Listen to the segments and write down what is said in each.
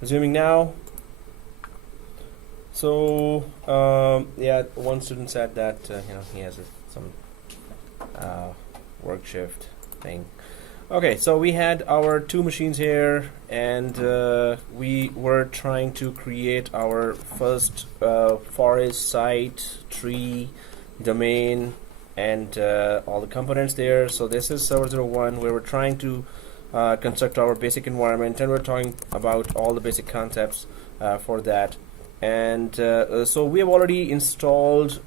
Resuming now. So yeah, one student said that he has some work shift thing. Okay, so we had our two machines here, and we were trying to create our first forest, site, tree, domain, and all the components there. So this is server 01, where we're trying to construct our basic environment, and we're talking about all the basic concepts for that. And so we have already installed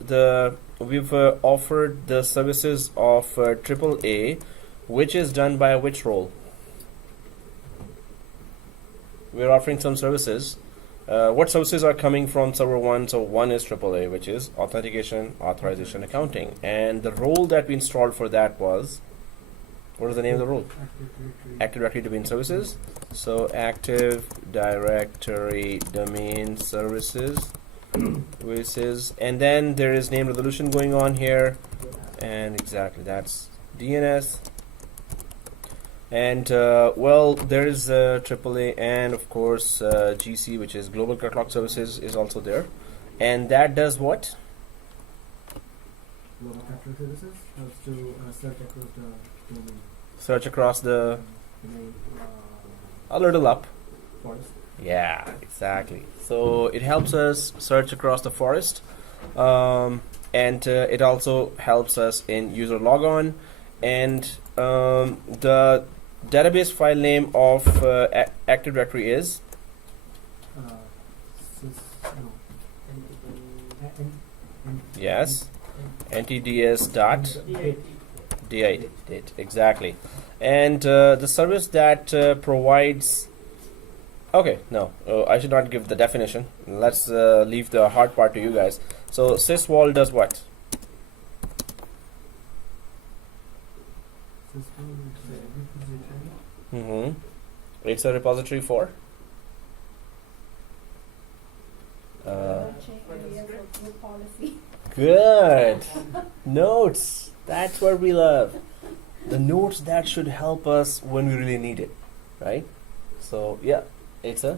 we've offered the services of AAA, which is done by which role? We're offering some services. What services are coming from server 1? So one is AAA, which is authentication, authorization, accounting. And the role that we installed for that was, what is the name of the role? Active Directory Domain Services. So Active Directory Domain Services. And then there is name resolution going on here. And exactly, that's DNS. And well, there is AAA, and of course GC, which is Global Catalog Services, is also there. And that does what? Global Catalog Services helps to search across the domain. Search across the Domain, a little up. forest. Yeah, exactly. So it helps us search across the forest, and it also helps us in user logon. And the database file name of Active Directory is yes, ntds dot d8 exactly. And the service that provides, okay, no, I should not give the definition. Let's leave the hard part to you guys. So syswall does what? It's a repository for good notes. That's what we love. The notes that should help us when we really need it, right? So yeah, it's a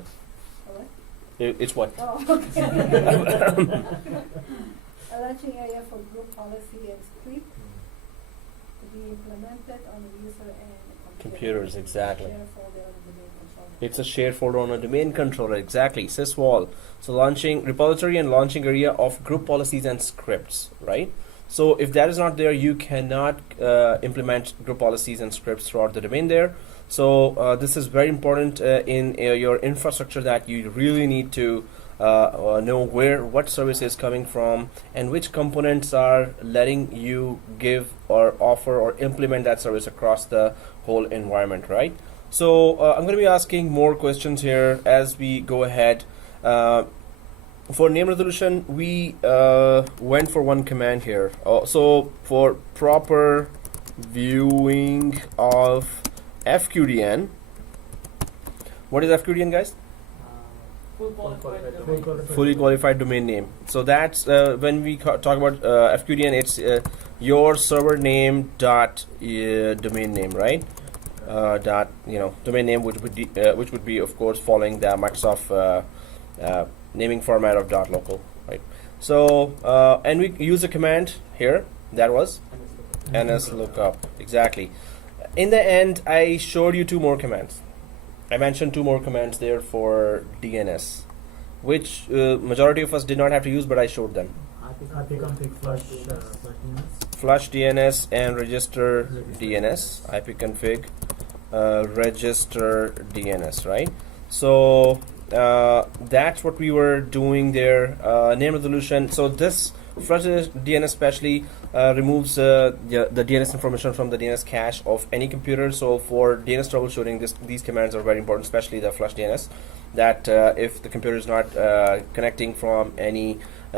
it's what? Oh, okay. A launching area for group policy and script to be implemented on the user and computers, exactly. Share folder on the domain controller. It's a shared folder on a domain controller, exactly. Syswall. So launching repository and launching area of group policies and scripts, right? So if that is not there, you cannot implement group policies and scripts throughout the domain there. So this is very important in your infrastructure, that you really need to know what service is coming from and which components are letting you give or offer or implement that service across the whole environment, right? So I'm going to be asking more questions here as we go ahead. For name resolution, we went for one command here. So for proper viewing of FQDN, what is FQDN, guys? Fully qualified domain name. So that's when we talk about FQDN, it's your server name dot domain name, right? Dot domain name, which would be of course following the Microsoft naming format of .local, right? So and we use a command here that was nslookup, exactly. In the end, I showed you two more commands. I mentioned two more commands there for DNS, which majority of us did not have to use, but I showed them. Flush DNS and register DNS. ipconfig register DNS, right? So that's what we were doing there. Name resolution. So this Flush DNS especially removes the DNS information from the DNS cache of any computer. So for DNS troubleshooting, these commands are very important, especially the Flush DNS. That if the computer is not connecting from any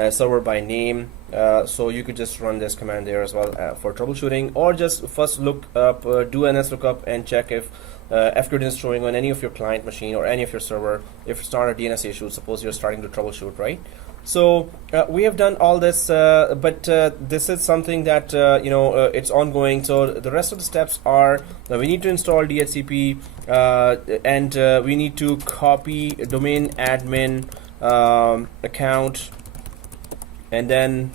server by name, so you could just run this command there as well for troubleshooting, or just first look up, do nslookup and check if FQDN is showing on any of your client machine or any of your server. If it's not a DNS issue, suppose you're starting to troubleshoot, right? So we have done all this, but this is something that it's ongoing. So the rest of the steps are we need to install DHCP and we need to copy domain admin account, and then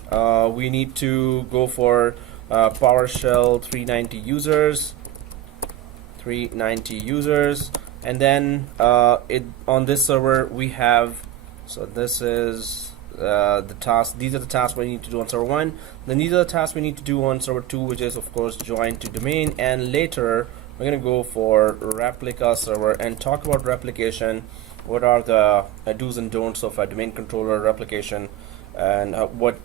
we need to go for PowerShell 390 users, and then on this server we have. So this is the task. These are the tasks we need to do on server 1. Then these are the tasks we need to do on server 2, which is of course join to domain. And later we're going to go for replica server and talk about replication. What are the do's and don'ts of a domain controller replication, and what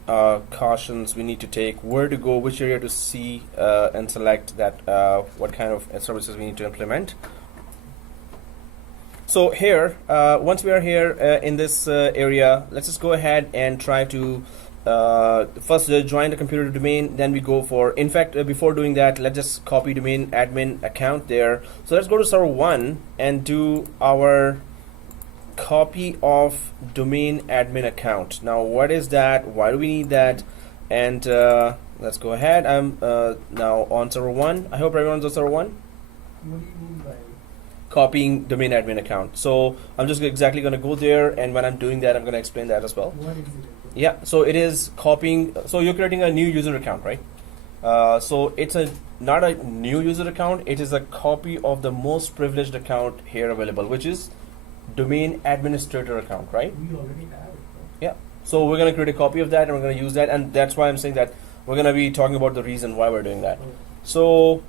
cautions we need to take, where to go, which area to see and select that what kind of services we need to implement. So here, once we are here in this area, let's just go ahead and try to first join the computer to domain. Then we go for, in fact, before doing that, let's just copy domain admin account there. So let's go to server 1 and do our copy of domain admin account. Now, what is that? Why do we need that? And let's go ahead. I'm now on server 1. I hope everyone's on server 1. What do you mean by Copying domain admin account. So I'm just exactly going to go there, and when I'm doing that, I'm going to explain that as well. what is it? Yeah, so it is copying. So you're creating a new user account, right? So it's not a new user account. It is a copy of the most privileged account here available, which is domain administrator account, right? We already have it. Yeah. So we're going to create a copy of that, and we're going to use that, and that's why I'm saying that we're going to be talking about the reason why we're doing that. Right? So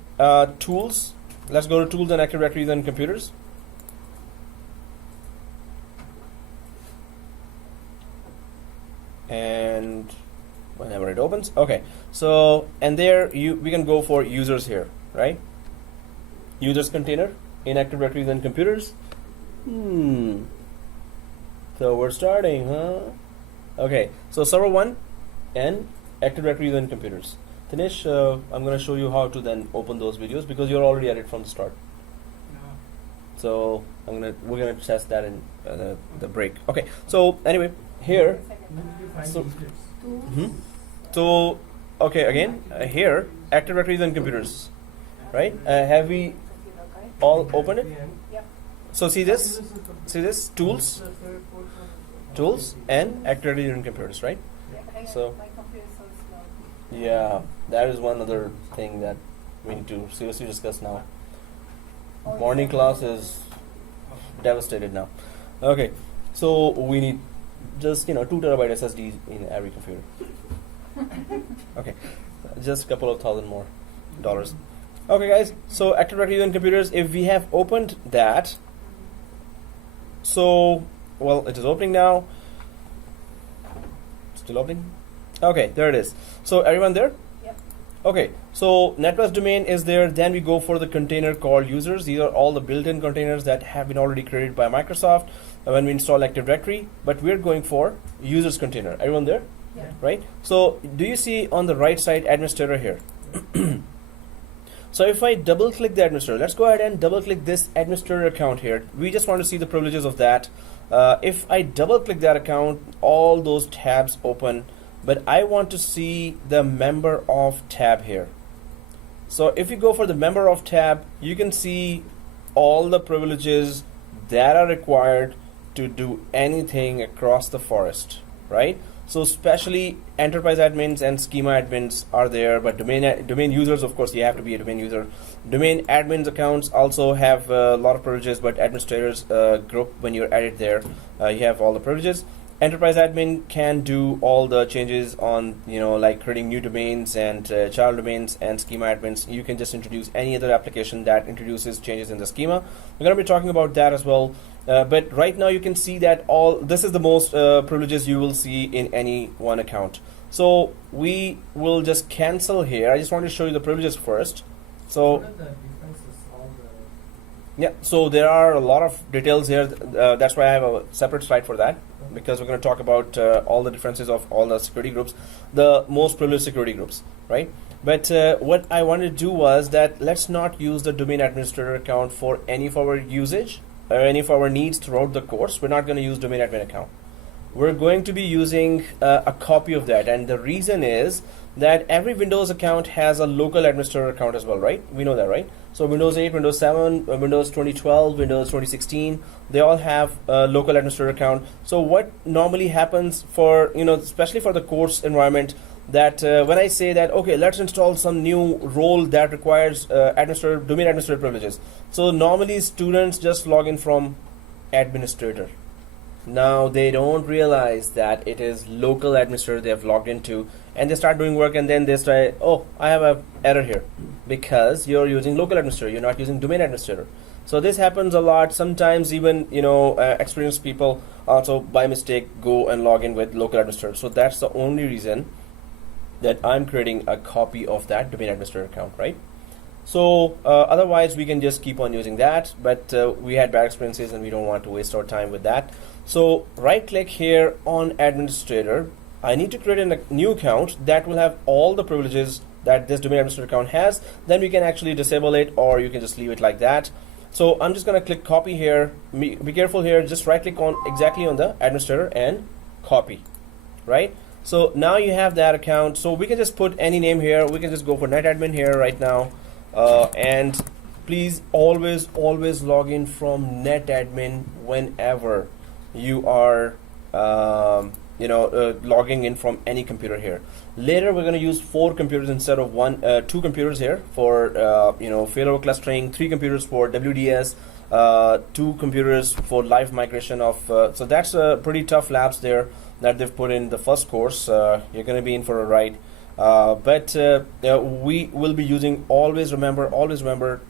tools. Let's go to tools and Active Directory, then computers. And whenever it opens, okay. So and there we can go for users here, right? Users container in Active Directory, then computers. So we're starting, huh? Okay. So server 1 and Active Directory, then computers. Dinesh, I'm going to show you how to then open those videos because you're already at it from the start. So we're gonna test that in the break. Okay. So anyway, here. When did you find So- these tips? So okay, again here, Active Directory and computers, right? Have we all opened it? So see this tools and Active Directory and computers, right? So- my computer is so slow. Yeah, that is one other thing that we need to seriously discuss now. Morning class is devastated now. Okay, so we need just 2 terabyte SSD in every computer. Okay, just a couple of $1,000 more. Okay, guys. So Active Directory and computers. If we have opened that, so well, it is opening now. Still opening. Okay, there it is. So everyone there? Yep. Okay, so NetBus domain is there. Then we go for the container called users. These are all the built-in containers that have been already created by Microsoft when we install Active Directory. But we're going for users container. Everyone there? Yeah. Right? So do you see on the right side administrator here? So if I double click the administrator, let's go ahead and double click this administrator account here. We just want to see the privileges of that. If I double click that account, all those tabs open, but I want to see the member of tab here. So if you go for the member of tab, you can see all the privileges that are required to do anything across the forest, right? So especially enterprise admins and schema admins are there, but domain users, of course, you have to be a domain user. Domain admins accounts also have a lot of privileges, but administrators group, when you're added there, you have all the privileges. Enterprise admin can do all the changes on, like creating new domains and child domains, and schema admins. You can just introduce any other application that introduces changes in the schema. We're going to be talking about that as well. But right now you can see that this is the most privileges you will see in any one account. So we will just cancel here. I just want to show you the privileges first. So What are the differences? All the yeah, so there are a lot of details here. That's why I have a separate slide for that, because we're going to talk about all the differences of all the security groups, the most privileged security groups, right? But what I wanted to do was that let's not use the domain administrator account for any of our usage or any of our needs throughout the course. We're not going to use domain admin account. we're going to be using a copy of that, and the reason is that every Windows account has a local administrator account as well, right? We know that, right? So Windows 8, Windows 7, Windows 2012, Windows 2016, they all have a local administrator account. So what normally happens for, especially for the course environment, that when I say that, okay, let's install some new role that requires domain administrator privileges. So normally students just log in from administrator. Now they don't realize that it is local administrator they have logged into, and they start doing work, and then they say, oh, I have an error here because you're using local administrator, you're not using domain administrator. So this happens a lot. Sometimes even experienced people also by mistake go and log in with local administrator. So that's the only reason that I'm creating a copy of that domain administrator account, right? So otherwise we can just keep on using that, but we had bad experiences and we don't want to waste our time with that. So right click here on administrator. I need to create a new account that will have all the privileges that this domain administrator account has. Then we can actually disable it, or you can just leave it like that. So I'm just going to click copy here. Be careful here, just right click on exactly on the administrator and copy, right? So now you have that account. So we can just put any name here. We can just go for netadmin here right now. And please always log in from netadmin whenever you are logging in from any computer here. Later we're going to use 4 computers instead of 2 computers here for failover clustering, 3 computers for WDS, 2 computers for live migration of so that's pretty tough labs there that they've put in the first course. You're going to be in for a ride. But we will be using, always remember,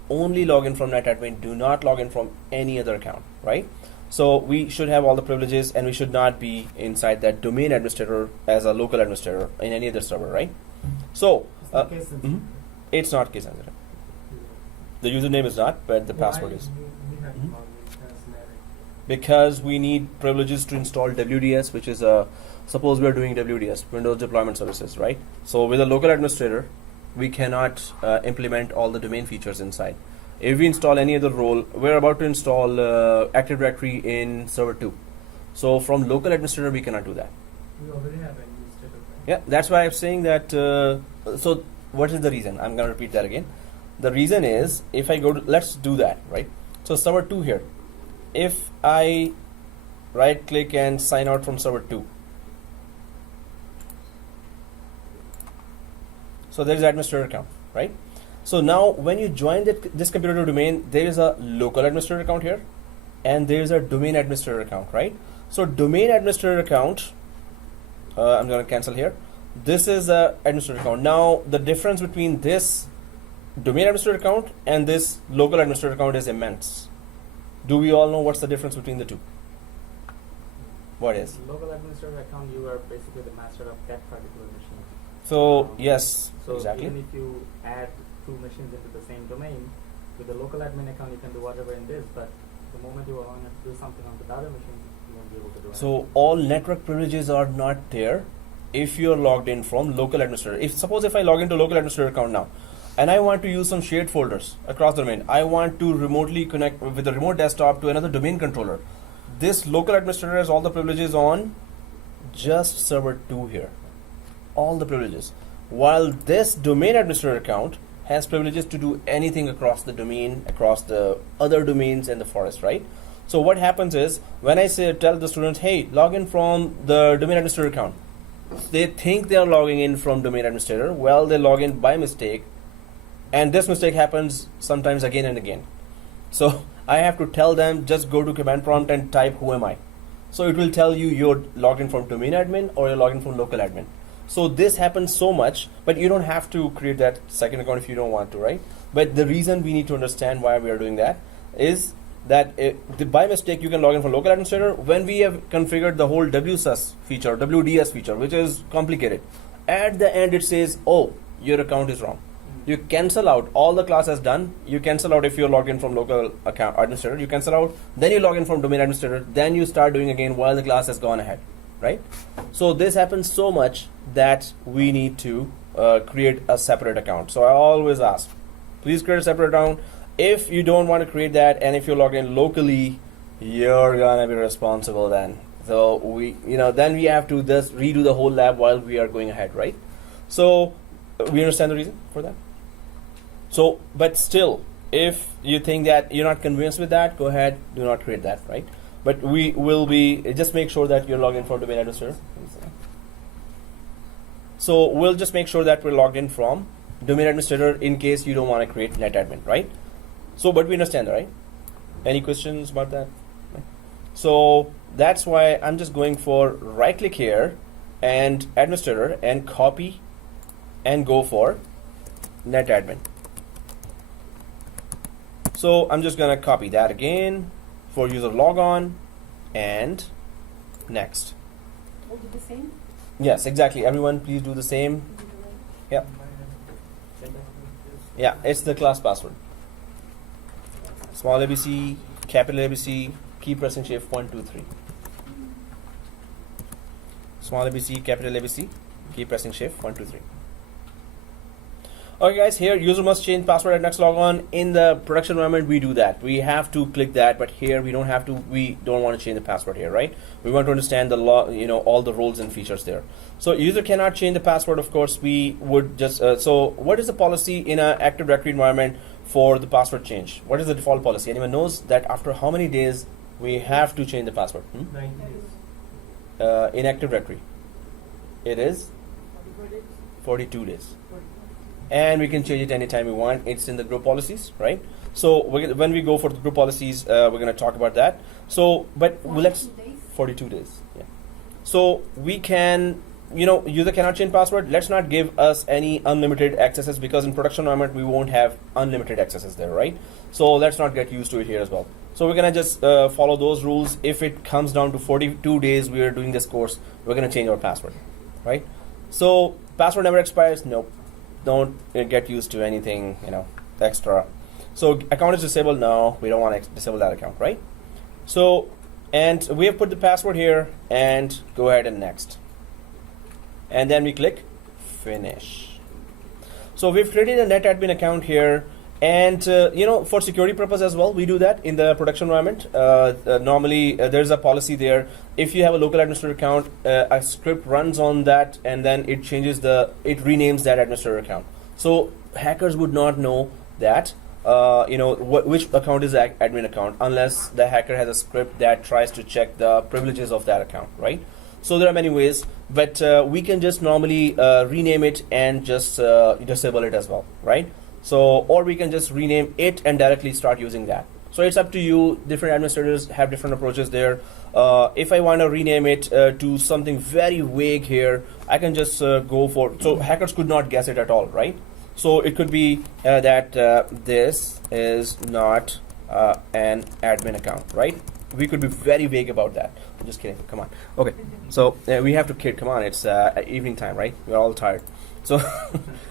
only log in from netadmin. Do not log in from any other account, right? So we should have all the privileges, and we should not be inside that domain administrator as a local administrator in any other server, right? So it's not case sensitive. The username is not, but the password is. Because we need privileges to install WDS, which is suppose we are doing WDS, Windows Deployment Services, right? So with a local administrator, we cannot implement all the domain features inside. If we install any other role, we're about to install Active Directory in Server 2. So from local administrator, we cannot do that. We already have administrator. Yeah, that's why I'm saying that. So what is the reason? I'm going to repeat that again. The reason is, if I go to, let's do that, right? So Server 2 here. If I right click and sign out from Server 2. So there is administrator account, right? So now when you join this computer domain, there is a local administrator account here, and there is a domain administrator account, right? So domain administrator account, I'm going to cancel here. This is a administrator account. Now the difference between this domain administrator account and this local administrator account is immense. Do we all know what's the difference between the two? What is? Local administrator account, you are basically the master of that particular machine. So yes, so exactly. Even if you add 2 machines into the same domain, with the local admin account you can do whatever in this, but the moment you want to do something on the other machines, you won't be able to do it. So all network privileges are not there if you're logged in from local administrator. Suppose if I log into local administrator account now, and I want to use some shared folders across the domain, I want to remotely connect with a remote desktop to another domain controller. This local administrator has all the privileges on just Server 2 here. All the privileges. While this domain administrator account has privileges to do anything across the domain, across the other domains in the forest, right? So what happens is, when I tell the students, hey, log in from the domain administrator account, they think they are logging in from domain administrator. Well, they log in by mistake, and this mistake happens sometimes again and again. So I have to tell them, just go to command prompt and type who am I. So it will tell you you're logged in from domain admin or you're logged in from local admin. So this happens so much, but you don't have to create that second account if you don't want to, right? But the reason we need to understand why we are doing that is that by mistake you can log in from local administrator when we have configured the whole WSUS feature, WDS feature, which is complicated. At the end it says, oh, your account is wrong. You cancel out, all the class has done, you cancel out if you're logged in from local account administrator, you cancel out, then you log in from domain administrator, then you start doing again while the class has gone ahead, right? So this happens so much that we need to create a separate account. So I always ask, please create a separate account. If you don't want to create that, and if you're logged in locally, you're gonna be responsible then So then we have to just redo the whole lab while we are going ahead, right? So we understand the reason for that. So, but still, if you think that you're not convinced with that, go ahead, do not create that, right? But we will be, just make sure that you're logged in from domain administrator. So we'll just make sure that we're logged in from domain administrator in case you don't want to create netadmin, right? So, but we understand, right? Any questions about that? So that's why I'm just going for right click here and administrator and copy and go for netadmin. So I'm just gonna copy that again for user logon and next. We'll do the same. Yes, exactly. Everyone, please do the same. Yeah. Yeah, it's the class password. Small ABC, capital ABC, keep pressing shift 1, 2, 3. Small ABC, capital ABC, keep pressing shift 1, 2, 3. Okay guys, here user must change password at next logon. In the production environment we do that. We have to click that, but here we don't have to, we don't want to change the password here, right? We want to understand the all the roles and features there. So user cannot change the password, of course. We would just, so what is the policy in an Active Directory environment for the password change? What is the default policy? Anyone knows that after how many days we have to change the password? 9 days. In Active Directory, it is 42 days. And we can change it anytime we want. It's in the group policies, right? So when we go for the group policies, we're going to talk about that. So, but let's 42 days. Yeah. So we can, user cannot change password. Let's not give us any unlimited accesses because in production environment we won't have unlimited accesses there, right? So let's not get used to it here as well. So we're gonna just follow those rules. If it comes down to 42 days, we are doing this course. We're gonna change our password, right? So password never expires. Nope. Don't get used to anything, extra. So account is disabled. No, we don't want to disable that account, right? So, and we have put the password here and go ahead and next. And then we click finish. So we've created a netadmin account here. And, for security purpose as well, we do that in the production environment. Normally, there's a policy there. If you have a local administrator account, a script runs on that, and then it renames that administrator account. So hackers would not know that, which account is the admin account unless the hacker has a script that tries to check the privileges of that account, right? So there are many ways, but we can just normally rename it and just disable it as well, right? So, or we can just rename it and directly start using that. So it's up to you. Different administrators have different approaches there. If I want to rename it to something very vague here, I can just go for, so hackers could not guess it at all, right? So it could be that this is not an admin account, right? We could be very vague about that. I'm just kidding, come on. Okay, so we have to kid, come on, it's evening time, right? We're all tired. So,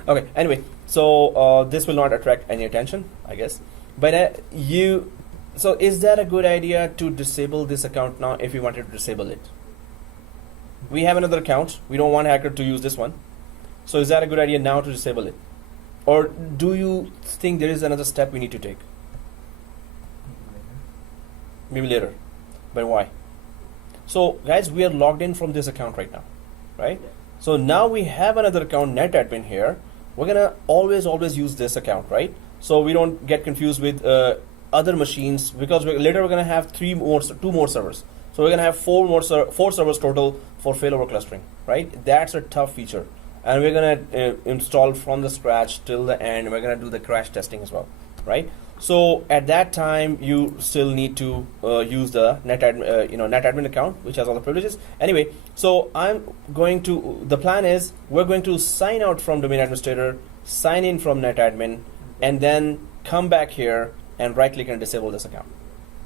okay, anyway, so this will not attract any attention, I guess. But so is that a good idea to disable this account now if we wanted to disable it? We have another account. We don't want hacker to use this one. So is that a good idea now to disable it? Or do you think there is another step we need to take? Maybe later. But why? So guys, we are logged in from this account right now, right? So now we have another account, netadmin here. We're gonna always use this account, right? So we don't get confused with other machines because later we're gonna have two more servers. So we're gonna have four servers total for failover clustering, right? That's a tough feature, and we're gonna install from the scratch till the end. We're gonna do the crash testing as well, right? So at that time, you still need to use the netadmin account, which has all the privileges. Anyway, so the plan is we're going to sign out from domain administrator, sign in from netadmin, and then come back here and right click and disable this account,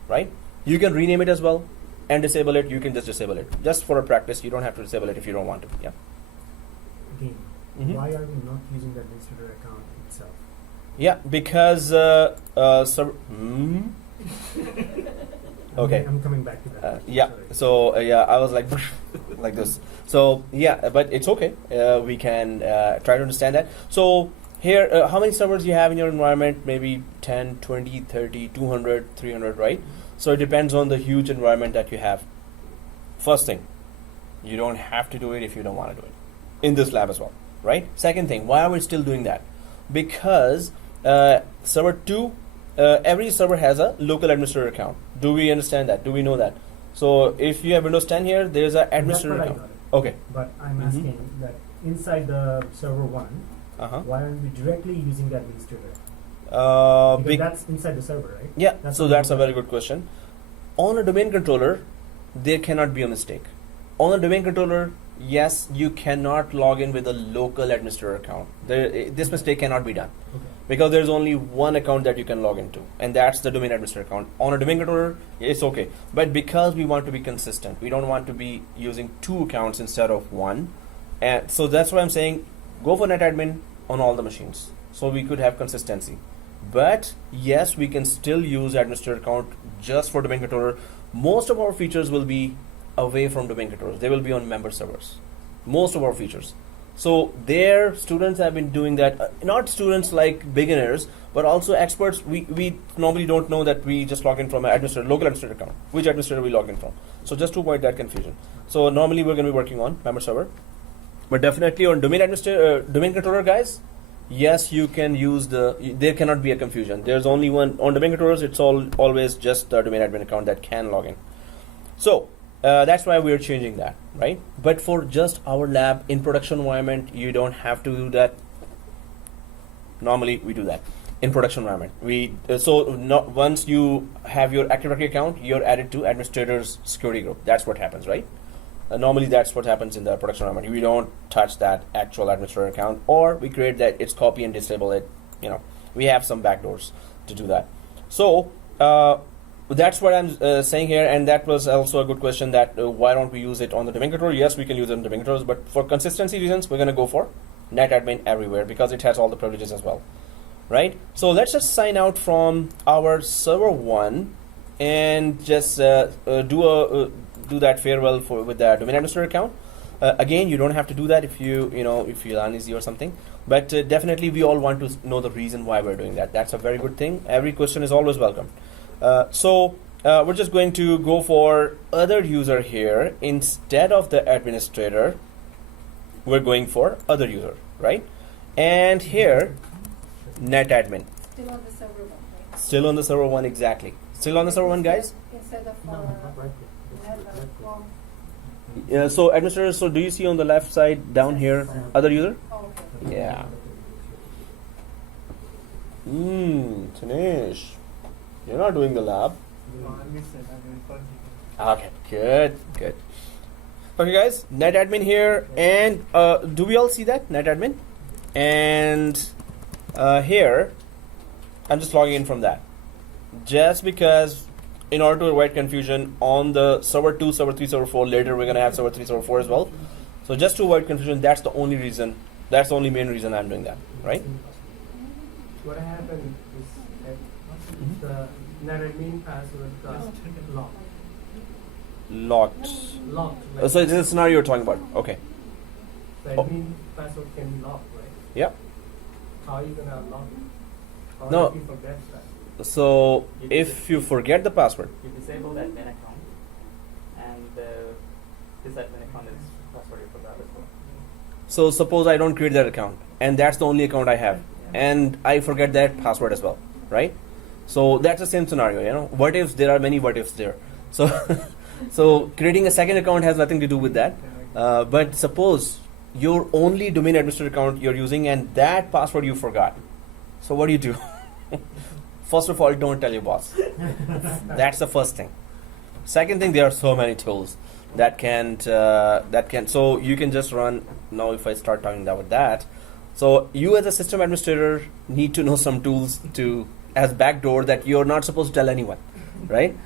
right? You can rename it as well and disable it. You can just disable it. Just for a practice, you don't have to disable it if you don't want to, yeah? Again, why are we not using the administrator account itself? Yeah, because okay. I'm coming back to that. Yeah. Sorry. So yeah, I was like like this. So yeah, but it's okay. We can try to understand that. So here, how many servers you have in your environment? Maybe 10, 20, 30, 200, 300, right? So it depends on the huge environment that you have. First thing, you don't have to do it if you don't want to do it in this lab as well, right? Second thing, why are we still doing that? Because server 2, every server has a local administrator account. Do we understand that? Do we know that? So if you have Windows 10 here, there's an administrator That's what account. I got it. Okay. But I'm Mhm. asking that inside the server 1, Uh-huh. why aren't we directly using the administrator? Because Big, that's inside the server, right? yeah, That's so what that's a I'm very good question. On a domain controller, there cannot be a mistake. On a domain controller, yes, you cannot log in with a local administrator account. This mistake cannot be done Okay. because there's only one account that you can log into, and that's the domain administrator account. On a domain controller, it's okay. But because we want to be consistent, we don't want to be using 2 accounts instead of 1. And so that's why I'm saying go for netadmin on all the machines. So we could have consistency. But yes, we can still use administrator account just for domain controller. Most of our features will be away from domain controllers. They will be on member servers. Most of our features. So there, students have been doing that. Not students like beginners, but also experts. We normally don't know that we just log in from an administrator, local administrator account. Which administrator we log in from. So just to avoid that confusion. So normally we're going to be working on member server. But definitely on domain administrator, domain controller guys, yes, you can use there cannot be a confusion. There's only one, on domain controllers, it's always just the domain admin account that can log in. So that's why we're changing that, right? But for just our lab in production environment, you don't have to do that. Normally we do that in production environment. Once you have your Active Directory account, you're added to administrator's security group. That's what happens, right? Normally that's what happens in the production environment. We don't touch that actual administrator account, or we create that, it's copy and disable it. We have some backdoors to do that. So that's what I'm saying here, and that was also a good question, that why don't we use it on the domain controller? Yes, we can use it on domain controllers, but for consistency reasons, we're going to go for netadmin everywhere because it has all the privileges as well, right? So let's just sign out from our server 1 and just do that farewell with the domain administrator account. Again, you don't have to do that if you feel uneasy or something, but definitely we all want to know the reason why we're doing that. That's a very good thing. Every question is always welcome. So we're just going to go for other user here. Instead of the administrator, we're going for other user, right? And here, netadmin. Still on the server 1, right? Still on the server 1, exactly. Still on the server 1, guys? Instead of No, not right net, So administrator, so do you see on the left side down here, other user? oh, okay. Yeah. Tanish, you're not doing the lab. Okay, good. Okay guys, netadmin here, and do we all see that, netadmin? And here, I'm just logging in from that. Just because, in order to avoid confusion on the server 2, server 3, server 4, later we're going to have server 3, server 4 as well. So just to avoid confusion, that's the only reason, that's the only main reason I'm doing that, right? What happened is that the netadmin password got locked. Locked. Like So this is a scenario you're talking about. Okay. the oh. admin password can be locked, right? Yep. How are you gonna unlock it? Or No. if you forget that? So if you forget the password, You disable that admin account, and this admin account is password you forgot as well. so suppose I don't create that account, and that's the only account I have, and I forget that password as well, right? So that's the same scenario, What ifs? There are many what ifs there. So, so creating a second account has nothing to do with that. But suppose your only domain administrator account you're using, and that password you forgot. So what do? First of all, don't tell your boss. That's the first thing. Second thing, there are so many tools that can. So you can just run. Now, if I start talking about that, so you as a system administrator need to know some tools to as backdoor that you're not supposed to tell anyone, right?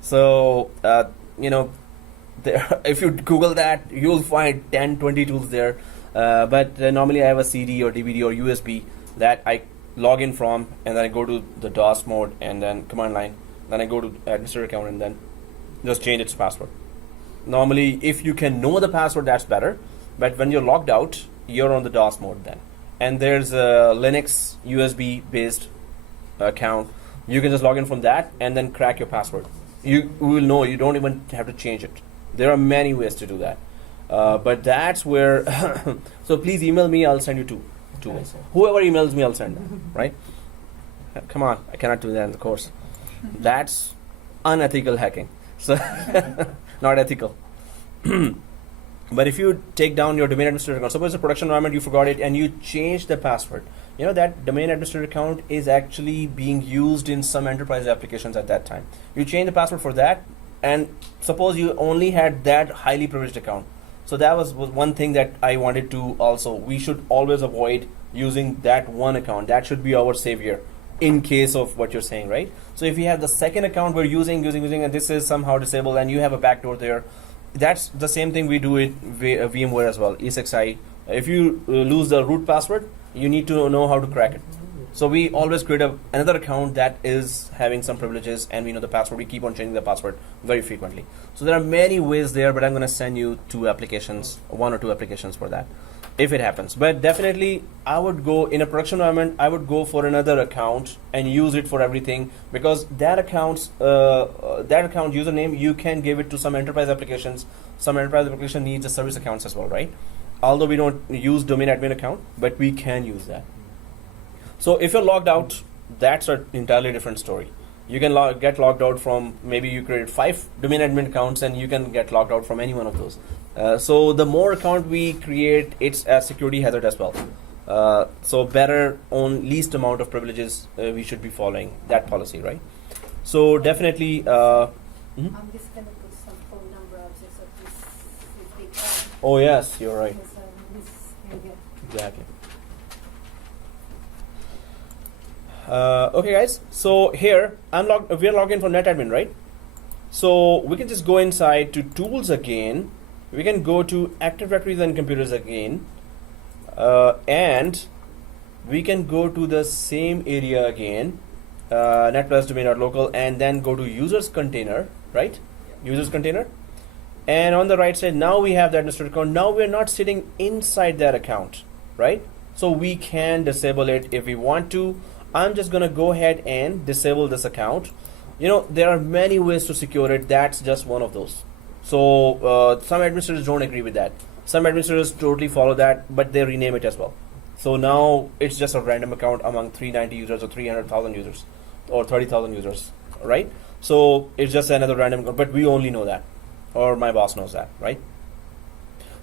So there, if you Google that, you'll find 10, 20 tools there. But normally I have a CD or DVD or USB that I log in from, and then I go to the DOS mode and then command line. Then I go to administrator account and then just change its password. Normally, if you can know the password, that's better. But when you're logged out, you're on the DOS mode then. And there's a Linux USB based account. You can just log in from that and then crack your password. You will know. You don't even have to change it. There are many ways to do that. But that's where, so please email me, I'll send you two ways. Whoever emails me, I'll send them, right? Come on, I cannot do that in the course. That's unethical hacking. So, not ethical. But if you take down your domain administrator account, suppose it's a production environment, you forgot it, and you change the password. You know that domain administrator account is actually being used in some enterprise applications at that time. You change the password for that, and suppose you only had that highly privileged account. So that was one thing that I wanted to also, we should always avoid using that one account. That should be our savior in case of what you're saying, right? So if you have the second account we're using, and this is somehow disabled, and you have a backdoor there, that's the same thing we do in VMware as well, ESXi. If you lose the root password, you need to know how to crack it. So we always create another account that is having some privileges, and we know the password. We keep on changing the password very frequently. So there are many ways there, but I'm going to send you one or two applications for that, if it happens. But definitely, I would go in a production environment. I would go for another account and use it for everything, because that account username, you can give it to some enterprise applications. Some enterprise application needs a service accounts as well, right? Although we don't use domain admin account, but we can use that. So if you're logged out, that's an entirely different story. You can get logged out from, maybe you created 5 domain admin accounts, and you can get logged out from any one of those. So the more account we create, it's a security hazard as well. So better on least amount of privileges, we should be following that policy, right? So definitely. I'm just going to put some phone number out just so if they call. Oh yes, you're right. Because, Exactly. Okay, guys. So here we are logged in for NetAdmin, right? So we can just go inside to Tools again. We can go to Active Directories and Computers again, and we can go to the same area again, net+domain.local, and then go to Users Container, right? Users Container. And on the right side, now we have the administrator account. Now we're not sitting inside that account, right? So we can disable it if we want to. I'm just gonna go ahead and disable this account. You know, there are many ways to secure it. That's just one of those. So some administrators don't agree with that. Some administrators totally follow that, but they rename it as well. So now it's just a random account among 390 users or 300,000 users or 30,000 users, right? So it's just another random account, but we only know that, or my boss knows that, right?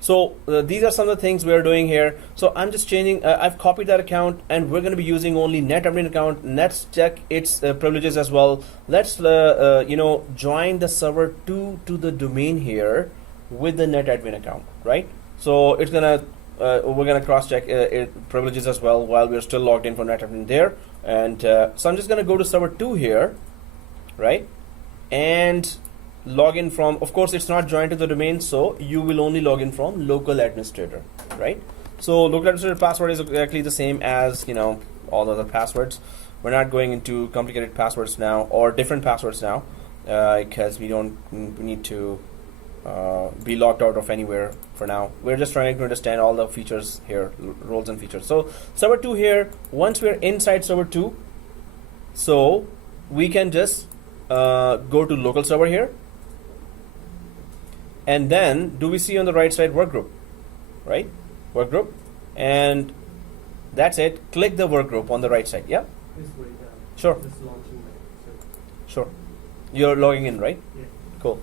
So these are some of the things we're doing here. So I'm just changing, I've copied that account, and we're going to be using only NetAdmin account. Let's check its privileges as well. Let's join the server 2 to the domain here with the NetAdmin account, right? So it's gonna we're gonna cross check privileges as well while we're still logged in for NetAdmin there. And so I'm just gonna go to server 2 here, right? And log in from, of course it's not joined to the domain, so you will only log in from local administrator, right? So local administrator password is exactly the same as, you know, all other passwords. We're not going into complicated passwords now, or different passwords now, because we don't need to be logged out of anywhere for now. We're just trying to understand all the features here, roles and features. So server 2 here, once we're inside server 2, so we can just go to local server here. And then, do we see on the right side workgroup, right? Workgroup, and that's it. Click the workgroup on the right side. Yeah. This way, Sure. This launching way. Sure. You're logging in, right? Yeah. Cool.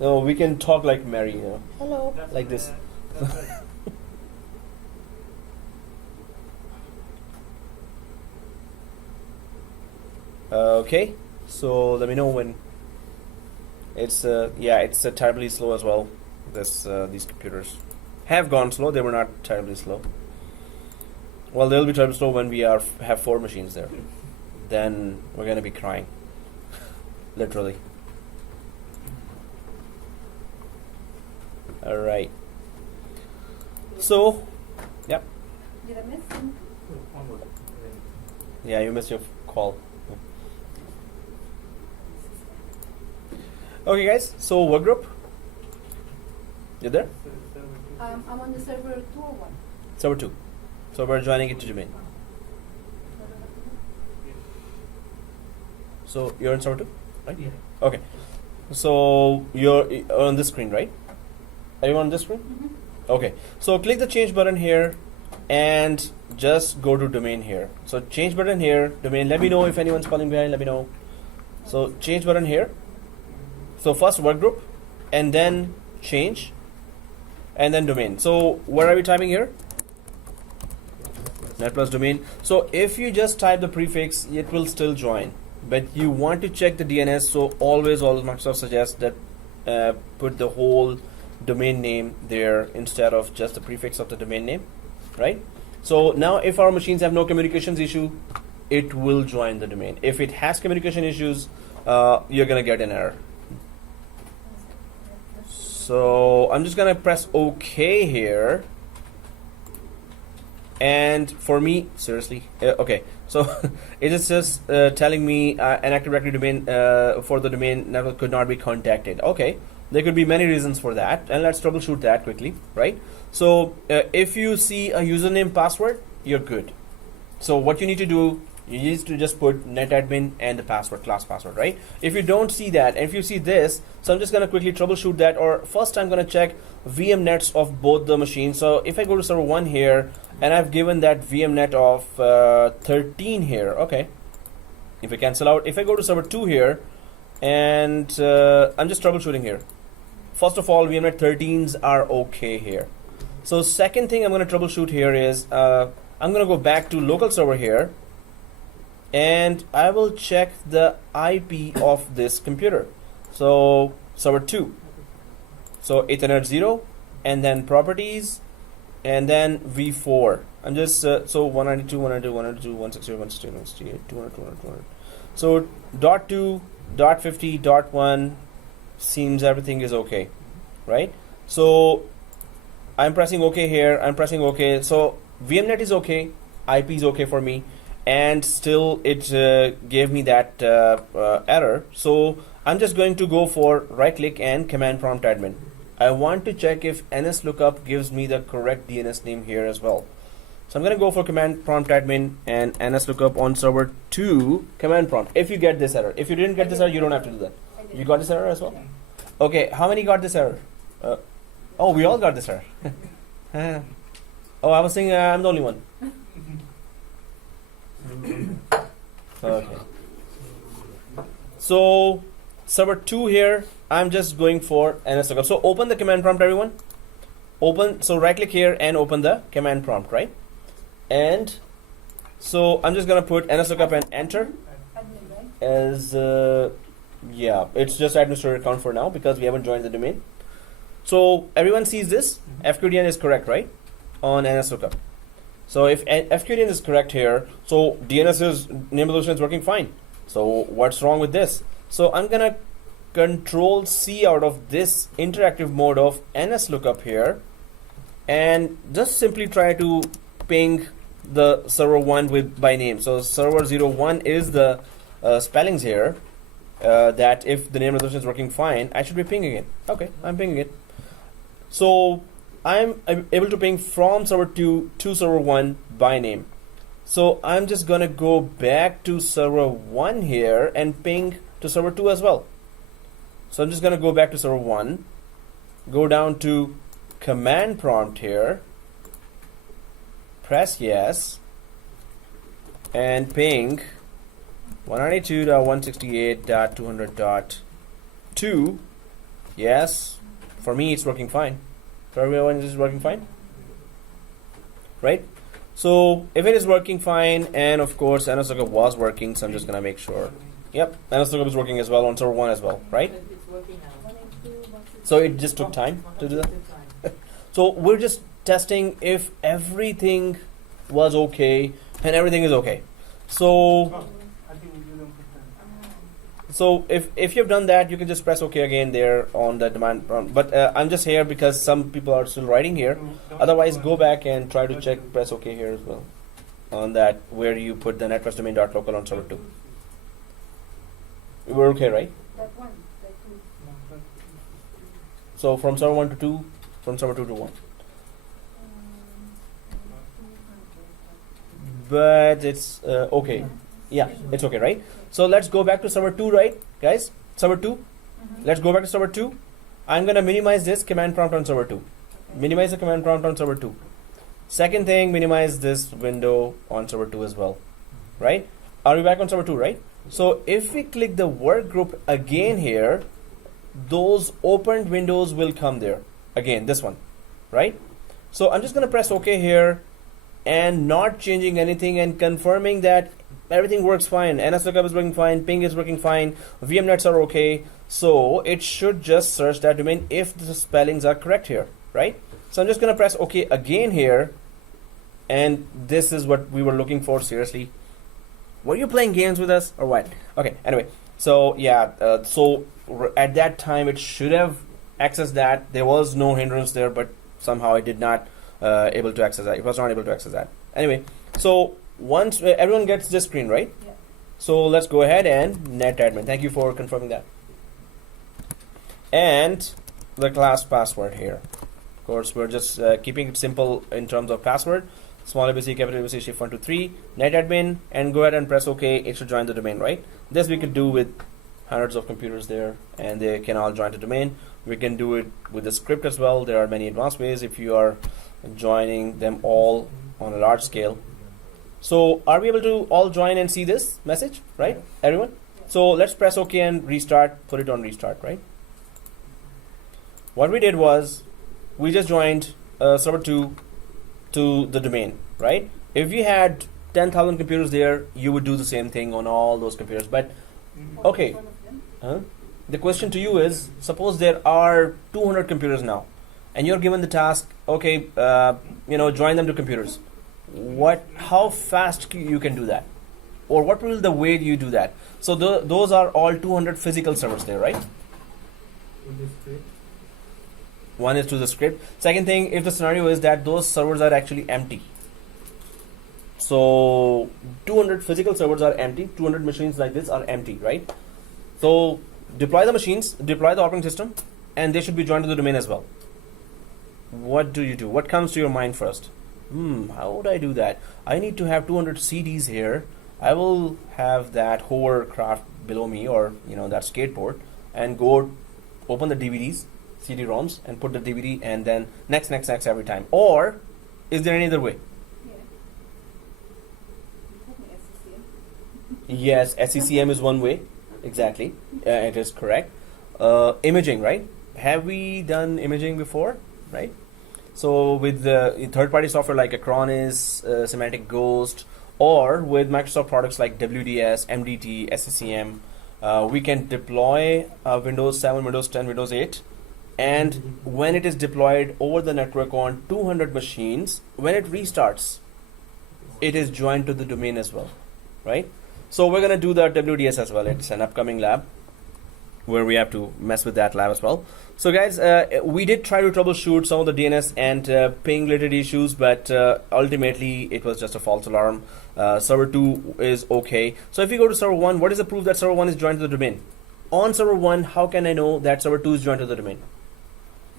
No, we can talk like Mary, you know. Hello, That's like this. That's right. Okay, so let me know when it's it's terribly slow as well. These computers have gone slow. They were not terribly slow. Well, they'll be terribly slow when we have 4 machines there. Then we're gonna be crying, literally. All right. So, yep. Did I miss something? One more. Yeah, you missed your call. Okay, guys. So workgroup. You there? I'm on the server 2 or 1? Server 2. So we're joining it to domain. So you're in server 2, right? Yeah. Okay. So you're on this screen, right? Are you on this screen? Mhm. Okay. So click the change button here and just go to domain here. So change button here, domain. Let me know if anyone's falling behind. Let me know. So change button here. So first work group and then change and then domain. So what are we typing here? Net plus domain. So if you just type the prefix, it will still join. But you want to check the DNS, so always Microsoft suggests that put the whole domain name there instead of just the prefix of the domain name, right? So now if our machines have no communications issue, it will join the domain. If it has communication issues, you're gonna get an error. So I'm just gonna press OK here. And for me, seriously, okay. So it is just telling me an Active Directory domain for the domain network could not be contacted. Okay, there could be many reasons for that, and let's troubleshoot that quickly, right? So if you see a username password, you're good. So what you need to do, you need to just put netadmin and the password, class password, right? If you don't see that, and if you see this, so I'm just gonna quickly troubleshoot that, or first I'm gonna check VM nets of both the machines. So if I go to server 1 here, and I've given that VM net of 13 here, okay. If I cancel out, if I go to server 2 here, and I'm just troubleshooting here. First of all, VM net 13s are okay here. So second thing I'm gonna troubleshoot here is, I'm gonna go back to local server here, and I will check the IP of this computer. So server 2, so Ethernet 0, and then properties, and then v4. I'm just so 192, 192, 192, 160, 168, 168, 200, 200, 200. So dot 2, dot 50, dot 1 seems everything is okay, right? So I'm pressing OK here. I'm pressing OK. So VMnet is okay, IP is okay for me, and still it gave me that error. So I'm just going to go for right click and command prompt admin. I want to check if NSLOOKUP gives me the correct DNS name here as well. So I'm going to go for command prompt admin and NSLOOKUP on server 2 command prompt. If you get this error, if you didn't get this error, you don't have to do that. You got this error as well? Okay, how many got this error? Oh, we all got this error. Oh, I was saying I'm the only one. Okay. So server 2 here, I'm just going for NSLOOKUP. So open the command prompt, everyone. Open, so right click here and open the command prompt, right? And so I'm just gonna put NSLOOKUP and enter Admin, right? as yeah, it's just administrator account for now because we haven't joined the domain. So everyone sees this. FQDN is correct, right? On NSLOOKUP. So if FQDN is correct here, so DNS is name resolution is working fine. So what's wrong with this? So I'm gonna Control C out of this interactive mode of NSLOOKUP here, and just simply try to ping the server 1 with by name. So server 01 is the spellings here. That if the name resolution is working fine, I should be pinging it. Okay, I'm pinging it. So I'm able to ping from server 2 to server 1 by name. So I'm just gonna go back to server 1 here and ping to server 2 as well. So I'm just gonna go back to server 1, go down to command prompt here, press yes, and ping 192.168.200.2. Yes, for me it's working fine. For everyone, is working fine, right? So if it is working fine, and of course NSLOOKUP was working, so I'm just gonna make sure. Yep, NSLOOKUP is working as well on server 1 as well, right? It's working now. 182, 168. So it just took time to do that. So we're just testing if everything was okay and everything is okay. So I think we do them for time. so if you've done that, you can just press OK again there on the demand prompt. But I'm just here because some people are still writing here. Otherwise, go back and try to check press OK here as well on that where you put the networkdomain.local on server 2. We're okay, right? That one, that two. So from server 1 to 2, from server 2 to 1. But it's okay. Yeah, it's okay, right? So let's go back to server 2, right, guys? Server 2. Let's go back to server 2. I'm going to minimize this command prompt on server 2. Minimize the command prompt on server 2. Second thing, minimize this window on server 2 as well, right? Are we back on server 2, right? So if we click the work group again here, those opened windows will come there. Again, this one, right? So I'm just going to press OK here and not changing anything and confirming that everything works fine. NS lookup is working fine, ping is working fine, VM nets are okay. So it should just search that domain if the spellings are correct here, right? So I'm just going to press OK again here. And this is what we were looking for, seriously. Were you playing games with us or what? Okay, anyway. So yeah, at that time it should have accessed that. There was no hindrance there, but somehow I did not able to access that. It was not able to access that. Anyway, so once everyone gets this screen, right? Yeah. So let's go ahead and net admin. Thank you for confirming that. And the class password here. Of course, we're just keeping it simple in terms of password. Small ABC, capital ABC, shift 1, 2, 3, net admin, and go ahead and press OK. It should join the domain, right? This we could do with hundreds of computers there, and they can all join the domain. We can do it with the script as well. There are many advanced ways if you are joining them all on a large scale. So are we able to all join and see this message, right? Everyone? So let's press OK and restart, put it on restart, right? What we did was we just joined server 2 to the domain, right? If you had 10,000 computers there, you would do the same thing on all those computers. But okay, the question to you is, suppose there are 200 computers now, and you're given the task, okay, join them to computers. How fast you can do that, or what will the way you do that? So those are all 200 physical servers there, right? One is to the script. Second thing, if the scenario is that those servers are actually empty. So 200 physical servers are empty, 200 machines like this are empty, right? So deploy the machines, deploy the operating system, and they should be joined to the domain as well. What do you do? What comes to your mind first? How would I do that? I need to have 200 CDs here. I will have that hovercraft below me, or that skateboard, and go open the DVDs, CD-ROMs, and put the DVD, and then next every time. Or is there any other way? Yes, SCCM is one way. Exactly, it is correct. Imaging, right? Have we done imaging before, right? So with the third-party software like Acronis, Semantic Ghost, or with Microsoft products like WDS, MDT, SCCM, we can deploy Windows 7, Windows 10, Windows 8, and when it is deployed over the network on 200 machines, when it restarts, it is joined to the domain as well, right? So we're going to do the WDS as well. It's an upcoming lab where we have to mess with that lab as well. So guys, we did try to troubleshoot some of the DNS and ping related issues, but ultimately it was just a false alarm. Server 2 is okay. So if you go to server 1, what is the proof that server 1 is joined to the domain? On server 1, how can I know that server 2 is joined to the domain?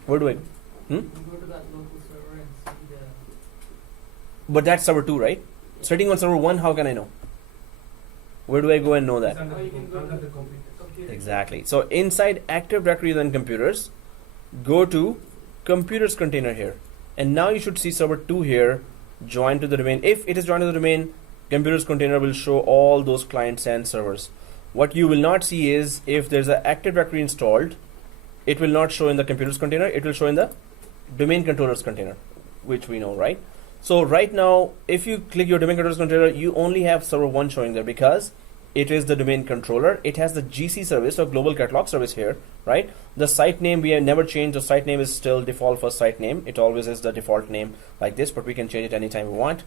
Where do I go? You go to that local server and see the... But that's server 2, right? Sitting on server 1, how can I know? Where do I go and know that? Oh, you can go to the computer. Exactly. So inside Active Directory then computers, go to computers container here. And now you should see server 2 here joined to the domain. If it is joined to the domain, computers container will show all those clients and servers. What you will not see is if there's an Active Directory installed, it will not show in the computers container, it will show in the domain controllers container, which we know, right? So right now, if you click your domain controllers container, you only have server 1 showing there because it is the domain controller. It has the GC service or global catalog service here, right? The site name, we have never changed. The site name is still default for site name. It always is the default name like this, but we can change it anytime we want.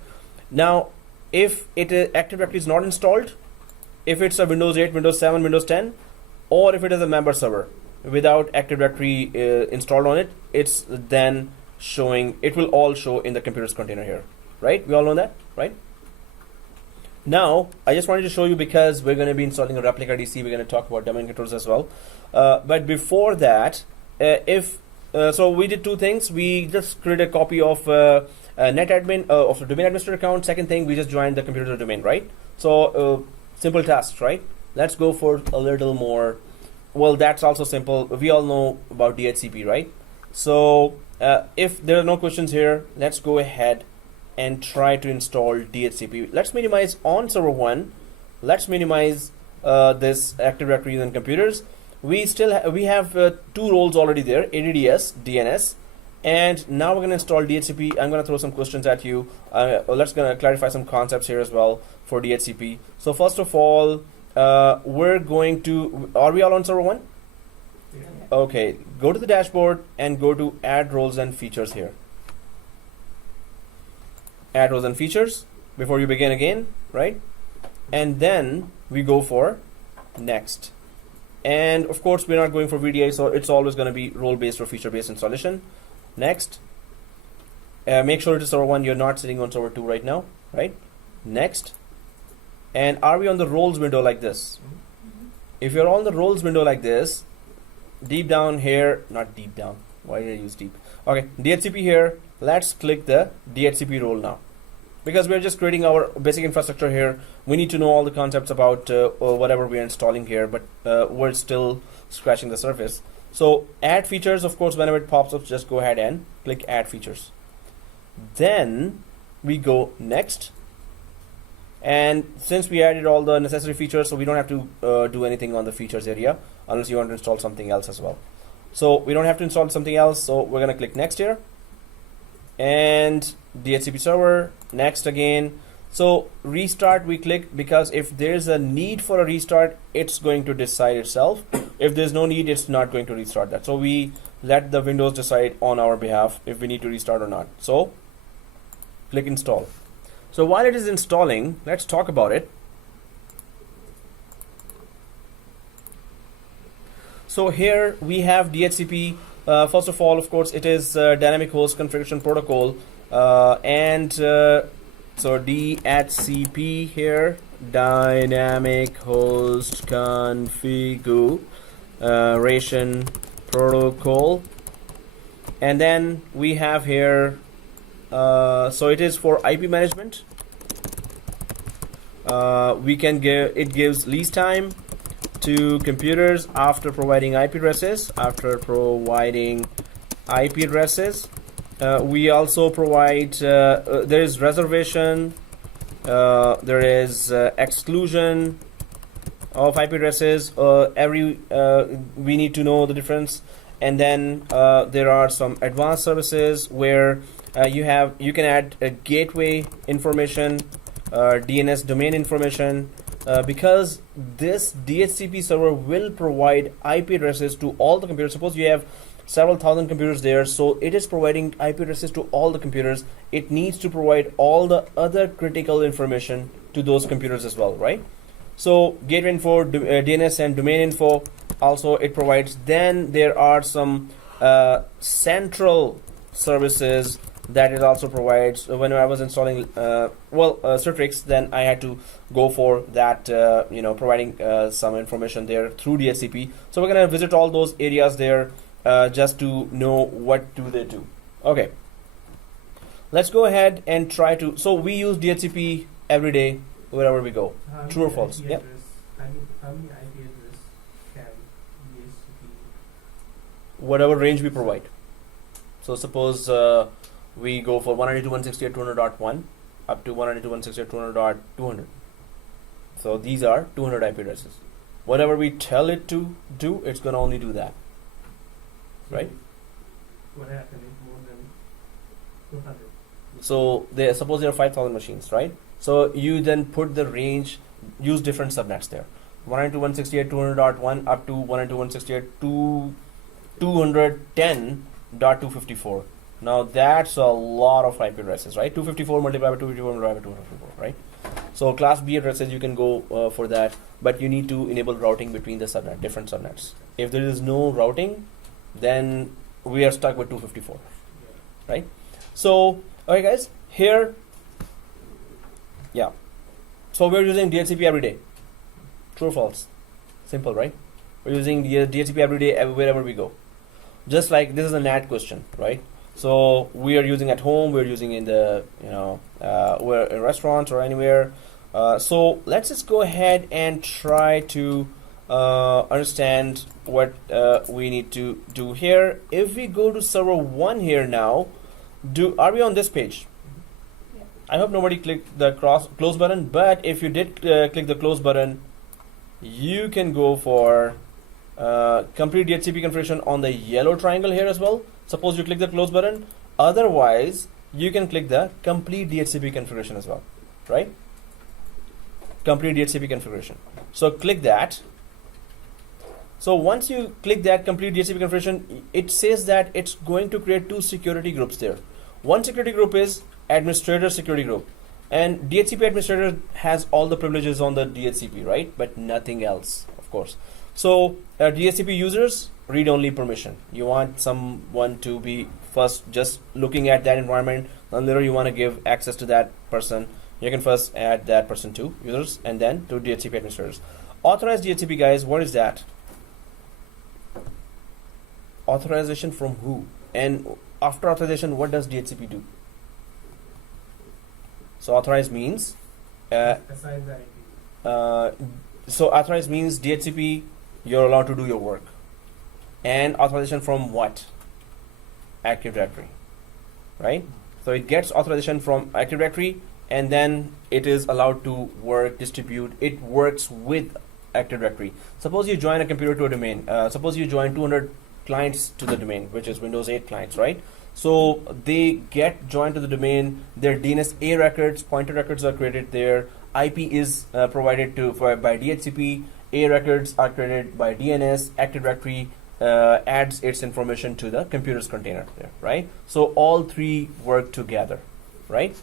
Now, if Active Directory is not installed, if it's a Windows 8, Windows 7, Windows 10, or if it is a member server without Active Directory installed on it, it's then showing, it will all show in the computers container here, right? We all know that, right? Now, I just wanted to show you because we're going to be installing a ReplicaDC. We're going to talk about domain controllers as well. But before that, so we did two things. We just created a copy of netadmin of the domain administrator account. Second thing, we just joined the computer domain, right? So Simple tasks, right? Let's go for a little more. Well, that's also simple. We all know about DHCP, right? So if there are no questions here, let's go ahead and try to install DHCP. Let's minimize on server 1. Let's minimize this Active Directory and computers. We still we have 2 roles already there, ADDS, DNS, and now we're going to install DHCP. I'm going to throw some questions at you. Let's gonna clarify some concepts here as well for DHCP. So first of all, we're going to, are we all on server 1? Yeah. Okay, go to the dashboard and go to add roles and features here. Add roles and features before you begin again, right? And then we go for next. And of course, we're not going for VDI, so it's always going to be role-based or feature-based installation. Next. Make sure it is server 1. You're not sitting on server 2 right now, right? Next. And are we on the roles window like this? If you're on the roles window like this, deep down here, not deep down. Why did I use deep? Okay, DHCP here. Let's click the DHCP role now. Because we're just creating our basic infrastructure here, we need to know all the concepts about whatever we're installing here, but we're still scratching the surface. So add features, of course, whenever it pops up, just go ahead and click add features. Then we go next. And since we added all the necessary features, so we don't have to do anything on the features area unless you want to install something else as well. So we don't have to install something else, so we're going to click next here. And DHCP server, next again. So restart we click because if there's a need for a restart, it's going to decide itself. If there's no need, it's not going to restart that. So we let the Windows decide on our behalf if we need to restart or not. So click install. So while it is installing, let's talk about it. So here we have DHCP. First of all, of course, it is dynamic host configuration protocol, so DHCP here, dynamic host configuration protocol, and then we have here. So it is for IP management. We can give it gives lease time to computers after providing IP addresses. We also provide there is reservation, there is exclusion of IP addresses. We need to know the difference, and then there are some advanced services where you can add a gateway information, DNS domain information. Because this DHCP server will provide IP addresses to all the computers. Suppose you have several thousand computers there, so it is providing IP addresses to all the computers. It needs to provide all the other critical information to those computers as well, right? So gateway info, DNS and domain info also it provides. Then there are some central services that it also provides. When I was installing Citrix, then I had to go for that, providing some information there through DHCP. So we're going to visit all those areas there just to know what do they do. Okay, let's go ahead and try to, so we use DHCP every day wherever we go. True or false? Yep. How many IP address can DHCP? Whatever range we provide. So suppose we go for 192.168.200.1 up to 192.168.200.200. So these are 200 IP addresses. Whatever we tell it to do, it's going to only do that. Right? What happened if more than 200? So suppose there are 5,000 machines, right? So you then put the range, use different subnets there. 192.168.200.1 up to 192.168.210.254. Now that's a lot of IP addresses, right? 254 multiplied by 254 multiplied by 254, right? So class B addresses you can go for that, but you need to enable routing between the different subnets. If there is no routing, then we are stuck with 254, right? So, okay guys, here, yeah. So we're using DHCP every day. True or false? Simple, right? We're using DHCP every day wherever we go. Just like this is a NAT question, right? So we are using at home, we're using in the, we're in restaurants or anywhere. So let's just go ahead and try to understand what we need to do here. If we go to server 1 here now, are we on this page? Yeah. I hope nobody clicked the close button, but if you did click the close button, you can go for complete DHCP configuration on the yellow triangle here as well. Suppose you click the close button, otherwise you can click the complete DHCP configuration as well, right? Complete DHCP configuration. So click that. So once you click that complete DHCP configuration, it says that it's going to create 2 security groups there. One security group is administrator security group, and DHCP administrator has all the privileges on the DHCP, right? But nothing else, of course. So DHCP users, read-only permission. You want someone to be first just looking at that environment, and later you want to give access to that person. You can first add that person to users and then to DHCP administrators. Authorized DHCP, guys, what is that? Authorization from who? And after authorization, what does DHCP do? So authorized means Assign the IP. so authorized means DHCP, you're allowed to do your work. And authorization from what? Active Directory, right? So it gets authorization from Active Directory, and then it is allowed to work, distribute. It works with Active Directory. Suppose you join a computer to a domain. Suppose you join 200 clients to the domain, which is Windows 8 clients, right? So they get joined to the domain. Their DNS A records, pointer records are created there. IP is provided by DHCP. A records are created by DNS. Active Directory adds its information to the computer's container there, right? So all 3 work together, right?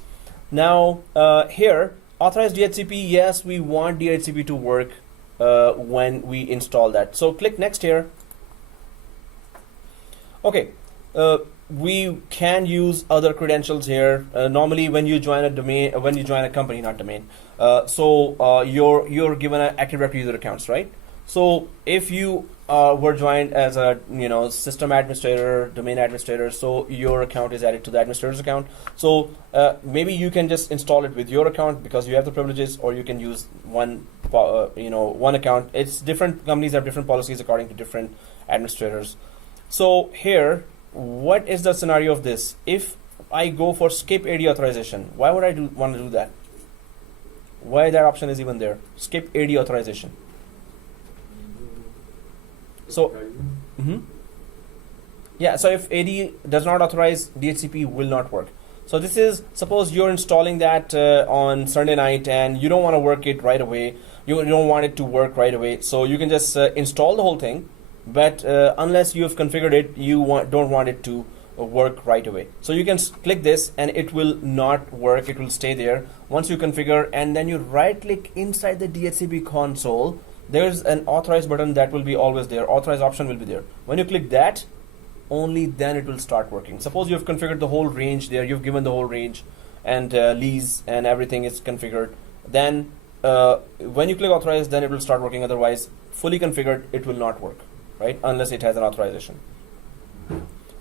Now here, authorized DHCP, yes, we want DHCP to work when we install that. So click next here. Okay, we can use other credentials here. Normally, when you join a domain, when you join a company, not domain, you're given an Active Directory user accounts, right? So if you were joined as a system administrator, domain administrator, so your account is added to the administrator's account. So maybe you can just install it with your account because you have the privileges, or you can use one account. It's different companies have different policies according to different administrators. So here, what is the scenario of this? If I go for skip AD authorization, why would I want to do that? Why that option is even there? Skip AD authorization. So, yeah. So if AD does not authorize, DHCP will not work. So this is, suppose you're installing that on Sunday night and you don't want to work it right away. You don't want it to work right away. So you can just install the whole thing. But unless you have configured it, you don't want it to work right away. So you can click this and it will not work. It will stay there. Once you configure and then you right click inside the DHCP console, there's an authorize button that will be always there. Authorize option will be there. When you click that, only then it will start working. Suppose you've configured the whole range there. You've given the whole range and lease and everything is configured. Then when you click authorize, then it will start working. Otherwise, fully configured, it will not work. Right, unless it has an authorization.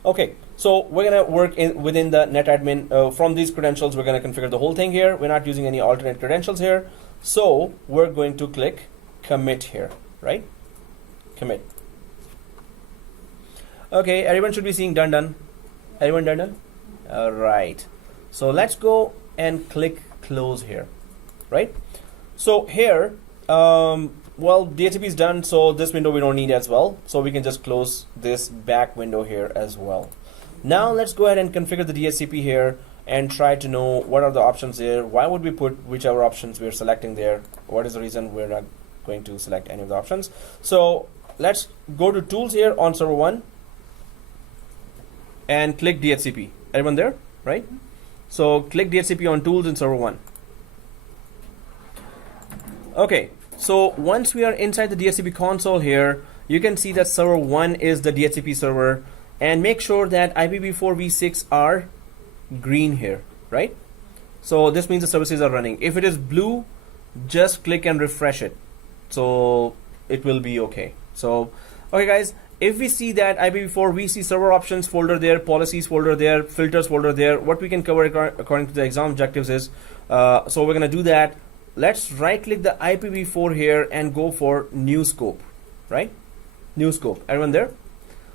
Okay, so we're gonna work within the netadmin. From these credentials, we're gonna configure the whole thing here. We're not using any alternate credentials here. So we're going to click commit here, right? Commit. Okay, everyone should be seeing done. Everyone done? All right. So let's go and click close here, right? So here, well, DHCP is done, so this window we don't need as well. So we can just close this back window here as well. Now let's go ahead and configure the DHCP here and try to know what are the options there. Why would we put whichever options we're selecting there? What is the reason we're not going to select any of the options? So let's go to tools here on server 1 and click DHCP. Everyone there, right? So click DHCP on tools in server 1. Okay. So once we are inside the DHCP console here, you can see that server 1 is the DHCP server, and make sure that IPv4 v6 are green here, right? So this means the services are running. If it is blue, just click and refresh it. So it will be okay. So, okay guys, if we see that IPv4 VC server options folder there, policies folder there, filters folder there, what we can cover according to the exam objectives is, so we're gonna do that. let's right click the IPv4 here and go for new scope, right? New scope, everyone there?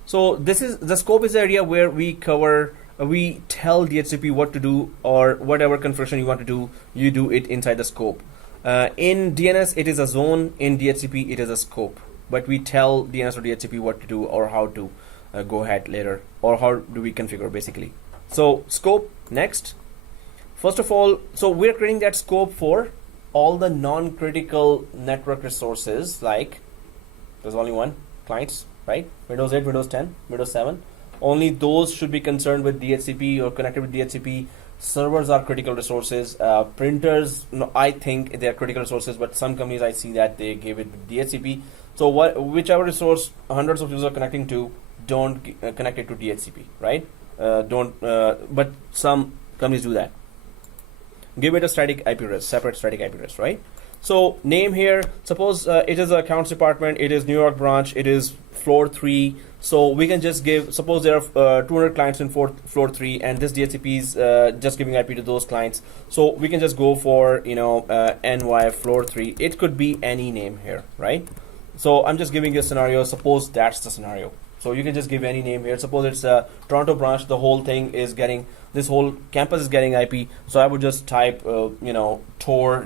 So this is the scope is the area where we cover, we tell DHCP what to do, or whatever configuration you want to do, you do it inside the scope. In DNS it is a zone, in DHCP it is a scope, but we tell DNS or DHCP what to do or how to go ahead later, or how do we configure basically. So scope, next. First of all, so we're creating that scope for all the non-critical network resources, like there's only one, clients, right? Windows 8, Windows 10, Windows 7. Only those should be concerned with DHCP or connected with DHCP. Servers are critical resources. Printers, no, I think they're critical resources, but some companies I see that they give it with DHCP. So whichever resource hundreds of users are connecting to, don't connect it to DHCP, right? But some companies do that. Give it a static IP address, separate static IP address, right? So name here, suppose it is the accounts department, it is New York branch, it is floor 3. So we can just give, suppose there are 200 clients in floor 3, and this DHCP is just giving IP to those clients. So we can just go for, NY floor 3. It could be any name here, right? So I'm just giving you a scenario. Suppose that's the scenario. So you can just give any name here. Suppose it's a Toronto branch. The whole thing is getting, this whole campus is getting IP. So I would just type, Tor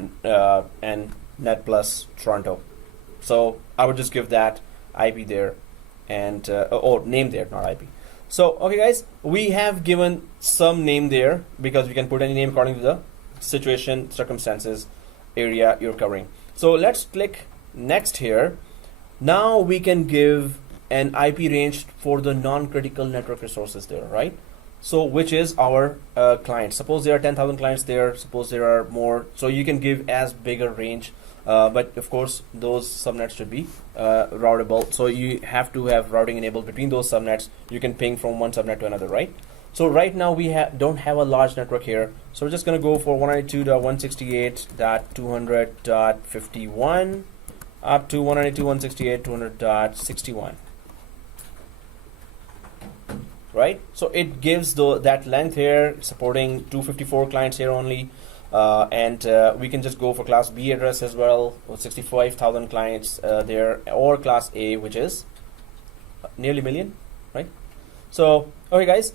and Net Plus Toronto. So I would just give that IP there, and or name there, not IP. So okay, guys, we have given some name there because we can put any name according to the situation, circumstances, area you're covering. So let's click next here. Now we can give an IP range for the non-critical network resources there, right? So which is our clients. Suppose there are 10,000 clients there, suppose there are more, so you can give as big a range, but of course those subnets should be routable, so you have to have routing enabled between those subnets. You can ping from one subnet to another, right? So right now we don't have a large network here, so we're just going to go for 192.168.200.51 up to 192.168.200.61. Right, so it gives that length here, supporting 254 clients here only, and we can just go for class B address as well, with 65,000 clients there, or class A, which is nearly million, right? So okay, guys,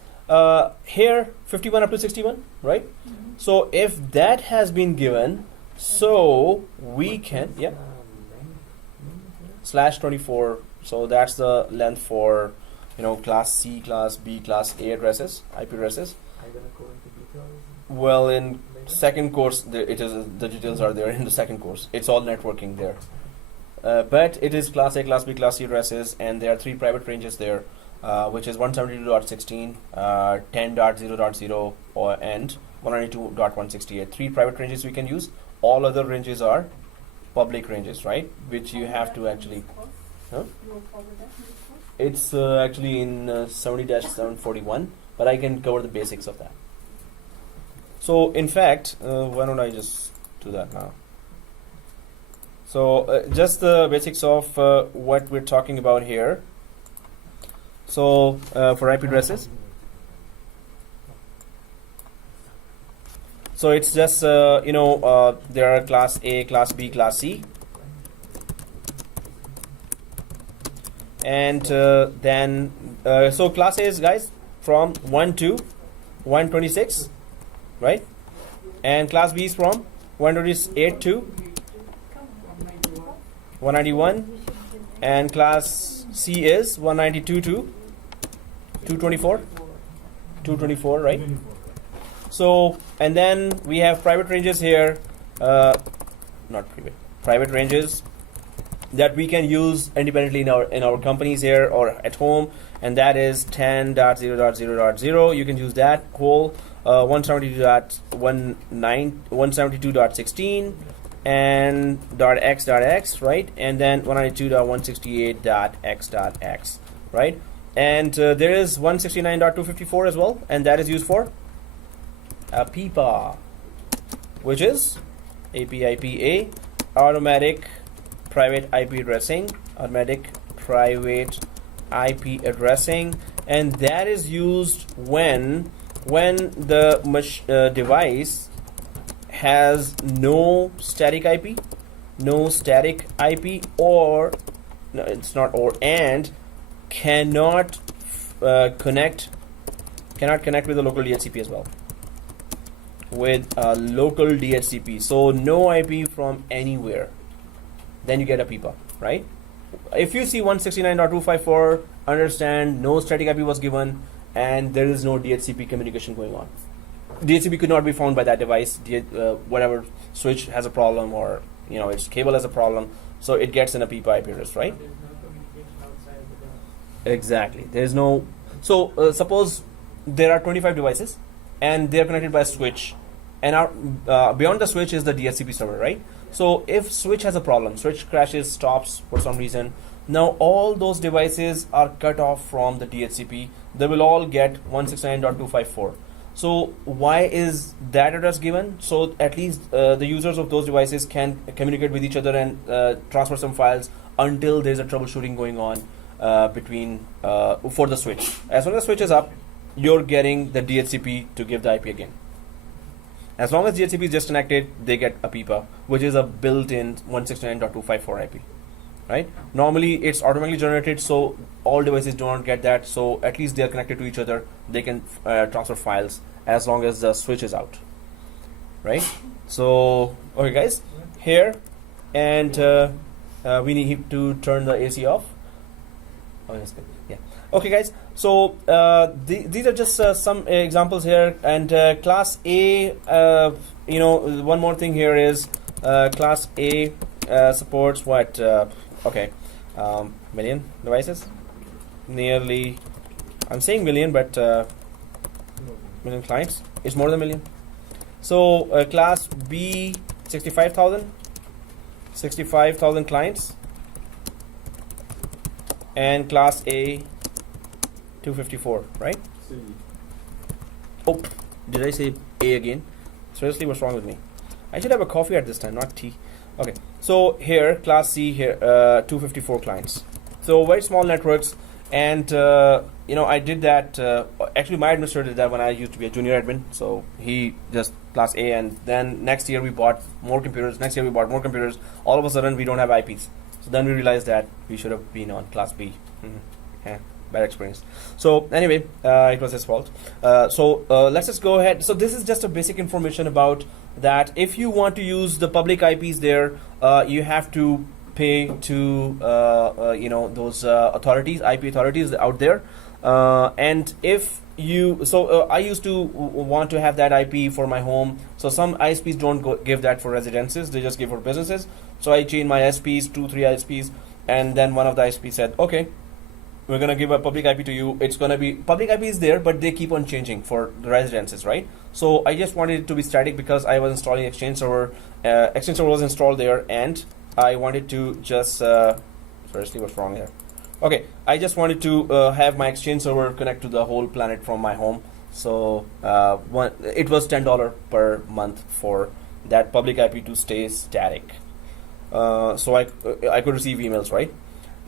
here 51 up to 61, right? Mm-hmm. So if that has been given, so we can /24. So that's the length for class C, class B, class A addresses, IP addresses. Are you gonna go into details? Well, in later? second course, the details are there in the second course. It's all networking there. But it is class A, class B, class C addresses, and there are 3 private ranges there, which is 172.16, 10.0.0, and 192.168. 3 private ranges we can use. All other ranges are public ranges, right? Which you have to actually. Huh? It's actually in 70-741, but I can cover the basics of that. So in fact, why don't I just do that now? So just the basics of what we're talking about here. So for IP addresses, so it's just there are class A, class B, class C. And then so class A is, guys, from 1 to 126, right? And class B is from 128 to 191, and class C is 192 to 224, right? So, and then we have private ranges here, private ranges that we can use independently in our companies here or at home, and that is 10.0.0.0. You can use that whole 172.16 and .x.x, right? And then 192.168.x.x, right? And there is 169.254 as well, and that is used for PIPA, which is APIPA, automatic private IP addressing, and that is used when the device has no static IP, or no, it's not or, and cannot connect with the local DHCP as well, with a local DHCP. So no IP from anywhere, then you get a PIPA, right? If you see 169.254, understand no static IP was given and there is no DHCP communication going on. DHCP could not be found by that device. Whatever switch has a problem, or its cable has a problem, so it gets in a PIPA IP address, right? There's no communication outside the device. Exactly. There's no. So suppose there are 25 devices and they are connected by a switch, and beyond the switch is the DHCP server, right? So if switch has a problem, switch crashes, stops for some reason, now all those devices are cut off from the DHCP. They will all get 169.254. So why is that address given? So at least the users of those devices can communicate with each other and transfer some files until there's a troubleshooting going on between for the switch. As soon as the switch is up, you're getting the DHCP to give the IP again. As long as DHCP is disconnected, they get a PIPA, which is a built-in 169.254 IP. Right? Normally it's automatically generated, so all devices do not get that. So at least they are connected to each other. They can transfer files as long as the switch is out. Right? So okay, guys, here, and we need to turn the AC off. Oh, that's good. Yeah. Okay, guys. So these are just some examples here, and class A. One more thing here is class A supports what? Million devices, nearly. I'm saying million, but million clients. It's more than a million. So class B, 65,000 clients, and class A, 254. Right? Oh, did I say A again? Seriously, what's wrong with me? I should have a coffee at this time, not tea. Okay, so here class C here 254 clients. So very small networks, and I did that. Actually, my administrator did that when I used to be a junior admin. So he just class A, and then next year we bought more computers. All of a sudden we don't have IPs. So then we realized that we should have been on class B. Yeah, bad experience. So anyway, it was his fault. So let's just go ahead. So this is just a basic information about that. If you want to use the public IPs there, you have to pay to those authorities, IP authorities out there. And if you, I used to want to have that IP for my home. So some ISPs don't give that for residences; they just give for businesses. So I changed my ISPs, 2-3 ISPs, and then one of the ISPs said, "Okay, we're gonna give a public IP to you. It's gonna be public IP is there, but they keep on changing for the residences, right?" So I just wanted it to be static because I was installing Exchange Server. Exchange Server was installed there, and I wanted to just seriously, what's wrong here? Okay, I just wanted to have my Exchange Server connect to the whole planet from my home. So it was $10 per month for that public IP to stay static. So I could receive emails, right?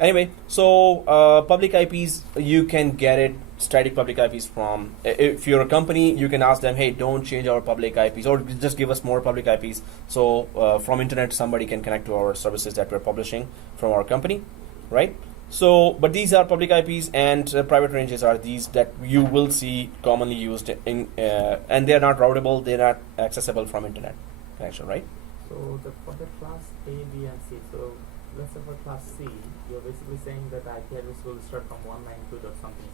Anyway, so public IPs, you can get it static public IPs from. If you're a company, you can ask them, hey, don't change our public IPs, or just give us more public IPs. So from internet, somebody can connect to our services that we're publishing from our company, right? So, but these are public IPs, and private ranges are these that you will see commonly used in, and they are not routable, they're not accessible from internet connection, right? So for the class A, B, and C, so let's say for class C, you're basically saying that IP address will start from 192 something,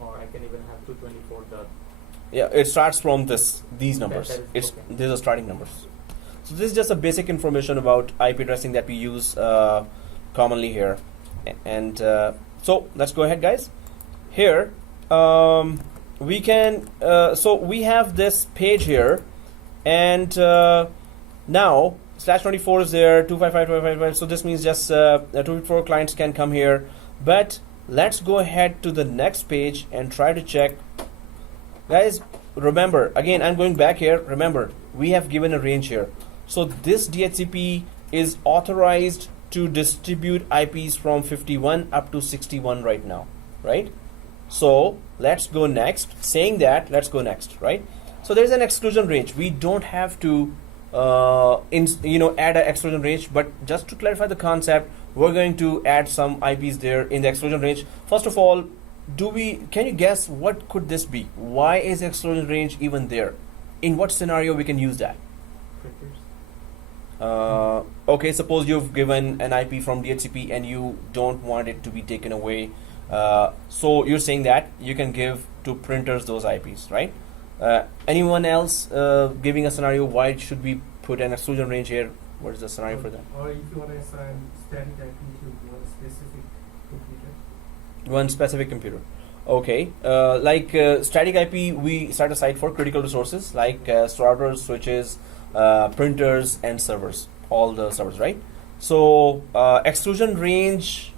or I can even have 224. Yeah, it starts from these numbers. Okay. These are starting numbers. So this is just a basic information about IP addressing that we use commonly here. And so let's go ahead, guys. Here we can so we have this page here, and now /24 is there, 255. So this means just 254 clients can come here. But let's go ahead to the next page and try to check, guys. Remember, again, I'm going back here. Remember, we have given a range here. So this DHCP is authorized to distribute IPs from 51 up to 61 right now, right? So let's go next. Saying that, let's go next, right? So there's an exclusion range. We don't have to add an exclusion range, but just to clarify the concept, we're going to add some IPs there in the exclusion range. First of all, can you guess what could this be? Why is the exclusion range even there? In what scenario we can use that? Printers. Okay, suppose you've given an IP from DHCP and you don't want it to be taken away. So you're saying that you can give to printers those IPs, right? Anyone else giving a scenario? Why should we put an exclusion range here? What is the scenario for that? Or if you want to assign static IP to one specific computer. One specific computer. Okay, static IP we set aside for critical resources like routers, switches, printers, and servers. All the servers, right? So exclusion range,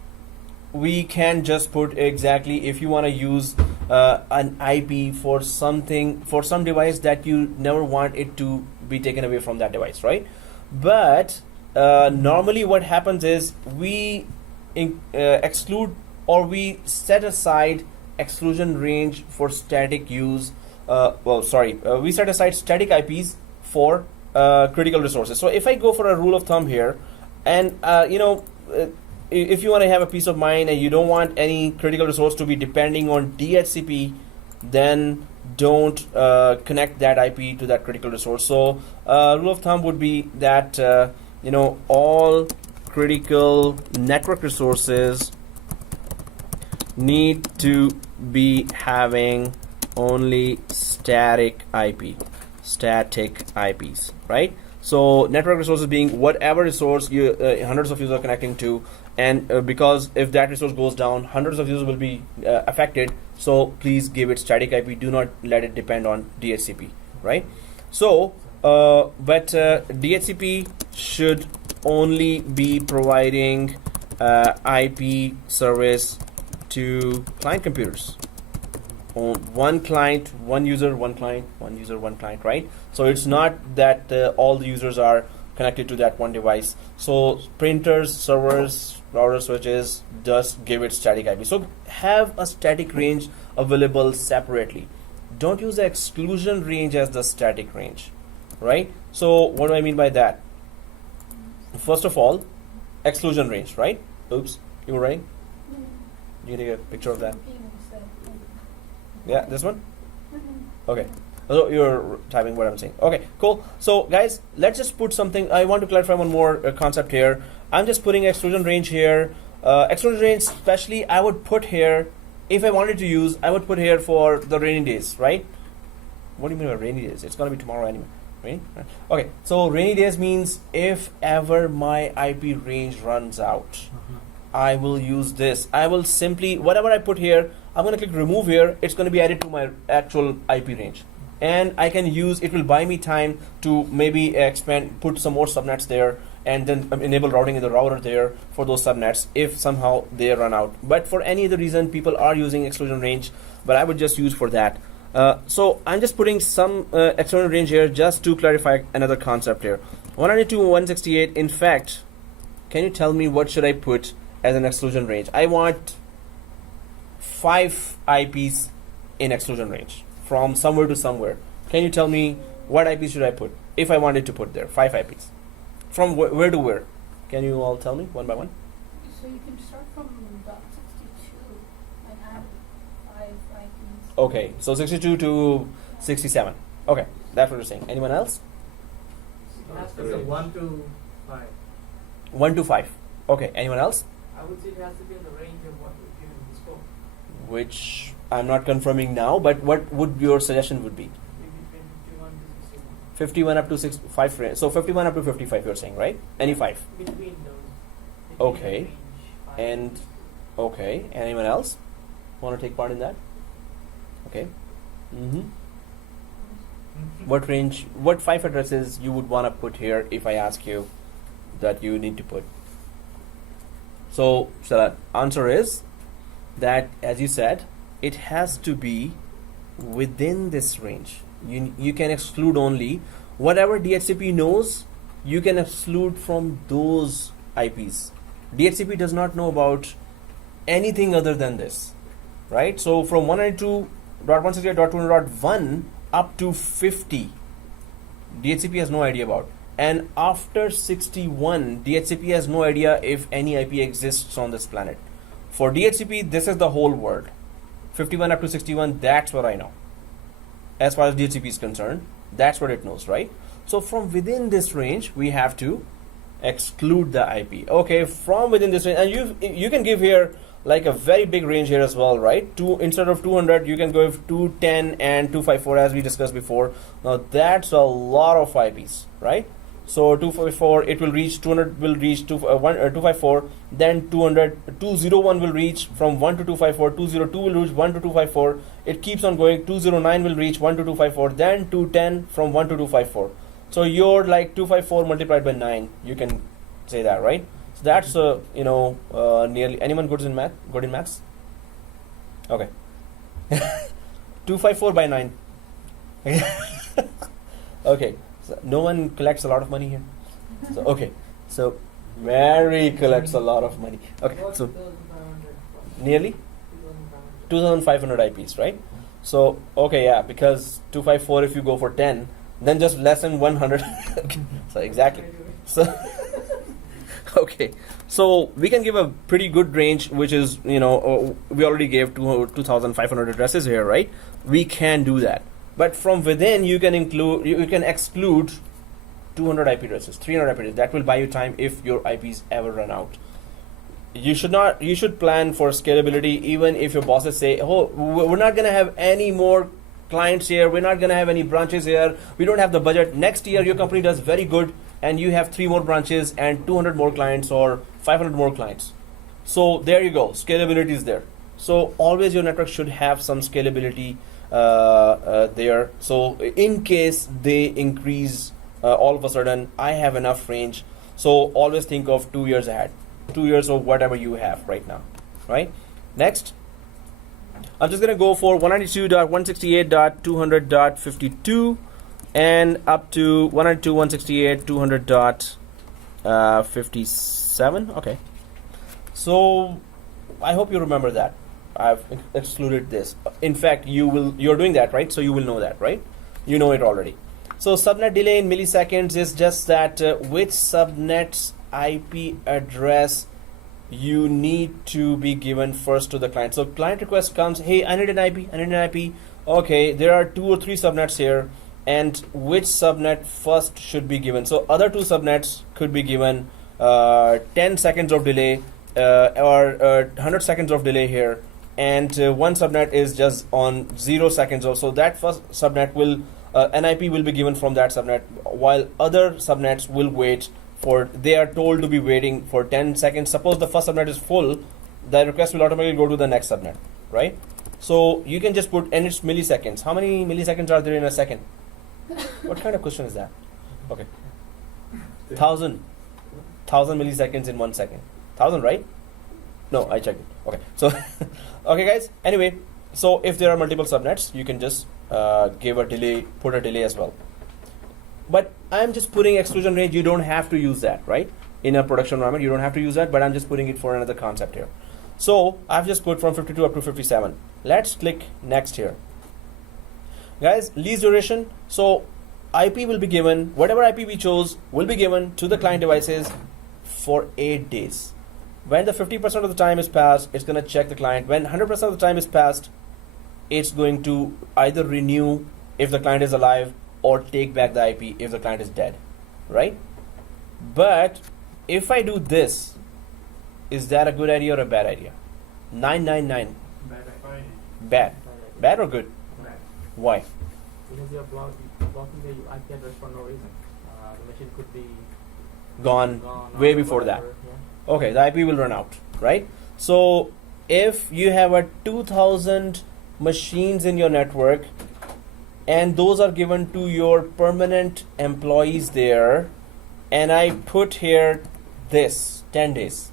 we can just put exactly if you want to use an IP for some device that you never want it to be taken away from that device, right? But normally what happens is we exclude or we set aside exclusion range for static use. We set aside static IPs for critical resources. So if I go for a rule of thumb here, and if you want to have a peace of mind and you don't want any critical resource to be depending on DHCP, then don't connect that IP to that critical resource. So rule of thumb would be that all critical network resources need to be having only static IPs, right? So network resources being whatever resource you hundreds of users are connecting to, and because if that resource goes down, hundreds of users will be affected. So please give it static IP. Do not let it depend on DHCP, right? So, but DHCP should only be providing IP service to client computers. On one client, one user, one client, one user, one client, right? So it's not that all the users are connected to that one device. So printers, servers, router switches, just give it static IP. So have a static range available separately. Don't use the exclusion range as the static range, right? So what do I mean by that? First of all, exclusion range, right? Oops, you were writing? You can take a picture of that. Yeah, this one? Okay. So you're typing what I'm saying. Okay, cool. So guys, let's just put something. I want to clarify one more concept here. I'm just putting exclusion range here. Exclusion range, especially, I would put here, if I wanted to use, I would put here for the rainy days, right? What do you mean by rainy days? It's going to be tomorrow anyway, right? Okay, so rainy days means if ever my IP range runs out, I will use this. I will simply, whatever I put here, I'm going to click remove here. It's going to be added to my actual IP range. And I can use, it will buy me time to maybe expand, put some more subnets there, and then enable routing in the router there for those subnets if somehow they run out. But for any other reason, people are using exclusion range, but I would just use for that. So I'm just putting some exclusion range here just to clarify another concept here. 192.168, in fact, can you tell me what should I put as an exclusion range? I want 5 IPs in exclusion range from somewhere to somewhere. Can you tell me what IPs should I put if I wanted to put there 5 IPs from where to where? Can you all tell me one by one? So you can start from .62 and add 5 IPs. Okay, so 62 to 67. Okay, that's what you're saying. Anyone else? It's a 1 to 5. 1 to 5. Okay, anyone else? I would say it has to be in the range of what we've given in the scope. Which I'm not confirming now, but what would your suggestion would be? Maybe between 51 to 51 61. up to 5 range. So 51 up to 55 you're saying, right? Any 5. Between those. Okay. Range 5. And okay, anyone else want to take part in that? Okay. What range, what 5 addresses you would want to put here if I ask you that you need to put? So the answer is that, as you said, it has to be within this range. You can exclude only whatever DHCP knows. You can exclude from those IPs. DHCP does not know about anything other than this, right? So from 192.168.200.1, up to 50, DHCP has no idea about. And after 61, DHCP has no idea if any IP exists on this planet. For DHCP, this is the whole world. 51 up to 61, that's what I know. As far as DHCP is concerned, that's what it knows, right? So from within this range, we have to exclude the IP. Okay, from within this range, and you can give here like a very big range here as well, right? Instead of 200, you can go with 210 and 254 as we discussed before. Now that's a lot of IPs, right? So 254, it will reach 200, will reach 254, then 200, 201 will reach from 1 to 254, 202 will reach 1 to 254. It keeps on going. 209 will reach 1 to 254, then 210 from 1 to 254. So you're like 254 multiplied by 9. You can say that, right? So that's nearly. Anyone good in math? Good in maths? Okay. 254 by 9. Okay. So no one collects a lot of money here. So okay. So Mary collects a lot of money. Okay. So nearly 2,500 IPs, right? So okay, yeah, because 254 if you go for 10, then just less than 100. Okay. So exactly. So okay, so we can give a pretty good range, which is we already gave 2,500 addresses here, right? We can do that, but from within you can exclude 200 IP addresses, 300 IP addresses. That will buy you time if your IPs ever run out. You should plan for scalability, even if your bosses say, oh, we're not gonna have any more clients here, we're not gonna have any branches here, we don't have the budget. Next year your company does very good and you have 3 more branches and 200 more clients or 500 more clients. So there you go, scalability is there. So always your network should have some scalability there. So in case they increase all of a sudden, I have enough range. So always think of 2 years ahead, 2 years of whatever you have right now, right? Next, I'm just gonna go for 192.168.200.52 and up to 192.168.200.57. Okay, so I hope you remember that I've excluded this. In fact, you're doing that, right? So you will know that, right? You know it already. So subnet delay in milliseconds is just that which subnet's IP address you need to be given first to the client. So client request comes, hey, I need an IP, I need an IP. Okay, there are 2 or 3 subnets here, and which subnet first should be given? So other 2 subnets could be given 10 seconds of delay or 100 seconds of delay here, and one subnet is just on 0 seconds or so. That first subnet will an IP will be given from that subnet, while other subnets will wait for, they are told to be waiting for 10 seconds. Suppose the first subnet is full, the request will automatically go to the next subnet, right? So you can just put, and it's milliseconds. How many milliseconds are there in a second? What kind of question is that? Okay. 1,000 milliseconds in 1 second. 1,000, right? No, I checked it. Okay. So, okay guys, anyway, so if there are multiple subnets, you can just give a delay, put a delay as well. But I'm just putting exclusion range. You don't have to use that, right? In a production environment, you don't have to use that, but I'm just putting it for another concept here. So I've just put from 52 up to 57. Let's click next here. Guys, lease duration. So IP will be given, whatever IP we chose will be given to the client devices for 8 days. When the 50% of the time is passed, it's going to check the client. When 100% of the time is passed, it's going to either renew if the client is alive or take back the IP if the client is dead, right? But if I do this, is that a good idea or a bad idea? 999. Bad. Bad or good? Bad. Why? Because you're blocking the IP address for no reason. The machine could be Gone way before that. Yeah. Okay, the IP will run out, right? So if you have a 2,000 machines in your network and those are given to your permanent employees there, and I put here this 10 days.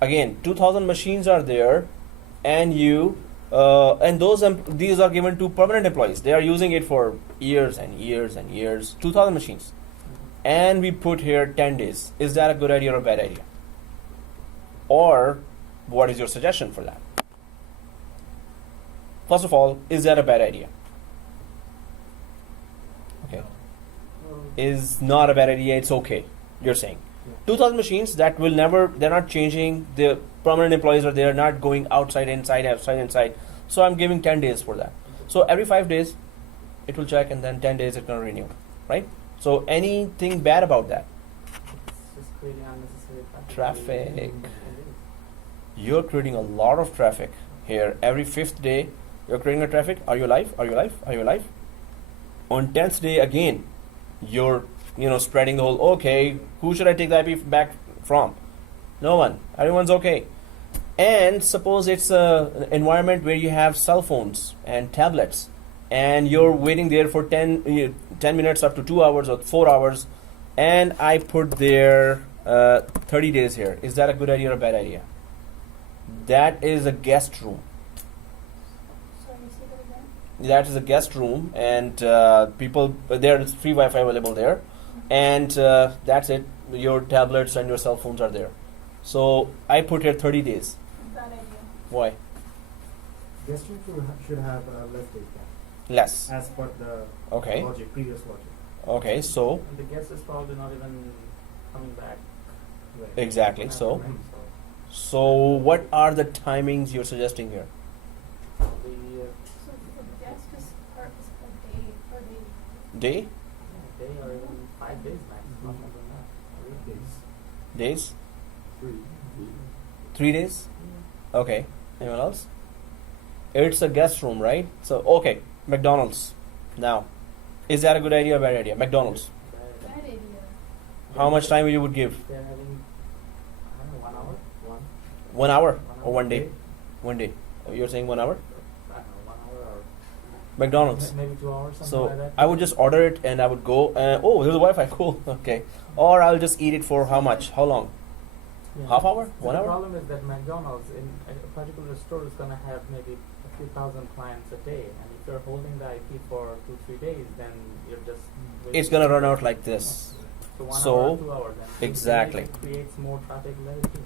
Again, 2,000 machines are there, and these are given to permanent employees. They are using it for years and years and years. 2,000 machines, and we put here 10 days. Is that a good idea or a bad idea? Or what is your suggestion for that? First of all, is that a bad idea? is not a bad idea. It's okay. You're saying. Yeah. 2,000 machines that will never, they're not changing. The permanent employees are there, not going outside, inside, outside, inside. So I'm giving 10 days for that. So every 5 days, it will check, and then 10 days it's going to renew, right? So anything bad about that? It's just creating unnecessary Traffic. It is. You're creating a lot of traffic here. Every 5th day, you're creating a traffic. Are you live? Are you live? Are you live? On 10th day again, you're spreading the whole. Okay, who should I take the IP back from? No one. Everyone's okay. And suppose it's an environment where you have cell phones and tablets, and you're waiting there for 10 minutes up to 2 hours or 4 hours, and I put there 30 days here. Is that a good idea or a bad idea? That is a guest room. So you see that again? That is a guest room, and people, there's free Wi-Fi available there, and that's it. Your tablets and your cell phones are there. So I put here 30 days. Bad idea. Why? Guest room should have less data Less. as per the Okay. logic, previous logic. Okay. So And the guest is probably not even coming back. Right. exactly. So Right, so what are the timings you're suggesting here? probably, So the guest is per day. Day? yeah, day or even 5 days max, not more than that. Really. Days? 3 days? Okay. Anyone else? It's a guest room, right? So okay. McDonald's. Now, is that a good idea or bad idea? McDonald's. Bad idea. How much time you would give? They're having, I don't know, 1 hour? 1 hour or 1 one day? 1 day. You're saying 1 hour? I don't know, 1 hour or McDonald's. maybe 2 hours, something So like that. I would just order it and I would go. Oh, there's a Wi-Fi. Cool. Okay. Or I'll just eat it for how much? How long? Yeah. Half hour? So 1 the hour? problem is that McDonald's in a particular store is going to have maybe a few thousand clients a day, and if you're holding the IP for 2-3 days, then you're just It's gonna run out like this. So 1 so- hour, 2 hours. And exactly. It creates more traffic layer too.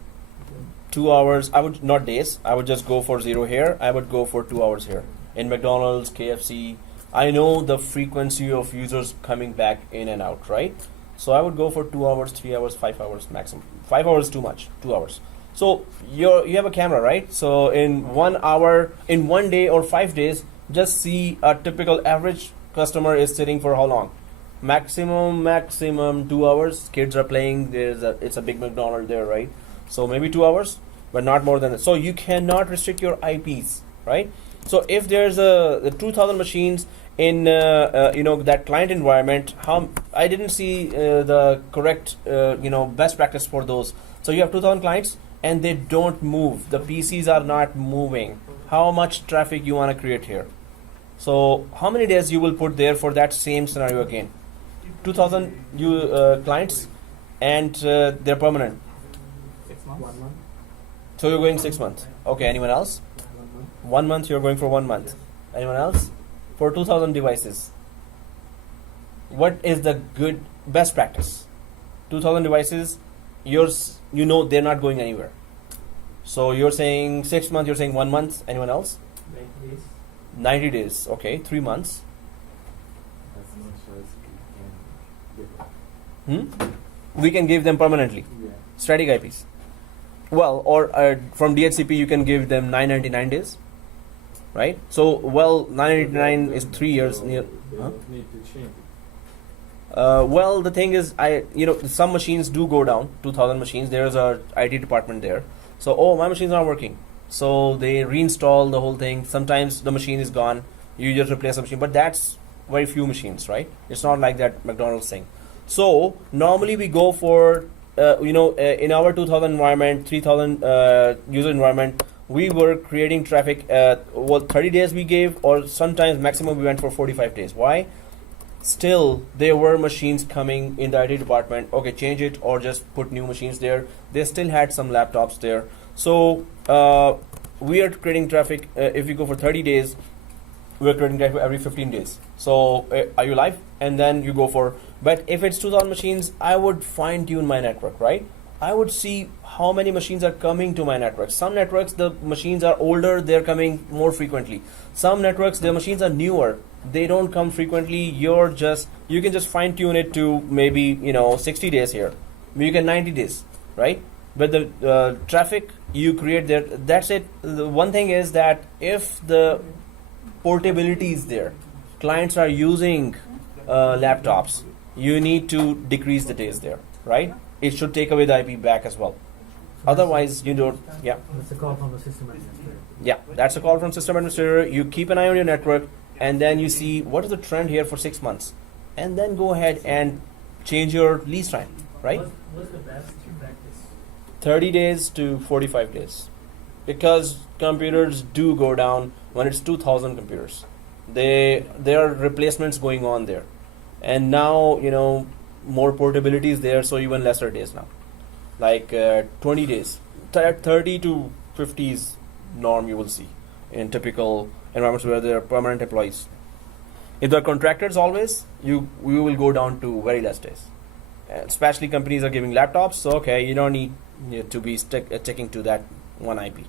2 hours. I would not days. I would just go for 0 here. I would go for 2 hours here. In McDonald's, KFC, I know the frequency of users coming back in and out, right? So I would go for 2 hours, 3 hours, 5 hours maximum. 5 hours is too much. 2 hours. So you have a camera, right? So in 1 hour, in 1 day or 5 days, just see a typical average customer is sitting for how long? Maximum 2 hours. Kids are playing. It's a big McDonald's there, right? So maybe 2 hours, but not more than that. So you cannot restrict your IPs, right? So if there's the 2,000 machines in that client environment, I didn't see the correct best practice for those. So you have 2,000 clients and they don't move. The PCs are not moving. How much traffic you want to create here? So how many days you will put there for that same scenario again? 2,000 clients and they're permanent. 6 months. 1 month. So you're going 6 months. Okay, anyone else? 1 month. 1 month, you're going for 1 month. Anyone else? For 2,000 devices. What is the best practice? 2,000 devices, they're not going anywhere. So you're saying 6 months, you're saying 1 month. Anyone else? 90 days. 90 days. Okay, 3 months. As much as we can give it. We can give them permanently. Yeah. Static IPs. Well, or from DHCP you can give them 999 days. Right? So, 999 is 3 years. They Huh? don't need to change it. Well, the thing is, some machines do go down. 2,000 machines. There's a IT department there. So, my machine's not working. So they reinstall the whole thing. Sometimes the machine is gone. You just replace the machine, but that's very few machines, right? It's not like that McDonald's thing. So normally we go for in our 2,000 environment, 3,000 user environment, we were creating traffic. 30 days we gave, or sometimes maximum we went for 45 days. Why? Still, there were machines coming in the IT department. Okay, change it or just put new machines there. They still had some laptops there. So we are creating traffic. If we go for 30 days, we are creating traffic every 15 days. So are you live? And then you go for. But if it's 2,000 machines, I would fine tune my network, right? I would see how many machines are coming to my network. Some networks, the machines are older, they're coming more frequently. Some networks, their machines are newer, they don't come frequently. You can just fine tune it to maybe 60 days here, you can 90 days, right? But the traffic you create there, that's it. The one thing is that if the portability is there, clients are using laptops, you need to decrease the days there, right? It should take away the IP back as well. Otherwise, you don't. Yeah. That's a call from the system administrator. Yeah, that's a call from system administrator. You keep an eye on your network, and then you see what is the trend here for 6 months, and then go ahead and change your lease time, right? What's the best practice? 30 days to 45 days, because computers do go down when it's 2,000 computers. There are replacements going on there, and now more portability is there, so even lesser days now, like 20 days. 30 to 50 is norm you will see in typical environments where there are permanent employees. If they're contractors, always we will go down to very less days. Especially companies are giving laptops, so okay, you don't need to be sticking to that one IP,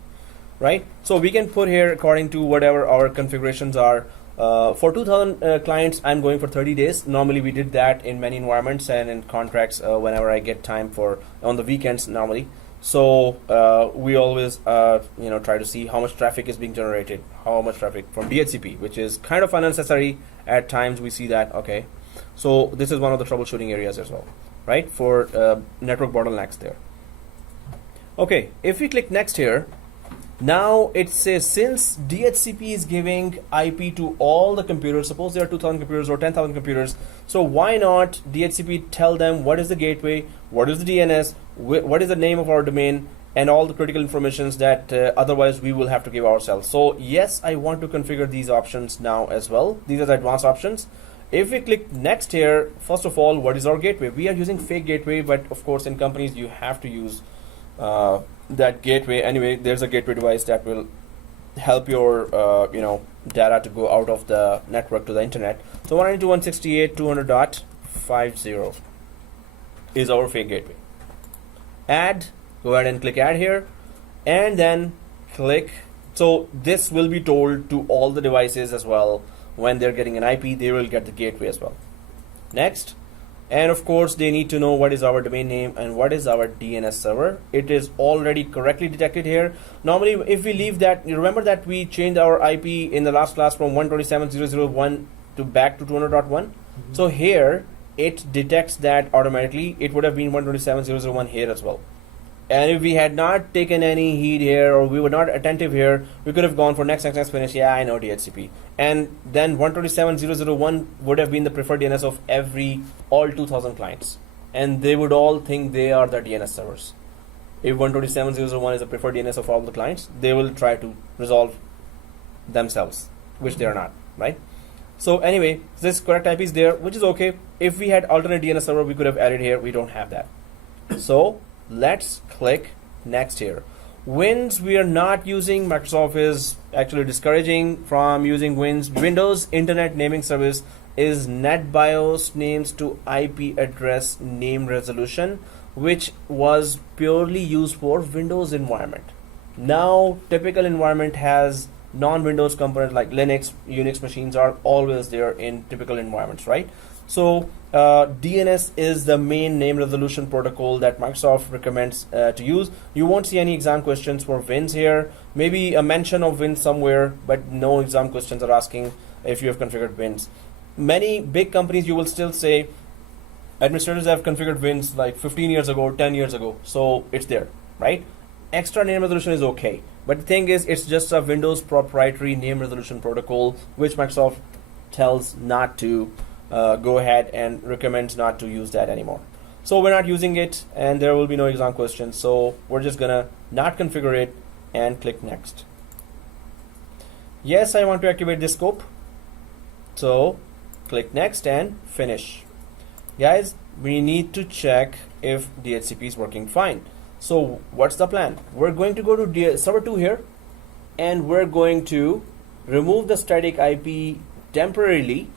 right? So we can put here according to whatever our configurations are. For 2,000 clients, I'm going for 30 days. Normally we did that in many environments and in contracts whenever I get time for on the weekends normally. So we always try to see how much traffic is being generated, how much traffic from DHCP, which is kind of unnecessary at times. We see that, okay. So this is one of the troubleshooting areas as well, right? For network bottlenecks there. Okay, if we click next here, now it says since DHCP is giving IP to all the computers, suppose there are 2,000 computers or 10,000 computers, so why not DHCP tell them what is the gateway, what is the DNS, what is the name of our domain, and all the critical informations that otherwise we will have to give ourselves. So yes, I want to configure these options now as well. These are the advanced options. If we click next here, first of all, what is our gateway? We are using fake gateway, but of course in companies you have to use that gateway. Anyway, there's a gateway device that will help your data to go out of the network to the internet. So 192.168.200.50 is our fake gateway. Add, go ahead and click add here, and then click. So this will be told to all the devices as well. When they're getting an IP, they will get the gateway as well. Next. And of course, they need to know what is our domain name and what is our DNS server. It is already correctly detected here. Normally, if we leave that, you remember that we changed our IP in the last class from 127.0.0.1 to back to 200.1. So here, it detects that automatically. It would have been 127.0.0.1 here as well. And if we had not taken any heed here, or we were not attentive here, we could have gone for next finish. Yeah, I know DHCP. And then 127.0.0.1 would have been the preferred DNS of all 2,000 clients. And they would all think they are the DNS servers. If 127.0.0.1 is the preferred DNS of all the clients, they will try to resolve themselves, which they are not, right? So anyway, this correct IP is there, which is okay. If we had alternate DNS server, we could have added here. We don't have that. So let's click next here. Wins we are not using. Microsoft is actually discouraging from using Wins. Windows Internet Naming Service is NetBIOS names to IP address name resolution, which was purely used for Windows environment. Now typical environment has non-Windows components like Linux, Unix machines are always there in typical environments, right? So DNS is the main name resolution protocol that Microsoft recommends to use. You won't see any exam questions for WINS here. Maybe a mention of WINS somewhere, but no exam questions are asking if you have configured WINS. Many big companies, you will still say administrators have configured WINS like 15 years ago, 10 years ago. So it's there, right? Extra name resolution is okay. But the thing is, it's just a Windows proprietary name resolution protocol, which Microsoft tells not to go ahead and recommends not to use that anymore. So we're not using it, and there will be no exam questions. So we're just gonna not configure it and click next. Yes, I want to activate this scope. So click next and finish. Guys, we need to check if DHCP is working fine. So what's the plan? We're going to go to server 2 here, and we're going to remove the static IP temporarily,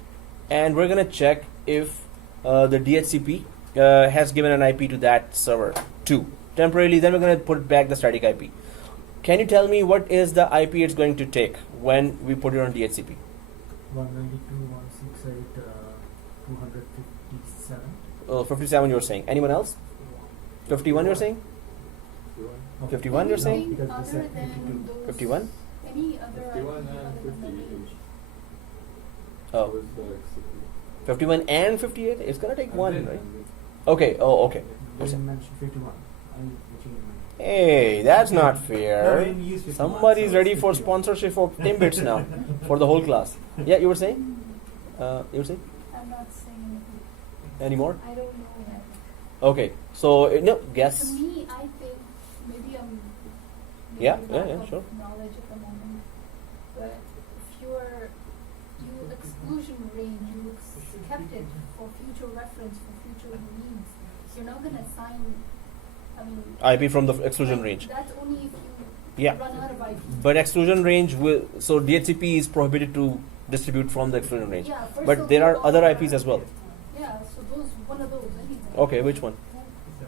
and we're going to check if the DHCP has given an IP to that server 2 temporarily. Then we're going to put back the static IP. Can you tell me what is the IP it's going to take when we put it on DHCP? 192.168, 257. 57 you're saying. Anyone else? 51 you're saying? 51 you're saying? Anything Because other they said than 52. those- 51? Any other 51 IP and other than the 58. range? Oh, Was the execute. 51 and 58? It's gonna take And one, then- right? Okay, oh, okay. They didn't mention 51. I'm changing my. Hey, that's not No, we fair. didn't use 51, Somebody's so ready it's for 51. sponsorship for Timbits now for the whole class. Yeah, you were saying? You were saying? I'm not saying anything. Anymore? I don't know that. Okay, so no, To guess. me, I think maybe I'm Yeah, maybe yeah, lack yeah, of sure. knowledge at the moment. But if you exclusion range, you kept it for future reference, for future needs. You're not gonna assign. I mean, IP from the exclusion range. That's only if you Yeah. run out of IP. But exclusion range will, so DHCP is prohibited to distribute from the exclusion range. Yeah, first But of there are all, other IPs as well. Yeah, so those one of those anyway. Okay, which one?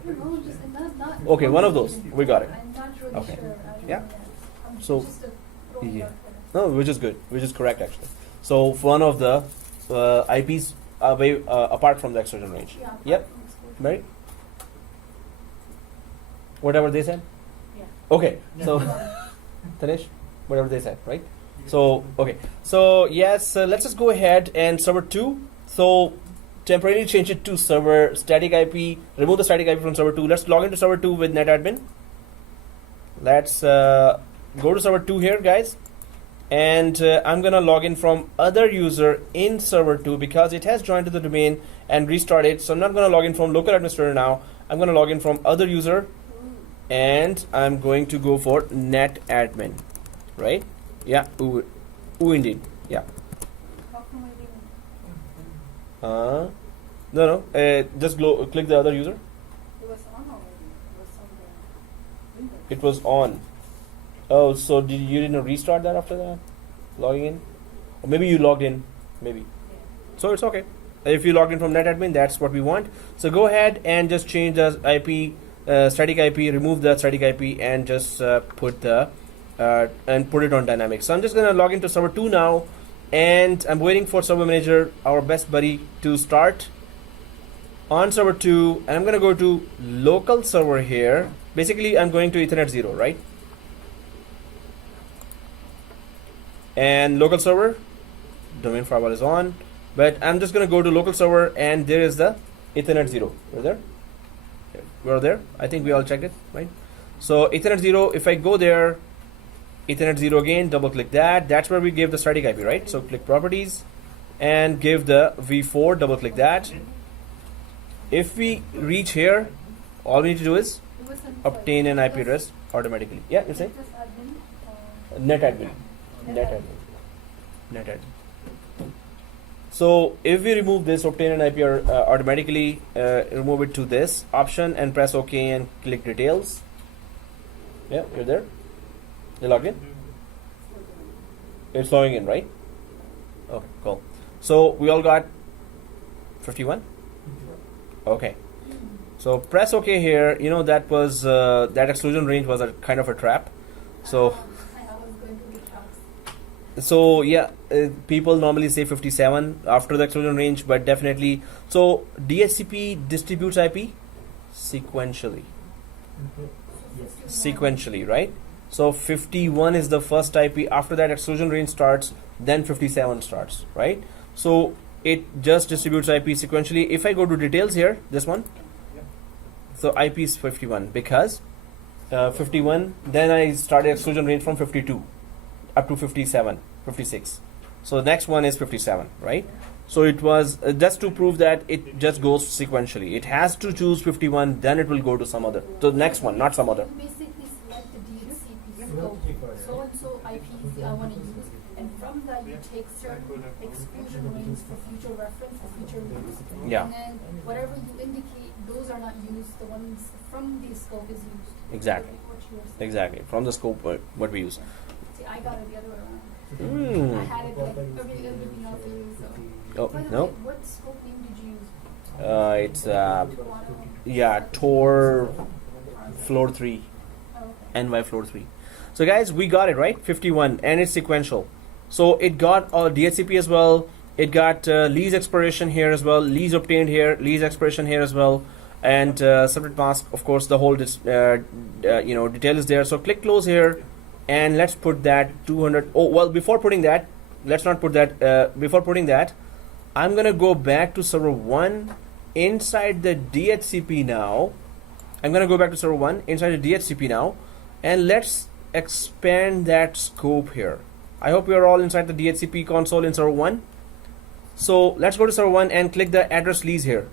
You know, just not. Okay, one of those. We got it. I'm not really Okay. sure. I don't Yeah. know yet. I'm So, just throwing yeah. it out there. No, which is good, which is correct actually. So one of the IPs away apart from the exclusion range. Yeah. Yep. apart from exclusion. Right? Whatever they said. Yeah. Okay. So Tanesh, whatever they said, right? So okay. So yes, let's just go ahead and server 2. So temporarily change it to server static IP. Remove the static IP from server 2. Let's log into server 2 with netadmin. Let's go to server 2 here, guys. And I'm gonna log in from other user in server 2 because it has joined to the domain and restarted. So I'm not gonna log in from local administrator now. I'm gonna log in from other user, and I'm going to go for netadmin, right? Yeah, ooh indeed, yeah. How come I didn't? No, just click the other user. It was on already. It was on the window. It was on. Oh, so you didn't restart that after that? Logging in? Or maybe you logged in, maybe. Yeah. So it's okay. If you logged in from netadmin, that's what we want. So go ahead and just change the IP, static IP, remove the static IP, and just put it on dynamic. So I'm just gonna log into server 2 now, and I'm waiting for server manager, our best buddy, to start on server 2, and I'm gonna go to local server here. Basically, I'm going to Ethernet 0, right? And local server, domain firewall is on, but I'm just gonna go to local server, and there is the Ethernet 0. We're there. We're there. I think we all checked it, right? So Ethernet 0. If I go there, Ethernet 0 again, double click that. That's where we give the static IP, right? So click properties, and give the v4. Double click that. If we reach here, all we need to do is It was on obtain an IP just- address automatically. Yeah, you're saying? just admin, NetAdmin. NetAdmin. NetAdmin. So if we remove this, obtain an IP automatically, remove it to this option and press OK and click details. Yeah, you're there. You logged in. It's logging in, right? Okay, cool. So we all got 51. Okay. So press OK here. You know that was that exclusion range was a kind of a trap. So. I was going to the house. So yeah, people normally say 57 after the exclusion range, but definitely. So DHCP distributes IP sequentially. Yes. Sequentially, right? So 51 is the first IP. After that, exclusion range starts, then 57 starts, right? So it just distributes IP sequentially. If I go to details here, this one, so IP is 51 because 51. Then I started exclusion range from 52 up to 57, 56. So next one is 57, right? So it was just to prove that it just goes sequentially. It has to choose 51, then it will go to some other. So the next one, not some other. You basically select the DHCP scope, so and so IPs I want to use, and from that you take certain exclusion ranges for future reference, for future use. Yeah, And then whatever you indicate, those are not used. The ones from the scope is used. exactly, Like what you were saying. exactly. From the scope, what we use. See, I got it the other way around. I Mm. had it like everything else you use. So. Oh By the no, way, what scope name did you use? it's Quantum. yeah, Tor floor 3. Oh, okay. NY floor 3. So guys, we got it right, 51, and it's sequential. So it got DHCP as well. It got lease expiration here as well, lease obtained here, lease expiration here as well, and separate mask. Of course, the whole detail is there. So click close here, and let's put that 200. Oh well, before putting that, let's not put that. Before putting that, I'm gonna go back to server 1 inside the DHCP now. I'm gonna go back to server 1 inside the DHCP now, and let's expand that scope here. I hope you're all inside the DHCP console in server 1. So let's go to server 1 and click the address lease here.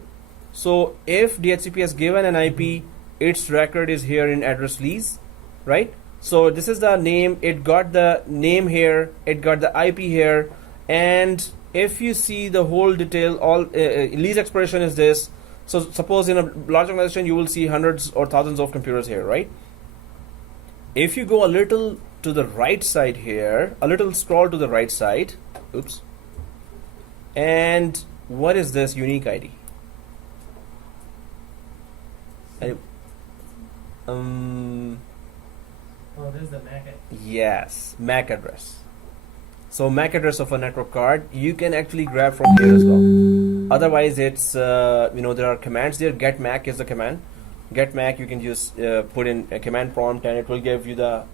So if DHCP has given an IP, its record is here in address lease, right? So this is the name. It got the name here. It got the IP here. And if you see the whole detail, all lease expiration is this. So suppose in a large organization, you will see hundreds or thousands of computers here, right? If you go a little to the right side here, a little scroll to the right side, oops. And what is this unique ID? Oh, there's the MAC. Yes, MAC address. So MAC address of a network card, you can actually grab from here as well. Otherwise, it's there are commands there. Get MAC is the command. Get MAC, you can just put in a command prompt, and it will give you the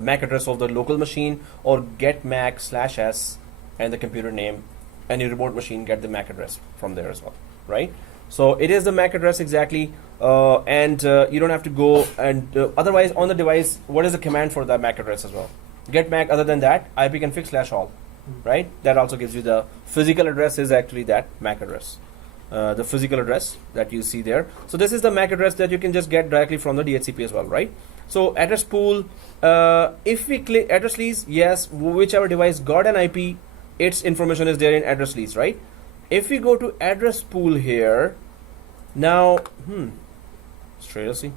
MAC address of the local machine, or get MAC /s and the computer name. Any remote machine, get the MAC address from there as well, right? So it is the MAC address exactly, and you don't have to go and otherwise on the device, what is the command for the MAC address as well? Get MAC. Other than that, ipconfig /all, right? That also gives you the physical address is actually that MAC address, the physical address that you see there. So this is the MAC address that you can just get directly from the DHCP as well, right? So address pool, if we click address lease, yes, whichever device got an IP, its information is there in address lease, right? If we go to address pool here, now, seriously,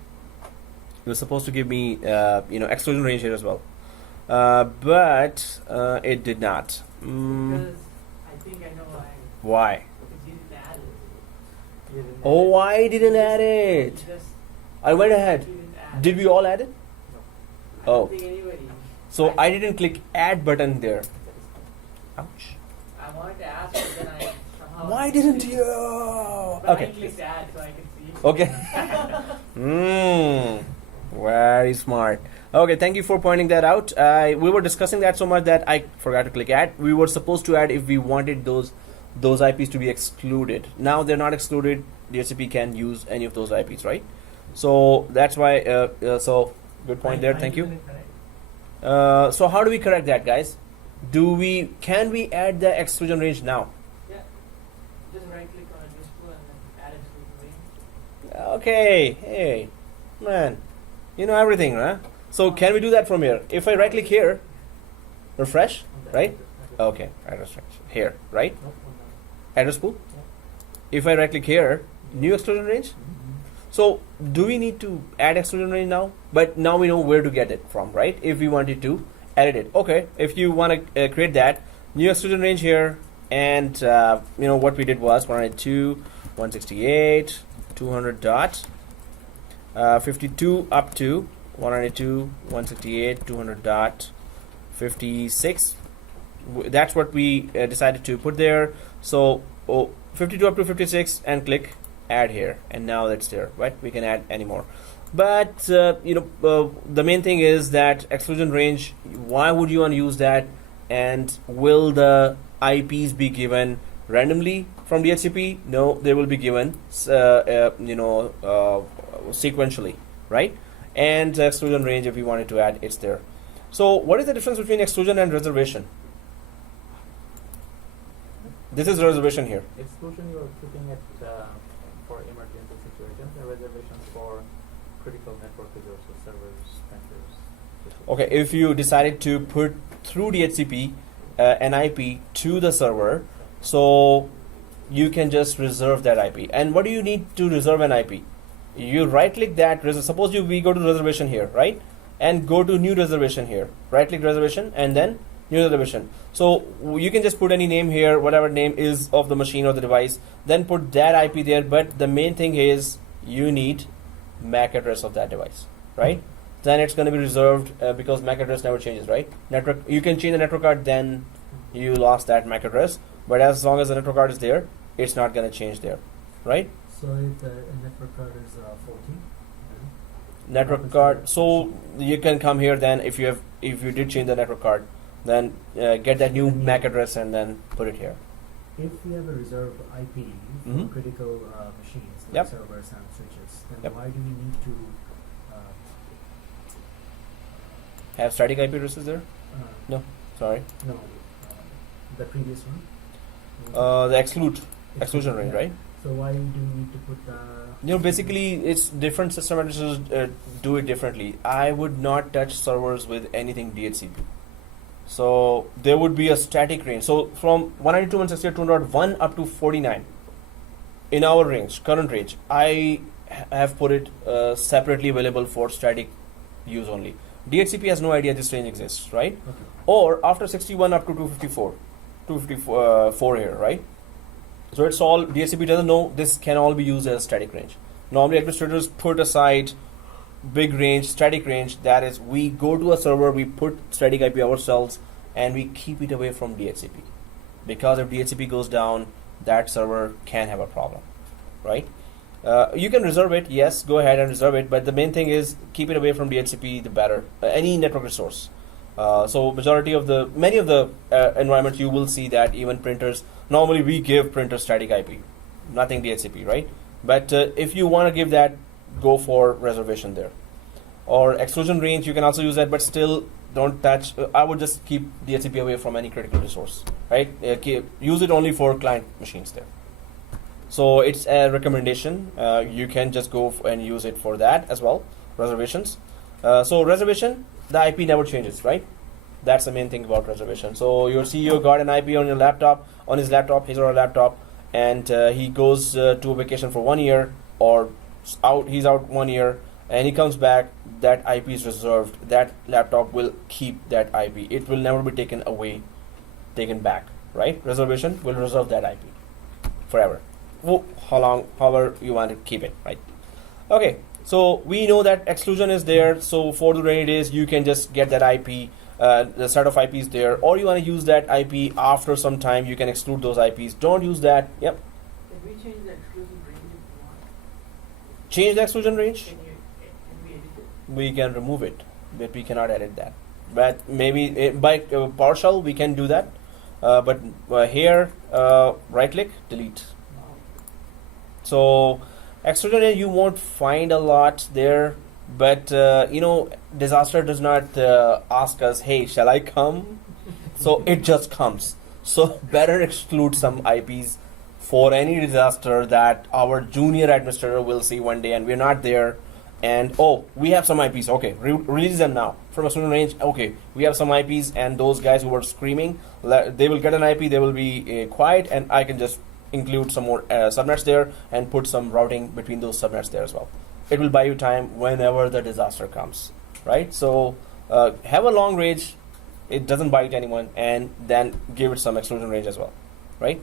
it was supposed to give me, exclusion range here as well, but it did not. Because I think I know why. Why? Because you didn't add it. You didn't Oh, add I didn't add it. it. You just I went ahead. you didn't add Did we all add it? I don't Oh. think anybody. So I didn't click add button there. Ouch. I wanted to ask, but then I somehow. Why didn't you? But I Okay. clicked add so I could see. Okay. Very smart. Okay, thank you for pointing that out. We were discussing that so much that I forgot to click add. We were supposed to add if we wanted those IPs to be excluded. Now they're not excluded. DHCP can use any of those IPs, right? So that's why. So good point there. Thank you. So how do we correct that, guys? Can we add the exclusion range now? Yeah. Just right click on a display and then add exclusion range. Okay, hey, man, you know everything, huh? So can we do that from here? If I right click here, refresh, right? Okay, address range here, right? Address pool. If I right click here, new exclusion range. So do we need to add exclusion range now? But now we know where to get it from, right? If we wanted to edit it. Okay, if you want to create that, new exclusion range here, and what we did was 192, 168, 200 dot, 52 up to 192, 168, 200 dot, 56. That's what we decided to put there. So 52 up to 56 and click add here, and now that's there, right? We can add any more. But the main thing is that exclusion range. Why would you want to use that? And will the IPs be given randomly from DHCP? No, they will be given sequentially, right? And exclusion range, if you wanted to add, it's there. So what is the difference between exclusion and reservation? This is reservation here. Exclusion you are putting it for emergency situations, and reservations for critical network resources, servers, printers. Okay, if you decided to put through DHCP an IP to the server, so you can just reserve that IP. And what do you need to reserve an IP? You right click that, suppose we go to reservation here, right? And go to new reservation here. Right click reservation and then new reservation. So you can just put any name here, whatever name is of the machine or the device, then put that IP there. But the main thing is you need MAC address of that device, right? Then it's going to be reserved because MAC address never changes, right? Network, you can change the network card, then you lost that MAC address. But as long as the network card is there, it's not going to change there, right? So if the network card is 14, Network card. So you can come here then if you did change the network card, then get that new MAC address and then put it here. if we have a reserved IP for Mhm. critical machines like Yep. servers and switches, then Yep. why do we need to Have static IP addresses there? no, Sorry. the previous one? The exclusion range, right? So why do we need to put the Basically, it's different system addresses do it differently. I would not touch servers with anything DHCP. So there would be a static range. So from 192.168.2.1 up to 49 in our range, current range, I have put it separately available for static use only. DHCP has no idea this range exists, right? Okay. Or after 61 up to 254 here, right? So it's all, DHCP doesn't know this can all be used as static range. Normally administrators put aside big range, static range, that is we go to a server, we put static IP ourselves and we keep it away from DHCP. Because if DHCP goes down, that server can have a problem, right? You can reserve it, yes, go ahead and reserve it, but the main thing is keep it away from DHCP, the better. Any network resource. So many of the environments you will see that even printers, normally we give printers static IP, nothing DHCP, right? But if you want to give that, go for reservation there. Or exclusion range, you can also use that, but still don't touch. I would just keep DHCP away from any critical resource, right? Use it only for client machines there. So it's a recommendation. You can just go and use it for that as well, reservations. So reservation, the IP never changes, right? That's the main thing about reservation. So your CEO got an IP on your laptop, his or her laptop, and he goes to a vacation for 1 year, or he's out 1 year, and he comes back, that IP is reserved. That laptop will keep that IP. It will never be taken taken back, right? Reservation will reserve that IP forever. However you want to keep it, right? Okay, so we know that exclusion is there. So for the rainy days, you can just get that IP, the set of IPs there, or you want to use that IP after some time, you can exclude those IPs. Don't use that. Yep. Can we change the exclusion range if we want? Change the exclusion range. Can we edit it? We can remove it, but we cannot edit that. But maybe by PowerShell we can do that. But here, right click, delete. So exclusion range you won't find a lot there, but disaster does not ask us, hey, shall I come? So it just comes. So better exclude some IPs for any disaster that our junior administrator will see one day and we're not there, and we have some IPs, okay, release them now from exclusion range. Okay, we have some IPs, and those guys who were screaming, they will get an IP, they will be quiet, and I can just include some more subnets there and put some routing between those subnets there as well. It will buy you time whenever the disaster comes, right? So have a long range, it doesn't bite anyone, and then give it some exclusion range as well, right?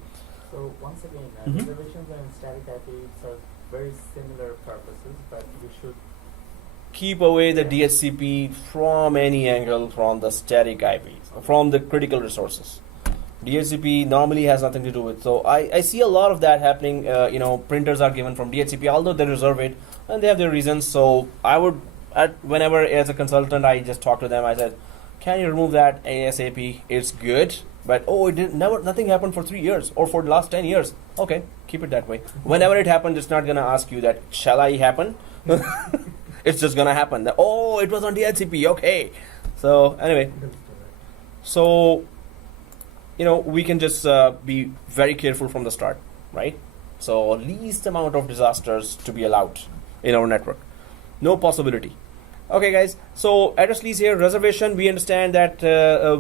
So once again, Mhm. reservations and static IP serve very similar purposes, but we should Keep away the DHCP from any angle from the static IPs, from the critical resources. DHCP normally has nothing to do with. So I see a lot of that happening. Printers are given from DHCP, although they reserve it and they have their reasons. So I would, whenever as a consultant, I just talk to them. I said, can you remove that ASAP? It's good, but nothing happened for 3 years or for the last 10 years. Okay, keep it that way. Whenever it happens, it's not gonna ask you that, shall I happen? It's just gonna happen. It was on DHCP. Okay. So anyway, so we can just be very careful from the start, right? So least amount of disasters to be allowed in our network. No possibility. Okay, guys. So address lease here, reservation. We understand that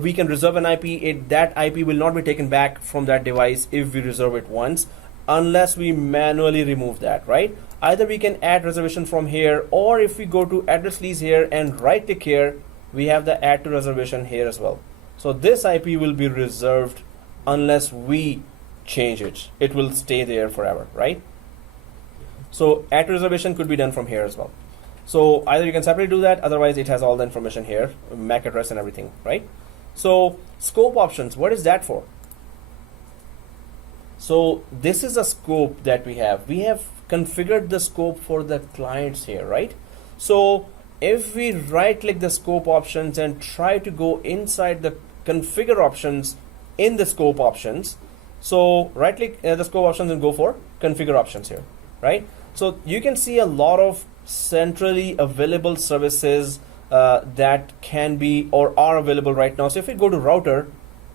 we can reserve an IP. That IP will not be taken back from that device if we reserve it once, unless we manually remove that, right? Either we can add reservation from here, or if we go to address lease here and right click here, we have the add to reservation here as well. So this IP will be reserved unless we change it. It will stay there forever, right? So add to reservation could be done from here as well. So either you can separately do that, otherwise it has all the information here, MAC address and everything, right? So scope options, what is that for? So this is a scope that we have. We have configured the scope for the clients here, right? So if we right click the scope options and try to go inside the configure options in the scope options, so right click the scope options and go for configure options here, right? So you can see a lot of centrally available services that can be or are available right now. So if we go to router,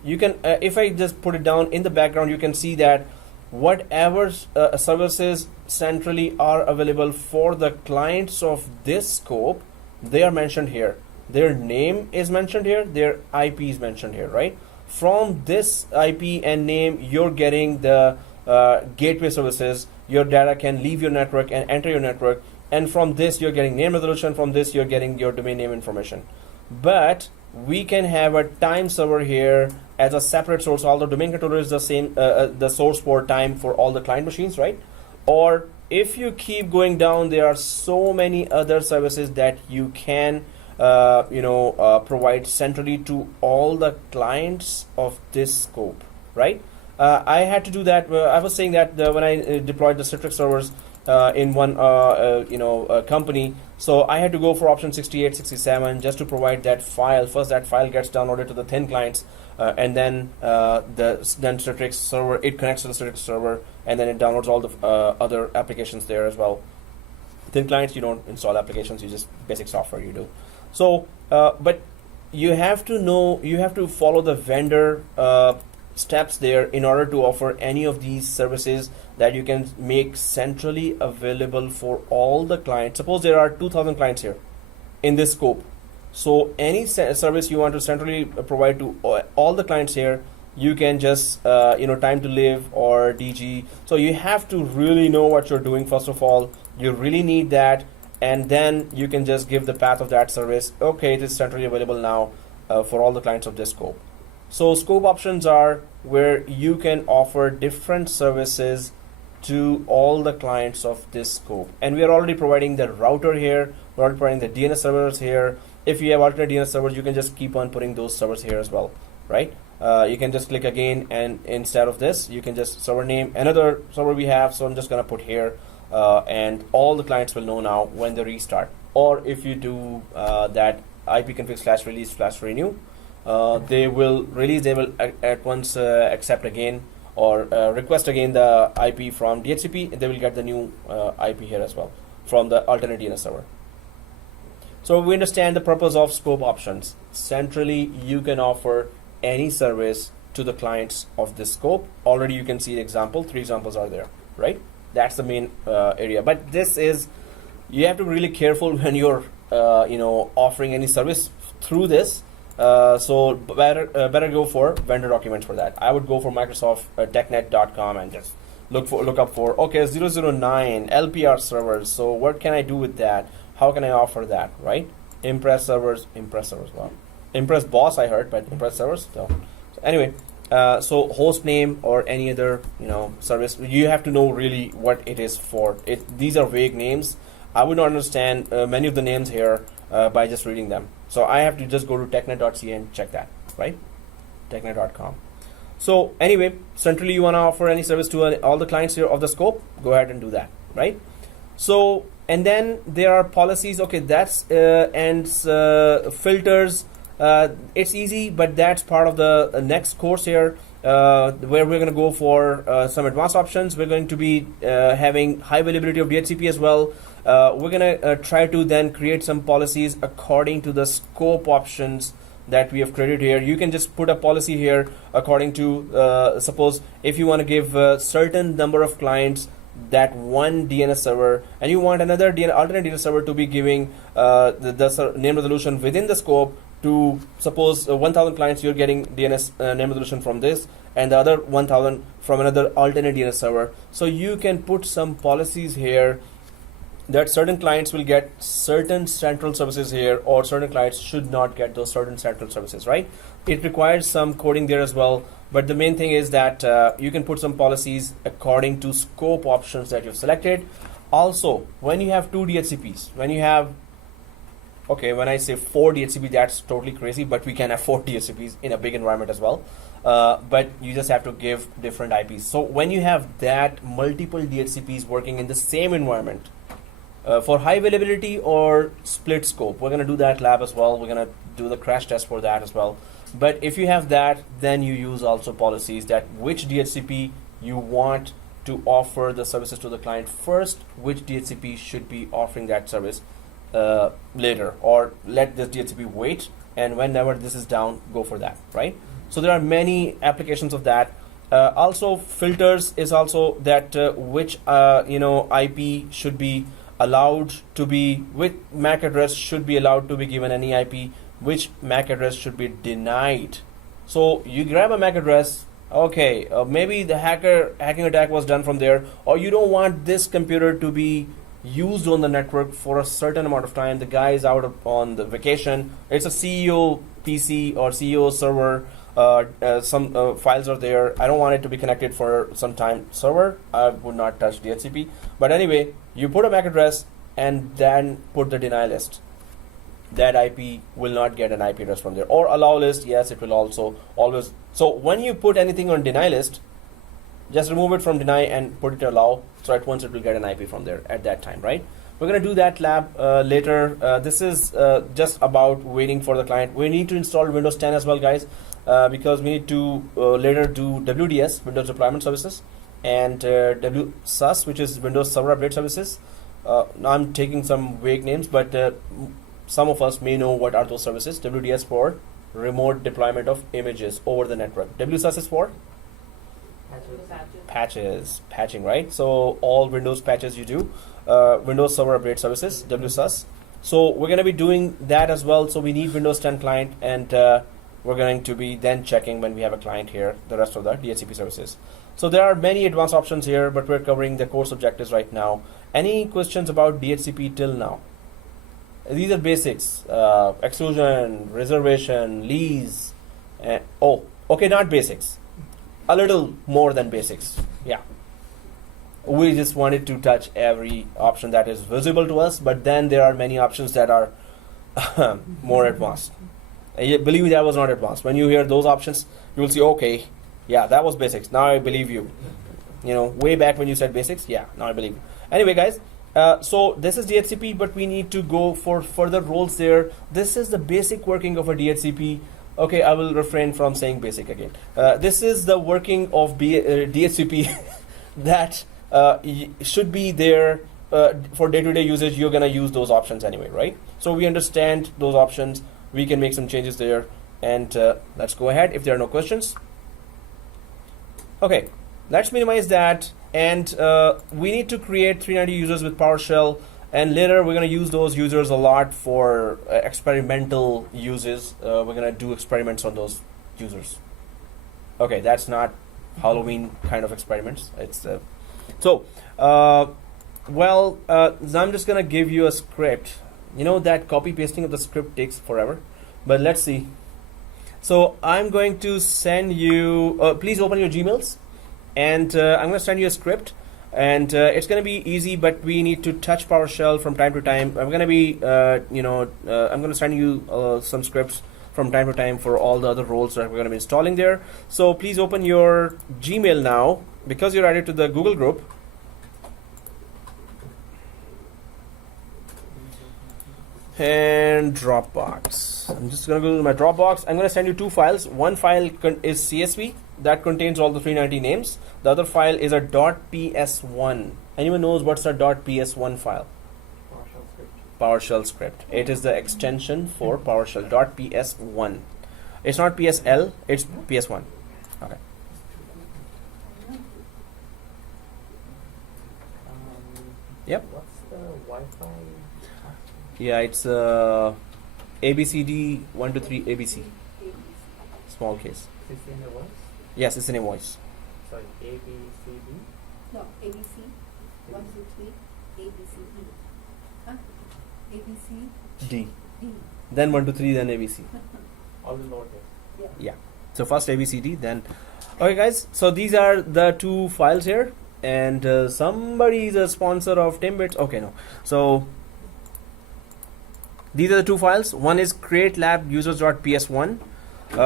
you can if I just put it down in the background, you can see that whatever services centrally are available for the clients of this scope, they are mentioned here. Their name is mentioned here, their IP is mentioned here, right? From this IP and name, you're getting the gateway services. Your data can leave your network and enter your network, and from this you're getting name resolution, from this you're getting your domain name information. But we can have a time server here as a separate source, although domain controller is the same, the source for time for all the client machines, right? Or if you keep going down, there are so many other services that you can provide centrally to all the clients of this scope, right? I had to do that. I was saying that when I deployed the Citrix servers in one company, so I had to go for option 68, 67 just to provide that file. First, that file gets downloaded to the thin clients, and then then Citrix server, it connects to the Citrix server, and then it downloads all the other applications there as well. Thin clients, you don't install applications, you just basic software you do. So, but you have to know, you have to follow the vendor steps there in order to offer any of these services that you can make centrally available for all the clients. Suppose there are 2,000 clients here in this scope. So any service you want to centrally provide to all the clients here, you can just time to live or DG. So you have to really know what you're doing. First of all, you really need that, and then you can just give the path of that service. Okay, it is centrally available now for all the clients of this scope. So scope options are where you can offer different services to all the clients of this scope. And we are already providing the router here, we're already providing the DNS servers here. If you have alternate DNS servers, you can just keep on putting those servers here as well, right? You can just click again, and instead of this, you can just server name, another server we have, so I'm just gonna put here, and all the clients will know now when they restart. Or if you do that ipconfig/release/renew, they will release, they will at once accept again or request again the IP from DHCP, they will get the new IP here as well from the alternate DNS server. So we understand the purpose of scope options. Centrally, you can offer any service to the clients of this scope. Already you can see the example, 3 examples are there, right? That's the main area. But this is, you have to be really careful when you're offering any service through this. So better go for vendor documents for that. I would go for Microsoft technet.com and just look up for 009 LPR servers. So what can I do with that? How can I offer that, right? Impress servers, well, Impress Boss I heard, but Impress servers, no. So anyway, so host name or any other service, you have to know really what it is for. These are vague names. I would not understand many of the names here by just reading them. So I have to just go to technet.ca and check that, right? Technet.com. So anyway, centrally you want to offer any service to all the clients here of the scope, go ahead and do that, right? So, and then there are policies. Okay, that's filters. It's easy, but that's part of the next course here, where we're going to go for some advanced options. We're going to be having high availability of DHCP as well. We're going to try to then create some policies according to the scope options that we have created here. You can just put a policy here according to, suppose if you want to give a certain number of clients that one DNS server, and you want another alternate DNS server to be giving the name resolution within the scope to, suppose 1,000 clients, you're getting DNS name resolution from this, and the other 1,000 from another alternate DNS server. So you can put some policies here that certain clients will get certain central services here, or certain clients should not get those certain central services, right? It requires some coding there as well, but the main thing is that you can put some policies according to scope options that you've selected. Also, when you have 2 DHCPs, when you have Okay, when I say 4 DHCP, that's totally crazy, but we can have 4 DHCPs in a big environment as well. But you just have to give different IPs. So when you have that multiple DHCPs working in the same environment, for high availability or split scope, we're going to do that lab as well. We're going to do the crash test for that as well. But if you have that, then you use also policies that which DHCP you want to offer the services to the client first, which DHCP should be offering that service later, or let the DHCP wait, and whenever this is down, go for that, right? So there are many applications of that. Also, filters is also that which IP should be allowed to be, which MAC address should be allowed to be given any IP, which MAC address should be denied. So you grab a MAC address, okay, maybe the hacking attack was done from there, or you don't want this computer to be used on the network for a certain amount of time. The guy is out on the vacation. It's a CEO PC or CEO server. Some files are there. I don't want it to be connected for some time. Server, I would not touch DHCP. But anyway, you put a MAC address and then put the deny list. That IP will not get an IP address from there. Or allow list, yes, it will also always. So when you put anything on deny list, just remove it from deny and put it to allow. So at once it will get an IP from there at that time, right? We're going to do that lab later. This is just about waiting for the client. We need to install Windows 10 as well, guys, because we need to later do WDS, Windows Deployment Services, and WSUS, which is Windows Server Update Services. Now I'm taking some vague names, but some of us may know what are those services. WDS for Remote Deployment of Images over the Network. WSUS is for patching, right? So all Windows patches you do, Windows Server Update Services, WSUS. So we're going to be doing that as well. So we need Windows 10 client, and we're going to be then checking when we have a client here, the rest of the DHCP services. So there are many advanced options here, but we're covering the course objectives right now. Any questions about DHCP till now? These are basics, exclusion, reservation, lease. Okay, not basics. A little more than basics, yeah. We just wanted to touch every option that is visible to us, but then there are many options that are more advanced. Believe me, that was not advanced. When you hear those options, you will see, okay, yeah, that was basics. Now I believe you. You know, way back when you said basics, yeah, now I believe you. Anyway, guys, so this is DHCP, but we need to go for further roles there. This is the basic working of a DHCP. Okay, I will refrain from saying basic again. This is the working of DHCP that should be there for day-to-day usage. You're going to use those options anyway, right? So we understand those options. We can make some changes there. And let's go ahead if there are no questions. Okay, let's minimize that. And we need to create 390 users with PowerShell. And later we're going to use those users a lot for experimental uses. We're going to do experiments on those users. Okay, that's not Halloween kind of experiments. It's I'm just going to give you a script. You know that copy pasting of the script takes forever, but let's see. So I'm going to send you, please open your Gmails, and I'm going to send you a script. And it's going to be easy, but we need to touch PowerShell from time to time. I'm going to be, I'm going to send you some scripts from time to time for all the other roles that we're going to be installing there. So please open your Gmail now, because you're added to the Google group. And Dropbox. I'm just going to go to my Dropbox. I'm going to send you 2 files. One file is CSV that contains all the 390 names. The other file is a .ps1. Anyone knows what's a .ps1 file? PowerShell script. It is the extension for PowerShell. .ps1. It's not PSL. It's PS1. Okay. Yep. What's the Wi-Fi? Yeah, it's ABCD 1 to 3 ABC. Small case. Is it in the voice? Yes, it's in a voice. Sorry, ABCD? No, ABC, 1, 2, 3, ABCD. Huh? ABC, D. D. Then 1 to 3, then ABC. All the lowercase. Yeah. So first ABCD, then. Okay, guys. So these are the 2 files here, and somebody is a sponsor of Timbits. Okay, no. So These are the two files. One is create lab users.ps1.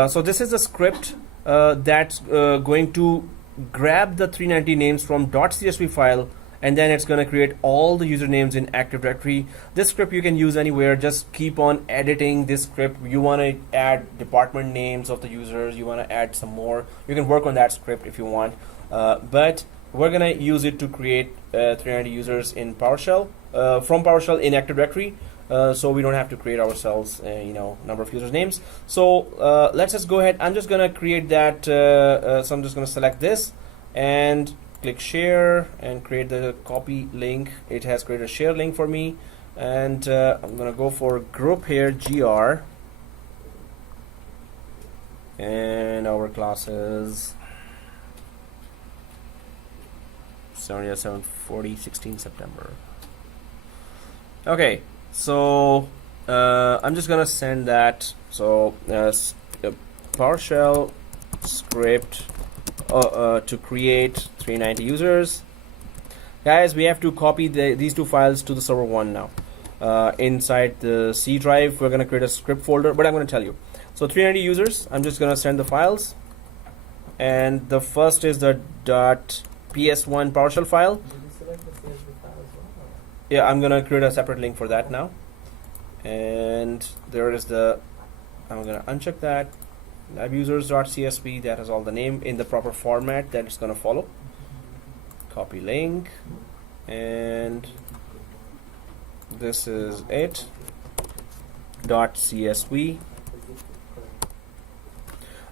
So this is a script that's going to grab the 390 names from .csv file, and then it's going to create all the usernames in Active Directory. This script you can use anywhere. Just keep on editing this script. You want to add department names of the users, you want to add some more, you can work on that script if you want, but we're going to use it to create 390 users in PowerShell, from PowerShell in Active Directory, so we don't have to create ourselves number of users names. So let's just go ahead. I'm just going to create that, so I'm just going to select this and click share and create the copy link. It has created a share link for me, and I'm gonna go for group here, gr, and our class is 7/7/40/16 September. Okay, so I'm just gonna send that. So PowerShell script to create 390 users. Guys, we have to copy these two files to the server 1 now. Inside the C drive, we're going to create a script folder, but I'm going to tell you. So 390 users, I'm just going to send the files. And the first is the .ps1 PowerShell file. Did you select the CSV file as well? Or? Yeah, I'm going to create a separate link for that now. And there is I'm going to uncheck that. labusers.csv, that has all the name in the proper format that it's going to follow. Copy link, and this is it. .csv.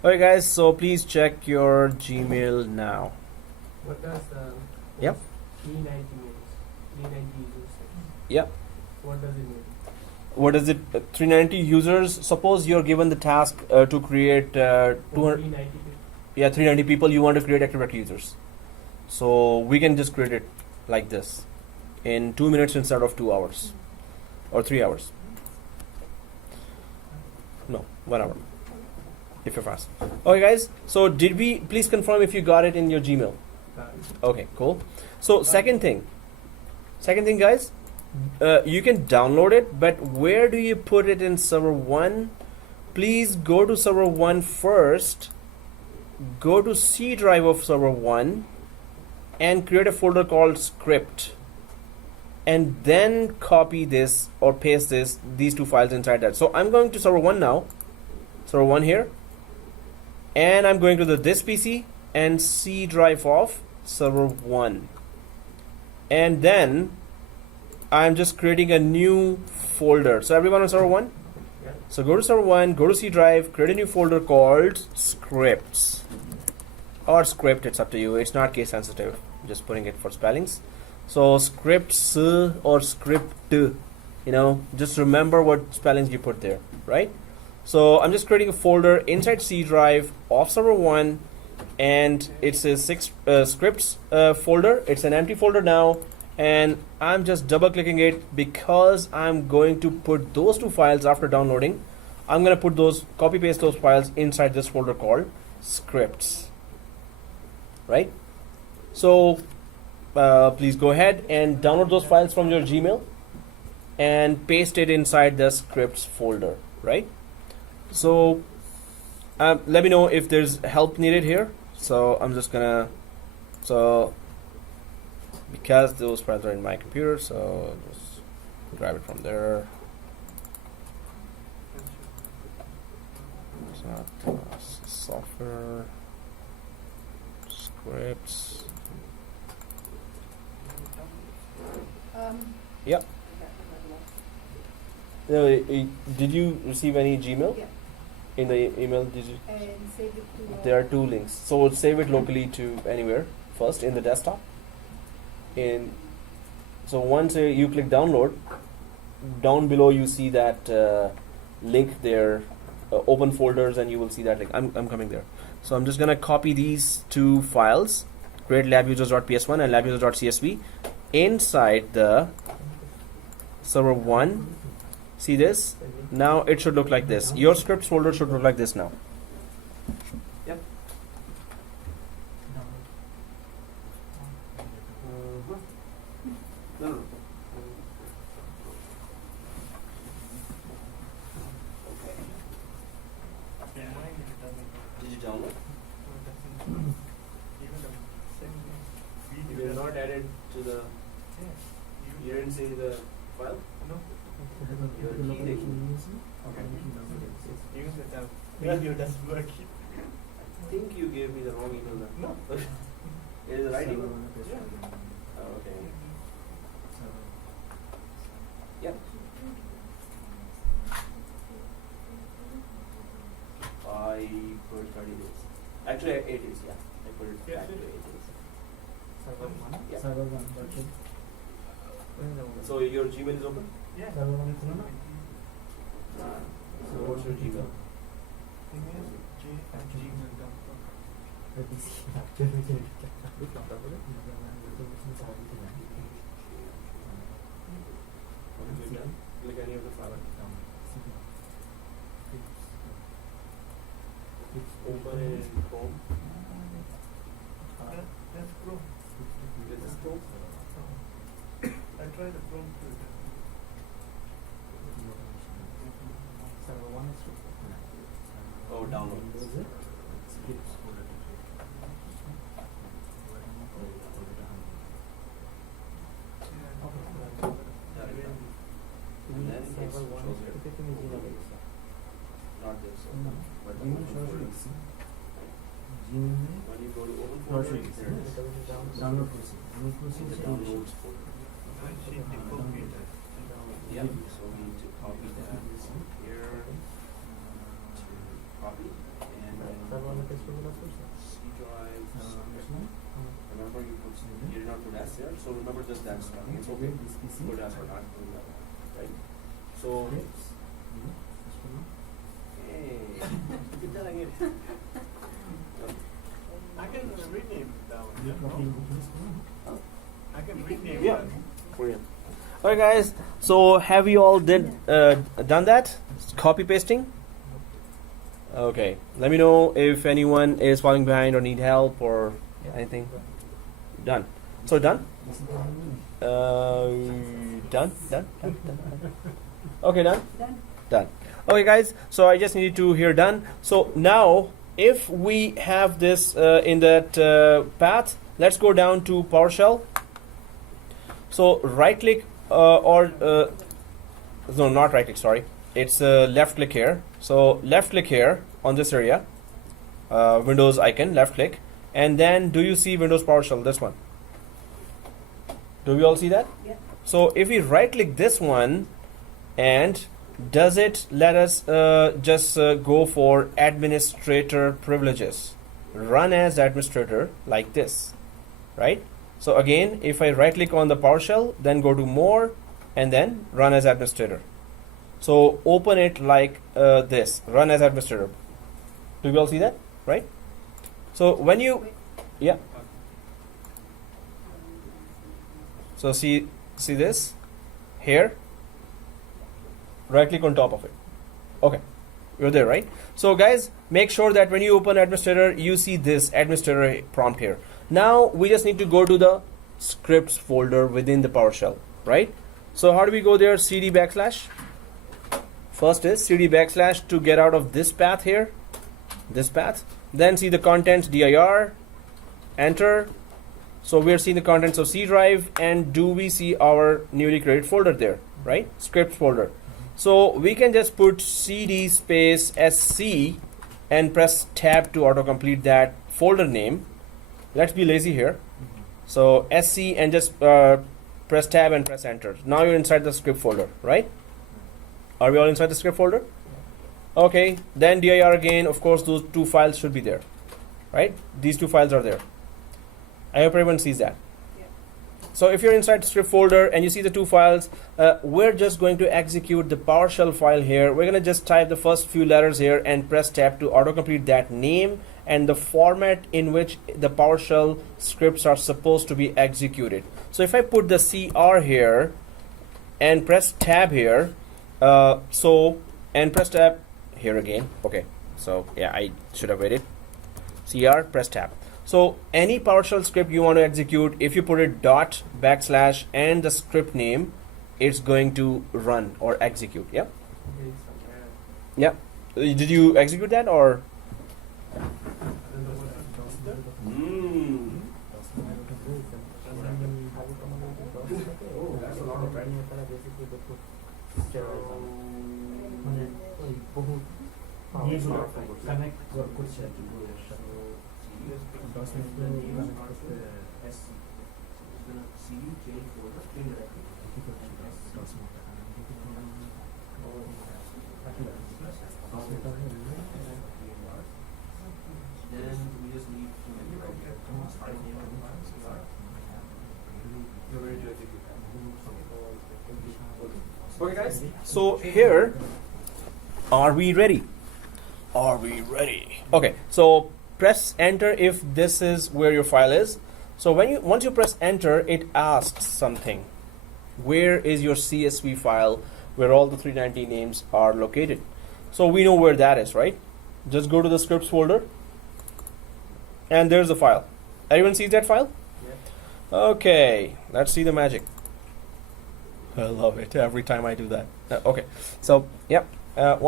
Okay, guys, so please check your Gmail now. What does Yep. 390 means? 390 users. Yep. What does it mean? What is it? 390 users. Suppose you're given the task to create 200. 390 people. Yeah, 390 people. You want to create Active Directory users. So we can just create it like this in 2 minutes instead of 2 hours or 3 hours. No, 1 hour if you're fast. Okay, guys. So did we? Please confirm if you got it in your Gmail. Okay, cool. So second thing, guys. You can download it, but where do you put it in server 1? Please go to server 1 first, go to C drive of server 1 and create a folder called script, and then copy this or paste these two files inside that. So I'm going to server 1 now, server 1 here, and I'm going to this PC and C drive of server 1, and then I'm just creating a new folder. So everyone on server 1? Yeah. So go to server 1, go to C drive, create a new folder called scripts. Or script, it's up to you. It's not case sensitive. I'm just putting it for spellings. So scripts or script, just remember what spellings you put there, right? So I'm just creating a folder inside C drive of server 1, and it's a scripts folder. It's an empty folder now. And I'm just double clicking it because I'm going to put those two files after downloading. I'm going to copy paste those files inside this folder called scripts, right? So please go ahead and download those files from your Gmail and paste it inside the scripts folder, right? So let me know if there's help needed here. So I'm just gonna, because those files are in my computer, so I'll just grab it from there. It's not software scripts. Yep. Did you receive any Gmail? Yeah. In the email, did you? And save it to. There are two links. So save it locally to anywhere. First in the desktop. So once you click download, down below you see that link there, open folders, and you will see that link. I'm coming there. So I'm just gonna copy these two files, create labusers.ps1 and labusers.csv inside the server 1. See this? Now it should look like this. Your scripts folder should look like this now. Yep. you download? You did not add it to the. You didn't see the file. No. Your key Even the video doesn't work. I think you gave me the wrong email then. No. It is the right email? Yeah. Oh, okay. Yep. 5 for 30 days. Actually, 8 days, yeah. I put it Yeah, back to 8 yeah. days. Server one. Yeah. Server one, that's it. So your Gmail is open? Yeah. Server one, Pune. So what's your Gmail? Email j@gmail.com. Let me see. After we get it. Which one? Server? Click any of the file. Open it in Chrome. That's Chrome. This is Chrome. I tried the Chrome too. Server one is Oh, download. And then it server one shows is here. everything is database. Not this. No. But Gmail open shows folder. it. Gmail में When you go to open shows folder, it. there it is. Download process. Download In process. the downloads folder. I see the copy that. Yeah, so we need to copy that from here to copy and then Server one is also. C drive. Remember you did not put S there, so remember just that stuff. It's okay. Put S or not put that, right? So hey, get that again. I can rename that one. I can rename Yeah. that. Brilliant. Alright guys, so have you all done that? Copy pasting? Okay. Let me know if anyone is falling behind or need help or anything. Done. So done? Done? Okay, done? Done. Okay guys, so I just need to hear done. So now if we have this in that path, let's go down to PowerShell. So right click no, not right click, sorry. It's left click here. So left click here on this area, Windows icon, left click, and then do you see Windows PowerShell, this one? Do we all see that? Yeah. So if we right click this one, and does it let us just go for administrator privileges, run as administrator like this, right? So again, if I right click on the PowerShell, then go to more and then run as administrator. So open it like this, run as administrator. Do you all see that, right? So when you, yeah. So see this here, right click on top of it. Okay, you're there, right? So guys, make sure that when you open administrator, you see this administrator prompt here. Now we just need to go to the scripts folder within the PowerShell, right? So how do we go there? CD backslash. First is CD backslash to get out of this path here, this path. Then see the contents, dir, enter. So we are seeing the contents of C drive, and do we see our newly created folder there, right? Scripts folder. So we can just put cd space sc and press tab to autocomplete that folder name. Let's be lazy here. So sc and just press tab and press enter. Now you're inside the script folder, right? Are we all inside the script folder? Okay, then dir again, of course those two files should be there, right? These two files are there. I hope everyone sees that. Yeah. So if you're inside the script folder and you see the two files, we're just going to execute the PowerShell file here. We're going to just type the first few letters here and press tab to autocomplete that name and the format in which the PowerShell scripts are supposed to be executed. So if I put the CR here and press tab here, and press tab here again. Okay, so yeah, I should have waited. CR, press tab. So any PowerShell script you want to execute, if you put it dot backslash and the script name, it's going to run or execute. Yep. Yep. Did you execute that or? with the steroids on it. মানে ওই বহুত ইয়েগুলো connect করছে আর কি বইয়ের সাথে 10 minute use করতে SC Then we just need to you're ready to execute that. Okay, guys. So here, are we ready? Are we ready? Okay. So press enter if this is where your file is. So once you press enter, it asks something. Where is your CSV file where all the 390 names are located? So we know where that is, right? Just go to the scripts folder, and there's the file. Everyone sees that file? Yeah. Okay, let's see the magic. I love it every time I do that. Okay, so yep,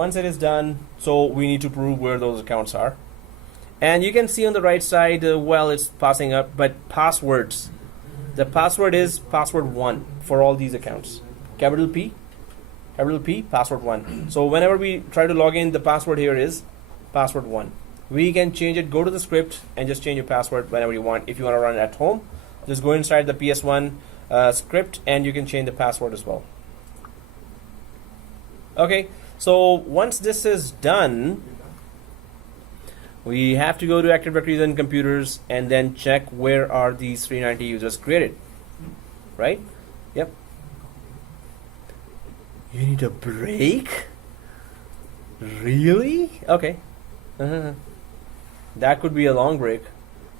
once it is done, so we need to prove where those accounts are. And you can see on the right side, well, it's passing up, but passwords. The password is password 1 for all these accounts. Capital P, password 1. So whenever we try to log in, the password here is password 1. We can change it, go to the script, and just change your password whenever you want. If you want to run it at home, just go inside the PS1 script, and you can change the password as well. Okay, so once this is done, we have to go to Active Directories and Computers and then check where are these 390 users created, right? Yep. You need a break? Really? Okay. That could be a long break.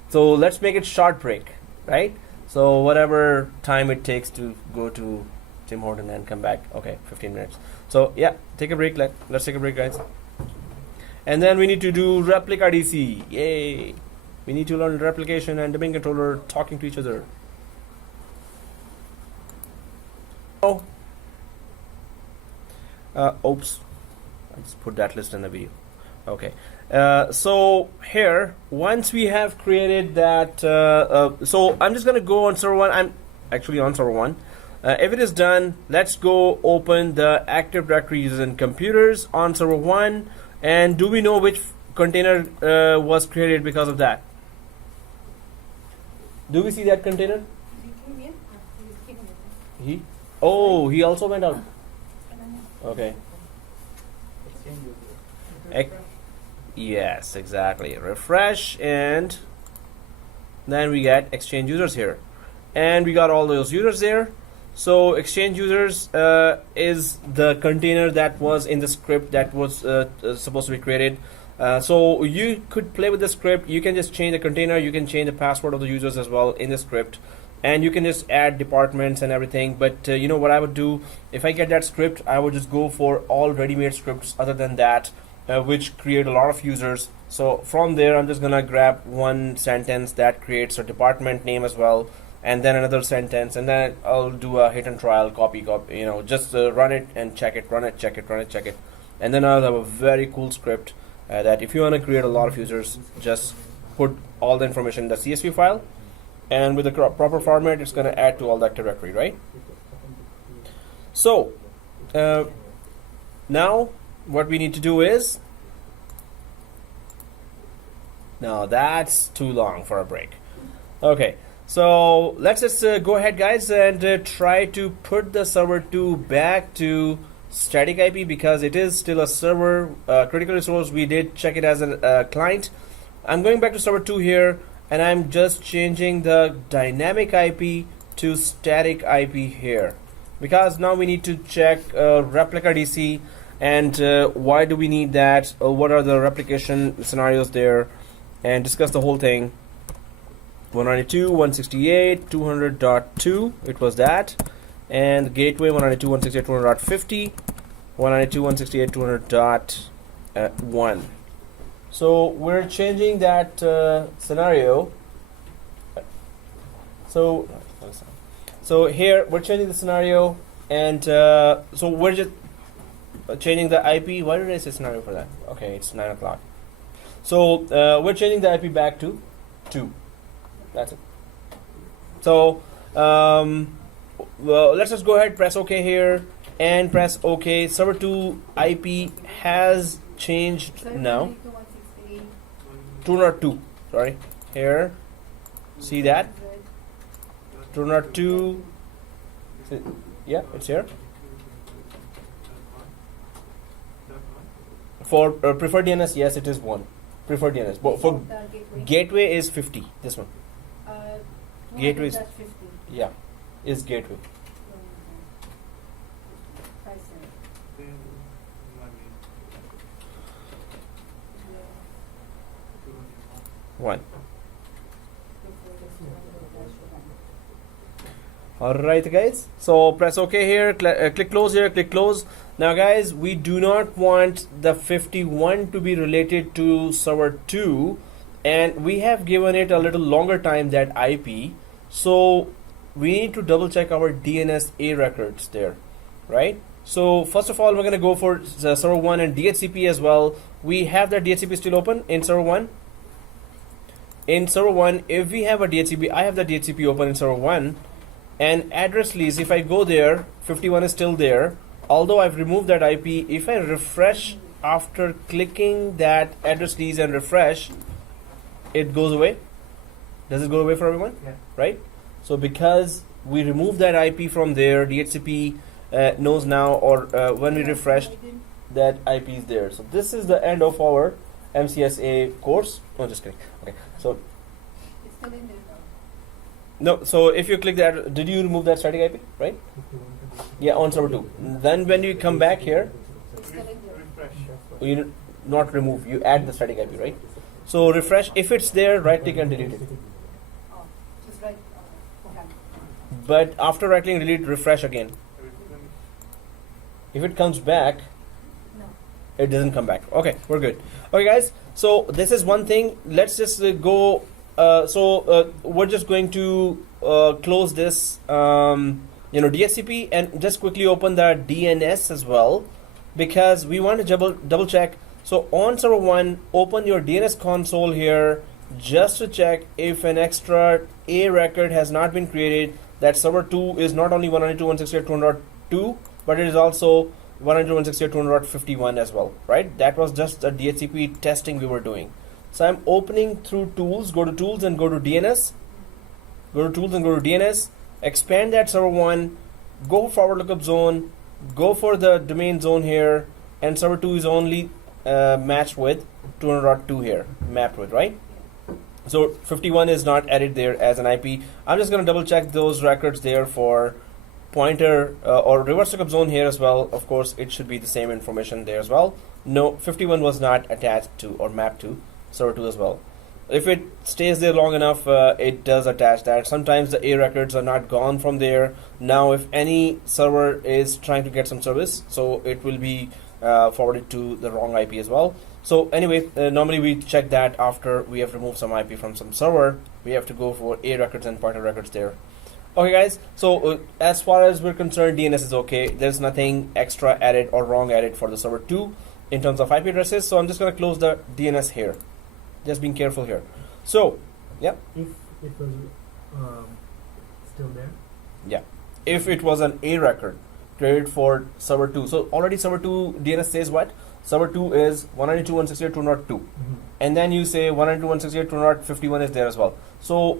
So let's make it short break, right? So whatever time it takes to go to Tim Horton and come back. Okay, 15 minutes. So yeah, take a break. Let's take a break, guys. And then we need to do ReplicaDC. Yay! We need to learn replication and domain controller talking to each other. Oh. Oops. I just put that list in the video. Okay. So here, once we have created that, so I'm just going to go on server 1. I'm actually on server 1. If it is done, let's go open the Active Directory users and computers on server 1. And do we know which container was created because of that? Do we see that container? He? Oh, he also went out. Okay. Exchange user. Yes, exactly. Refresh, and then we get Exchange users here. And we got all those users there. So Exchange users is the container that was in the script that was supposed to be created. So you could play with the script. You can just change the container. You can change the password of the users as well in the script. And you can just add departments and everything. But you know what I would do? If I get that script, I would just go for all ready-made scripts other than that, which create a lot of users. So from there, I'm just going to grab one sentence that creates a department name as well. And then another sentence, and then I'll do a hit and trial, copy, you know, just run it and check it, run it, check it, run it, check it. And then I'll have a very cool script that if you want to create a lot of users, just put all the information in the CSV file, and with the proper format, it's going to add to all the Active Directory, right? So now what we need to do is, no, that's too long for a break. Okay. So let's just go ahead, guys, and try to put the server 2 back to static IP because it is still a server. Critical resource, we did check it as a client. I'm going back to server 2 here, and I'm just changing the dynamic IP to static IP here because now we need to check ReplicaDC and why do we need that, what are the replication scenarios there, and discuss the whole thing. 192.168.200.2, it was that, and the gateway 192.168.200.50, 192.168.200.1. So we're changing that scenario. So here we're changing the scenario, and so we're just changing the IP. Why did I say scenario for that? Okay, it's 9 o'clock. So we're changing the IP back to 2. That's it. So well, let's just go ahead, press OK here, and press OK. Server 2 IP has changed now. 202. Sorry. Here. See that? 202. Yeah, it's here. For preferred DNS, yes, it is 1. Preferred DNS. But for gateway is 50. This one. Gateway is 50. yeah, is gateway. One. Alright guys, so press OK here, click close here, click close. Now guys, we do not want the 51 to be related to server 2, and we have given it a little longer time, that IP. So we need to double check our DNS A records there, right? So first of all, we're going to go for server 1 and DHCP as well. We have that DHCP still open in server 1. In server 1, if we have a DHCP, I have the DHCP open in server 1. And address list, if I go there, 51 is still there. Although I've removed that IP, if I refresh after clicking that address list and refresh, it goes away. Does it go away for everyone? Yeah. Right? So because we removed that IP from there, DHCP knows now, or when we refresh, that IP is there. So this is the end of our MCSA course. No, just kidding. Okay. So It's still in there. no, so if you click that, did you remove that static IP, right? Yeah, on server 2. Then when you come back here, It's still in there. Refresh. you not remove, you add the static IP, right? So refresh, if it's there, right click and delete it. Oh, just right. Okay. But after right click and delete, refresh again. If it comes back, No. it doesn't come back. Okay, we're good. Okay guys, so this is one thing. Let's just go, we're just going to close this DHCP and just quickly open the DNS as well, because we want to double check. So on server 1, open your DNS console here just to check if an extra A record has not been created. That server 2 is not only 192.168.2.2, but it is also 192.168.2.51 as well, right? That was just a DHCP testing we were doing. So I'm opening through tools, go to tools and go to DNS. Go to tools and go to DNS. Expand that server 1, go forward lookup zone, go for the domain zone here, and server 2 is only matched with 200.2 here, mapped with, right? So 51 is not added there as an IP. I'm just going to double check those records there for pointer or reverse lookup zone here as well. Of course, it should be the same information there as well. No, 51 was not attached to or mapped to server 2 as well. If it stays there long enough, it does attach that. Sometimes the A records are not gone from there. Now, if any server is trying to get some service, so it will be forwarded to the wrong IP as well. So anyway, normally we check that after we have removed some IP from some server. We have to go for A records and pointer records there. Okay guys, so as far as we're concerned, DNS is okay. There's nothing extra added or wrong added for the server 2 in terms of IP addresses. So I'm just going to close the DNS here. Just being careful here. So, yeah. If it was still there? Yeah. If it was an A record created for server 2. So already server 2 DNS says what? Server 2 is 192.168.2.2. And then you say 192.168.2.51 is there as well. So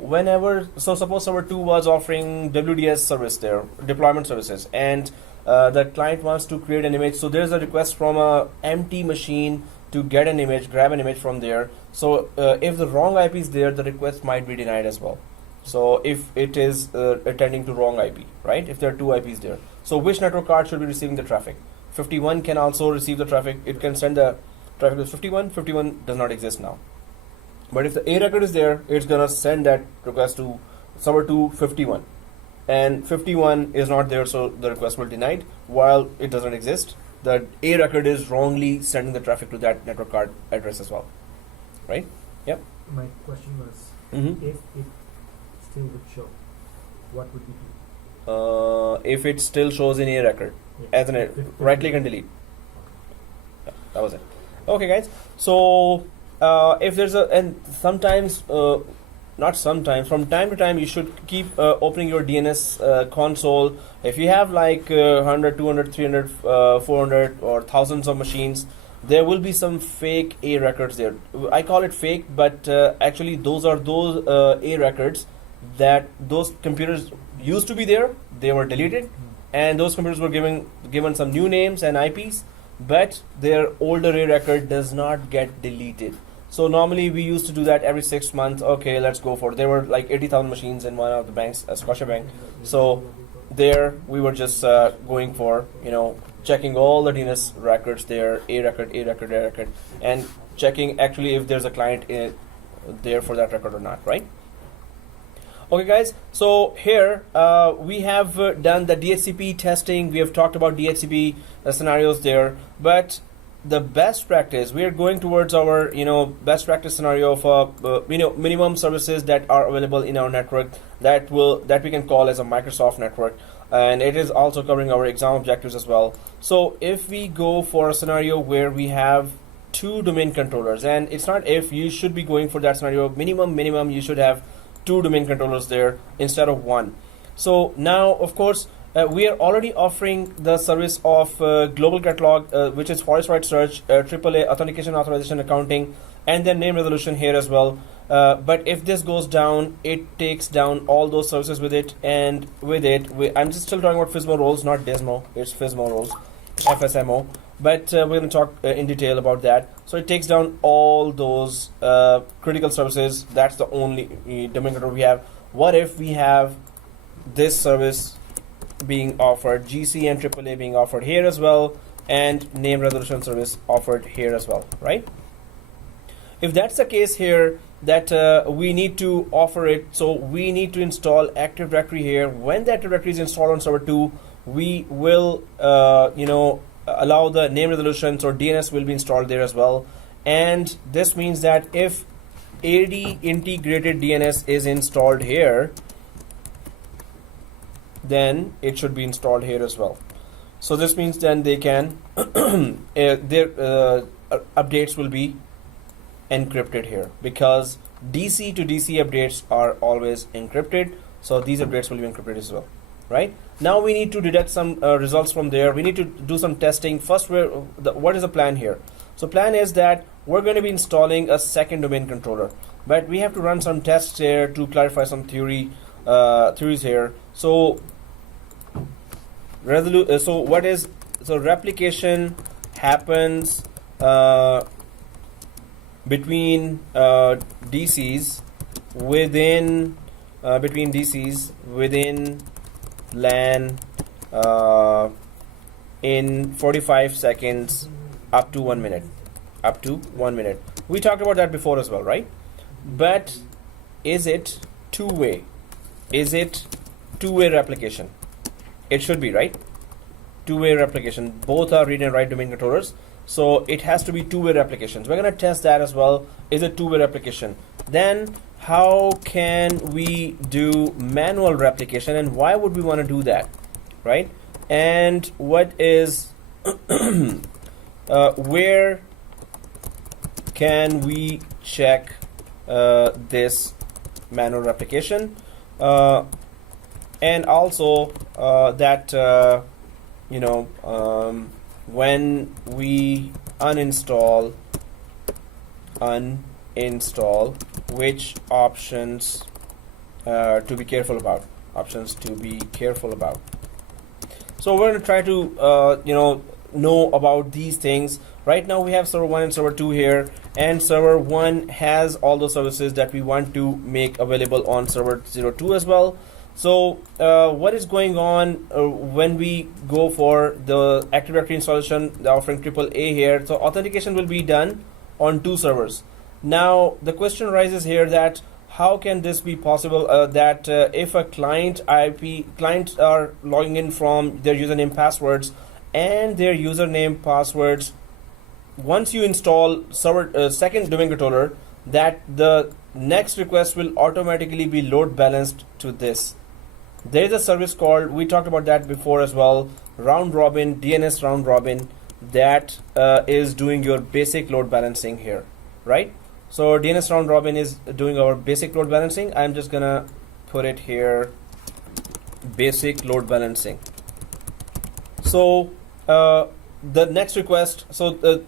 suppose server 2 was offering WDS service there, deployment services, and the client wants to create an image. So there's a request from a empty machine to get an image, grab an image from there. So if the wrong IP is there, the request might be denied as well. So if it is attending to wrong IP, right? If there are two IPs there. So which network card should be receiving the traffic? 51 can also receive the traffic. It can send the traffic to 51. 51 does not exist now. But if the A record is there, it's gonna send that request to server 2 51. And 51 is not there, so the request will be denied. While it doesn't exist, the A record is wrongly sending the traffic to that network card address as well. Right? Yep. My question was, Mm-hmm. if it still would show, what would we do? If it still shows in A record, Yeah. as an right click and delete. Yeah, that was it. Okay, guys. So if there's and sometimes not sometimes, from time to time, you should keep opening your DNS console. If you have like 100, 200, 300, 400 or thousands of machines, there will be some fake A records there. I call it fake, but actually those are those A records that those computers used to be there. They were deleted, and those computers were given some new names and IPs, but their older A record does not get deleted. So normally we used to do that every 6 months. Okay, let's go for it. There were like 80,000 machines in one of the banks, Scotiabank. So there we were just going for, checking all the DNS records there, A record, and checking actually if there's a client there for that record or not, right? Okay, guys. So here we have done the DHCP testing. We have talked about DHCP scenarios there, but the best practice, we are going towards our best practice scenario of minimum services that are available in our network that we can call as a Microsoft network, and it is also covering our exam objectives as well. So if we go for a scenario where we have 2 domain controllers, and it's not if, you should be going for that scenario, minimum you should have 2 domain controllers there instead of 1. So now, of course, we are already offering the service of global catalog, which is forest-wide search, AAA authentication, authorization, accounting, and then name resolution here as well. But if this goes down, it takes down all those services with it, and with it, I'm just still talking about FSMO roles, not Desmo. It's FSMO roles, FSMO. But we're going to talk in detail about that. So it takes down all those critical services. That's the only domain controller we have. What if we have this service being offered, GC and AAA being offered here as well, and name resolution service offered here as well, right? If that's the case here, that we need to offer it, so we need to install Active Directory here. When the Active Directory is installed on server 2, we will allow the name resolutions, or DNS will be installed there as well. And this means that if AD integrated DNS is installed here, then it should be installed here as well. So this means then they can their updates will be encrypted here, because DC to DC updates are always encrypted. So these updates will be encrypted as well, right? Now we need to deduct some results from there. We need to do some testing. First, what is the plan here? So plan is that we're going to be installing a second domain controller, but we have to run some tests here to clarify some theories here. So replication happens between DCs within LAN in 45 seconds up to 1 minute. We talked about that before as well, right? But is it two-way? Is it two-way replication? It should be, right? Two-way replication. Both are read and write domain controllers. So it has to be two-way replications. We're going to test that as well. Is it two-way replication? Then how can we do manual replication, and why would we want to do that, right? And what is where can we check this manual replication? And also that when we uninstall, which options to be careful about. So we're going to try to know about these things. Right now we have server 1 and server 2 here, and server 1 has all the services that we want to make available on server 02 as well. So what is going on when we go for the Active Directory installation, the offering AAA here? So authentication will be done on 2 servers. Now the question arises here that how can this be possible, that if a clients are logging in from their username passwords and their username passwords, once you install server second domain controller, that the next request will automatically be load balanced to this. There is a service called, we talked about that before as well, round robin, DNS round robin, that is doing your basic load balancing here, right? So DNS round robin is doing our basic load balancing. I'm just gonna put it here, basic load balancing. So the next request, so the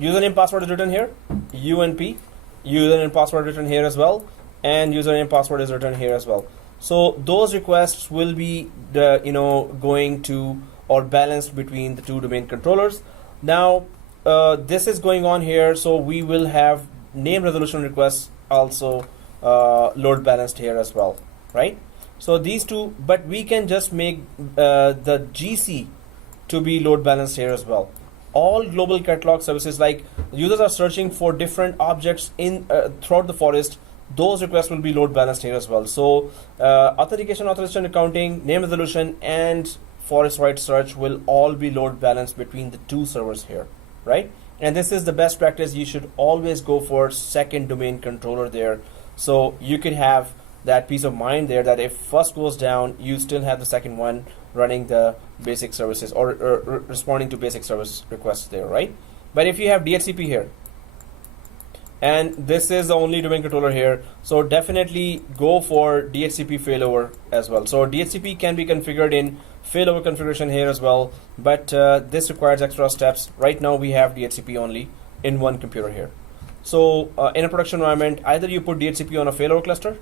username password is written here, UNP, username password written here as well, and username password is written here as well. So those requests will be going to or balanced between the two domain controllers. Now this is going on here, so we will have name resolution requests also load balanced here as well, right? So these two, but we can just make the GC to be load balanced here as well. All global catalog services, like users are searching for different objects in throughout the forest, those requests will be load balanced here as well. So authentication, authorization, accounting, name resolution, and forest wide search will all be load balanced between the two servers here, right? And this is the best practice. You should always go for second domain controller there, so you could have that peace of mind there that if first goes down, you still have the second one running the basic services or responding to basic service requests there, right? But if you have DHCP here, and this is the only domain controller here, so definitely go for DHCP failover as well. So DHCP can be configured in failover configuration here as well, but this requires extra steps. Right now we have DHCP only in one computer here. So in a production environment, either you put DHCP on a failover cluster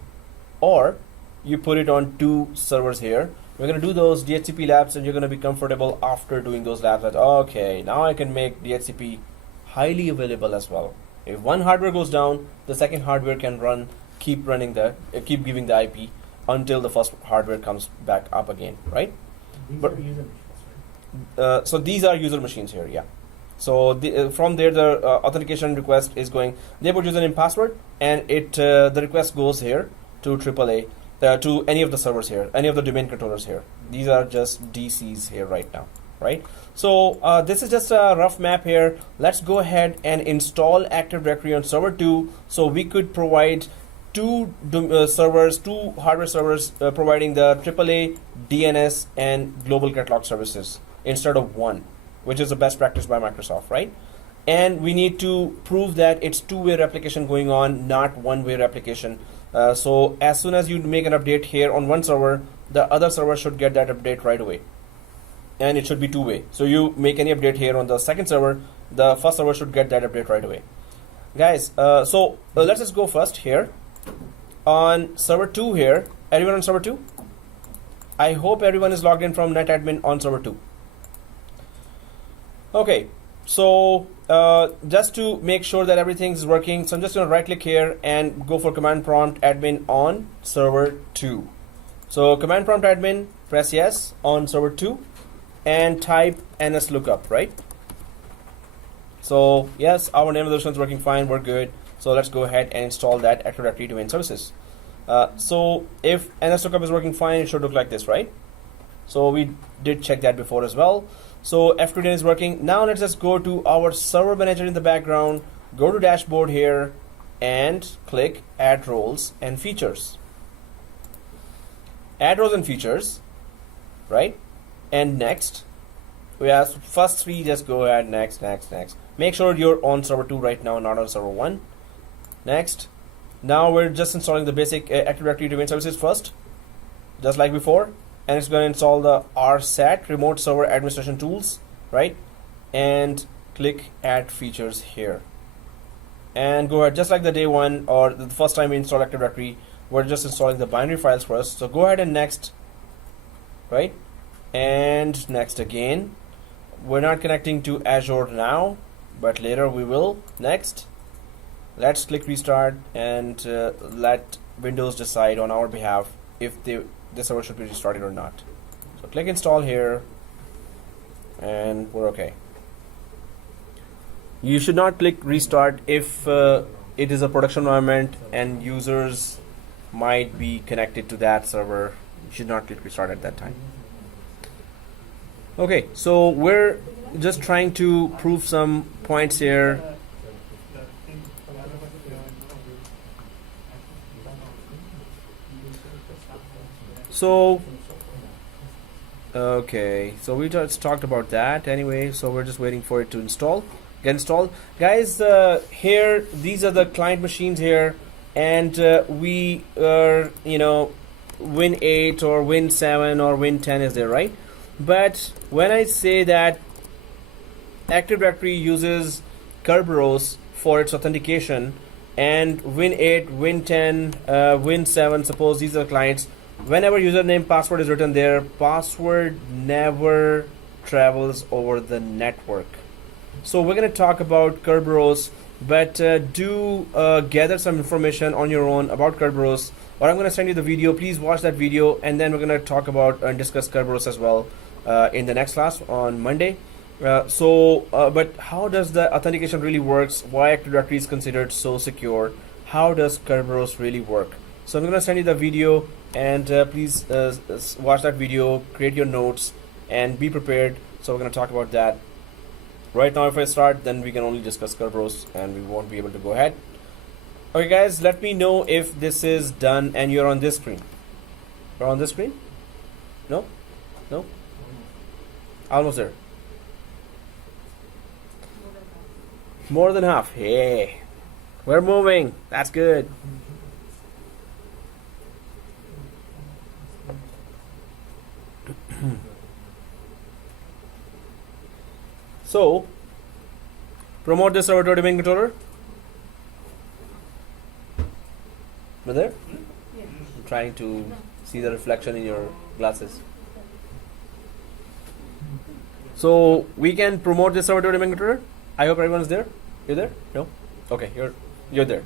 or you put it on two servers here. We're going to do those DHCP labs, and you're going to be comfortable after doing those labs that, okay, now I can make DHCP highly available as well. If one hardware goes down, the second hardware can keep giving the IP until the first hardware comes back up again, right? These But- are user machines, right? So these are user machines here, yeah. So from there, the authentication request is going. They put username password, and the request goes here to AAA, to any of the servers here, any of the domain controllers here. These are just DCs here right now, right? So this is just a rough map here. Let's go ahead and install Active Directory on server 2, so we could provide two hardware servers providing the AAA, DNS, and global catalog services instead of one, which is the best practice by Microsoft, right? And we need to prove that it's two-way replication going on, not one-way replication. So as soon as you make an update here on one server, the other server should get that update right away, and it should be two-way. So you make any update here on the second server, the first server should get that update right away, guys. So let's just go first here on server 2 here. Everyone on server 2? I hope everyone is logged in from netadmin on server 2. Okay, so just to make sure that everything is working, so I'm just going to right click here and go for command prompt admin on server 2. So command prompt admin, press yes on server 2 and type ns lookup, right? So yes, our name resolution is working fine, we're good. So let's go ahead and install that Active Directory domain services. So if ns lookup is working fine, it should look like this, right? So we did check that before as well. So F2DN is working. Now let's just go to our server manager in the background, go to dashboard here and click add roles and features. Add roles and features, right? And next, we have first three, just go ahead, next. Make sure you're on server 2 right now, not on server 1. Next. Now we're just installing the basic Active Directory domain services first, just like before. And it's going to install the RSAT remote server administration tools, right? And click add features here. And go ahead, just like the day one or the first time we install Active Directory, we're just installing the binary files first. So go ahead and next, right? And next again. We're not connecting to Azure now, but later we will. Next. Let's click restart and let Windows decide on our behalf if the server should be restarted or not. So click install here and we're okay. You should not click restart if it is a production environment and users might be connected to that server. You should not click restart at that time. Okay, so we're just trying to prove some points here. So okay, so we just talked about that anyway, so we're just waiting for it to install. get installed. Guys, here, these are the client machines here, and we are, you know, Win 8 or Win 7 or Win 10 is there, right? But when I say that Active Directory uses Kerberos for its authentication, and Win 8, Win 10, Win 7, suppose these are clients, whenever username password is written there, password never travels over the network. So we're going to talk about Kerberos, but do gather some information on your own about Kerberos, or I'm going to send you the video. Please watch that video, and then we're going to talk about and discuss Kerberos as well in the next class on Monday. But how does the authentication really works? Why Active Directory is considered so secure? How does Kerberos really work? So I'm going to send you the video, and please watch that video, create your notes, and be prepared. So we're going to talk about that. Right now, if I start, then we can only discuss Kerberos, and we won't be able to go ahead. Okay, guys, let me know if this is done and you're on this screen. You're on this screen? No? No? Almost there. More than half. Hey, we're moving. That's good. So, promote this server to a domain controller. Over there? Yeah. I'm trying to see the reflection in your glasses. So, we can promote this server to a domain controller. I hope everyone's there. You're there? No? Okay, you're there.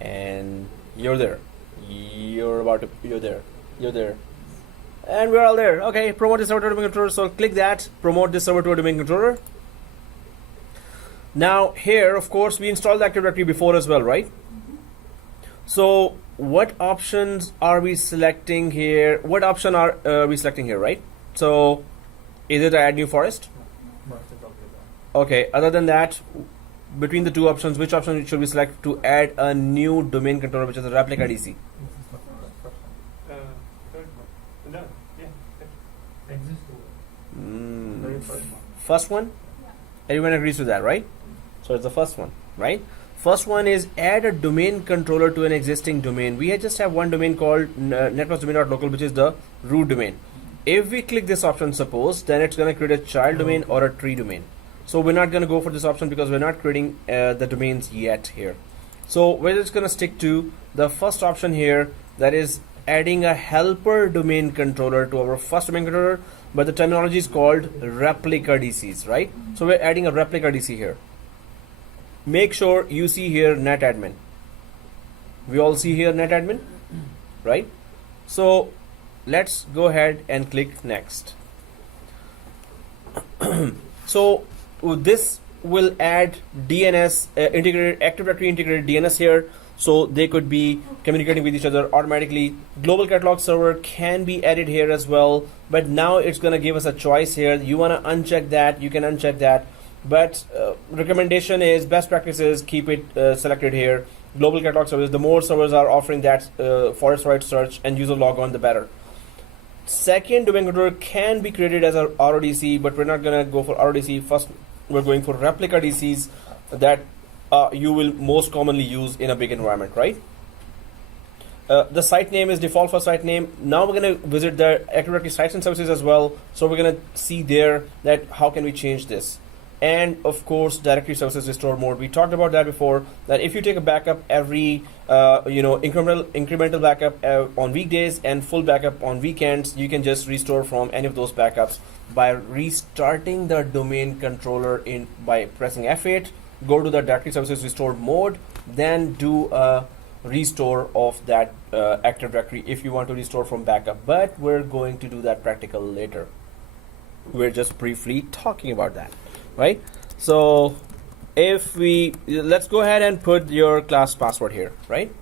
And you're there. You're there. You're there. And we're all there. Okay, promote this server to a domain controller. So click that, promote this server to a domain controller. Now here, of course, we installed the Active Directory before as well, right? So what options are we selecting here? What option are we selecting here, right? So is it add new forest? Okay, other than that, between the two options, which option should we select to add a new domain controller, which is a ReplicaDC? No, yeah. First one? Everyone agrees with that, right? So it's the first one, right? First one is add a domain controller to an existing domain. We just have one domain called networksdomain.local, which is the root domain. If we click this option, suppose, then it's going to create a child domain or a tree domain. So we're not going to go for this option because we're not creating the domains yet here. So we're just going to stick to the first option here, that is adding a helper domain controller to our first domain controller, but the terminology is called ReplicaDCs, right? So we're adding a ReplicaDC here. Make sure you see here netadmin. We all see here netadmin, right? So let's go ahead and click next. So this will add DNS integrated Active Directory integrated DNS here, so they could be communicating with each other automatically. Global catalog server can be added here as well, but now it's going to give us a choice here. You want to uncheck that, you can uncheck that, but recommendation is, best practice is keep it selected here. Global catalog service, the more servers are offering that forest wide search and user logon, the better. Second domain controller can be created as a RODC, but we're not going to go for RODC. First, we're going for ReplicaDCs that you will most commonly use in a big environment, right? The site name is default for site name. Now we're going to visit the Active Directory sites and services as well. So we're going to see there that how can we change this. And of course, directory services restore mode. We talked about that before, that if you take a backup every incremental backup on weekdays and full backup on weekends, you can just restore from any of those backups by restarting the domain controller by pressing F8, go to the directory services restore mode, then do a restore of that Active Directory if you want to restore from backup. But we're going to do that practical later. We're just briefly talking about that, right? So if let's go ahead and put your class password here, right?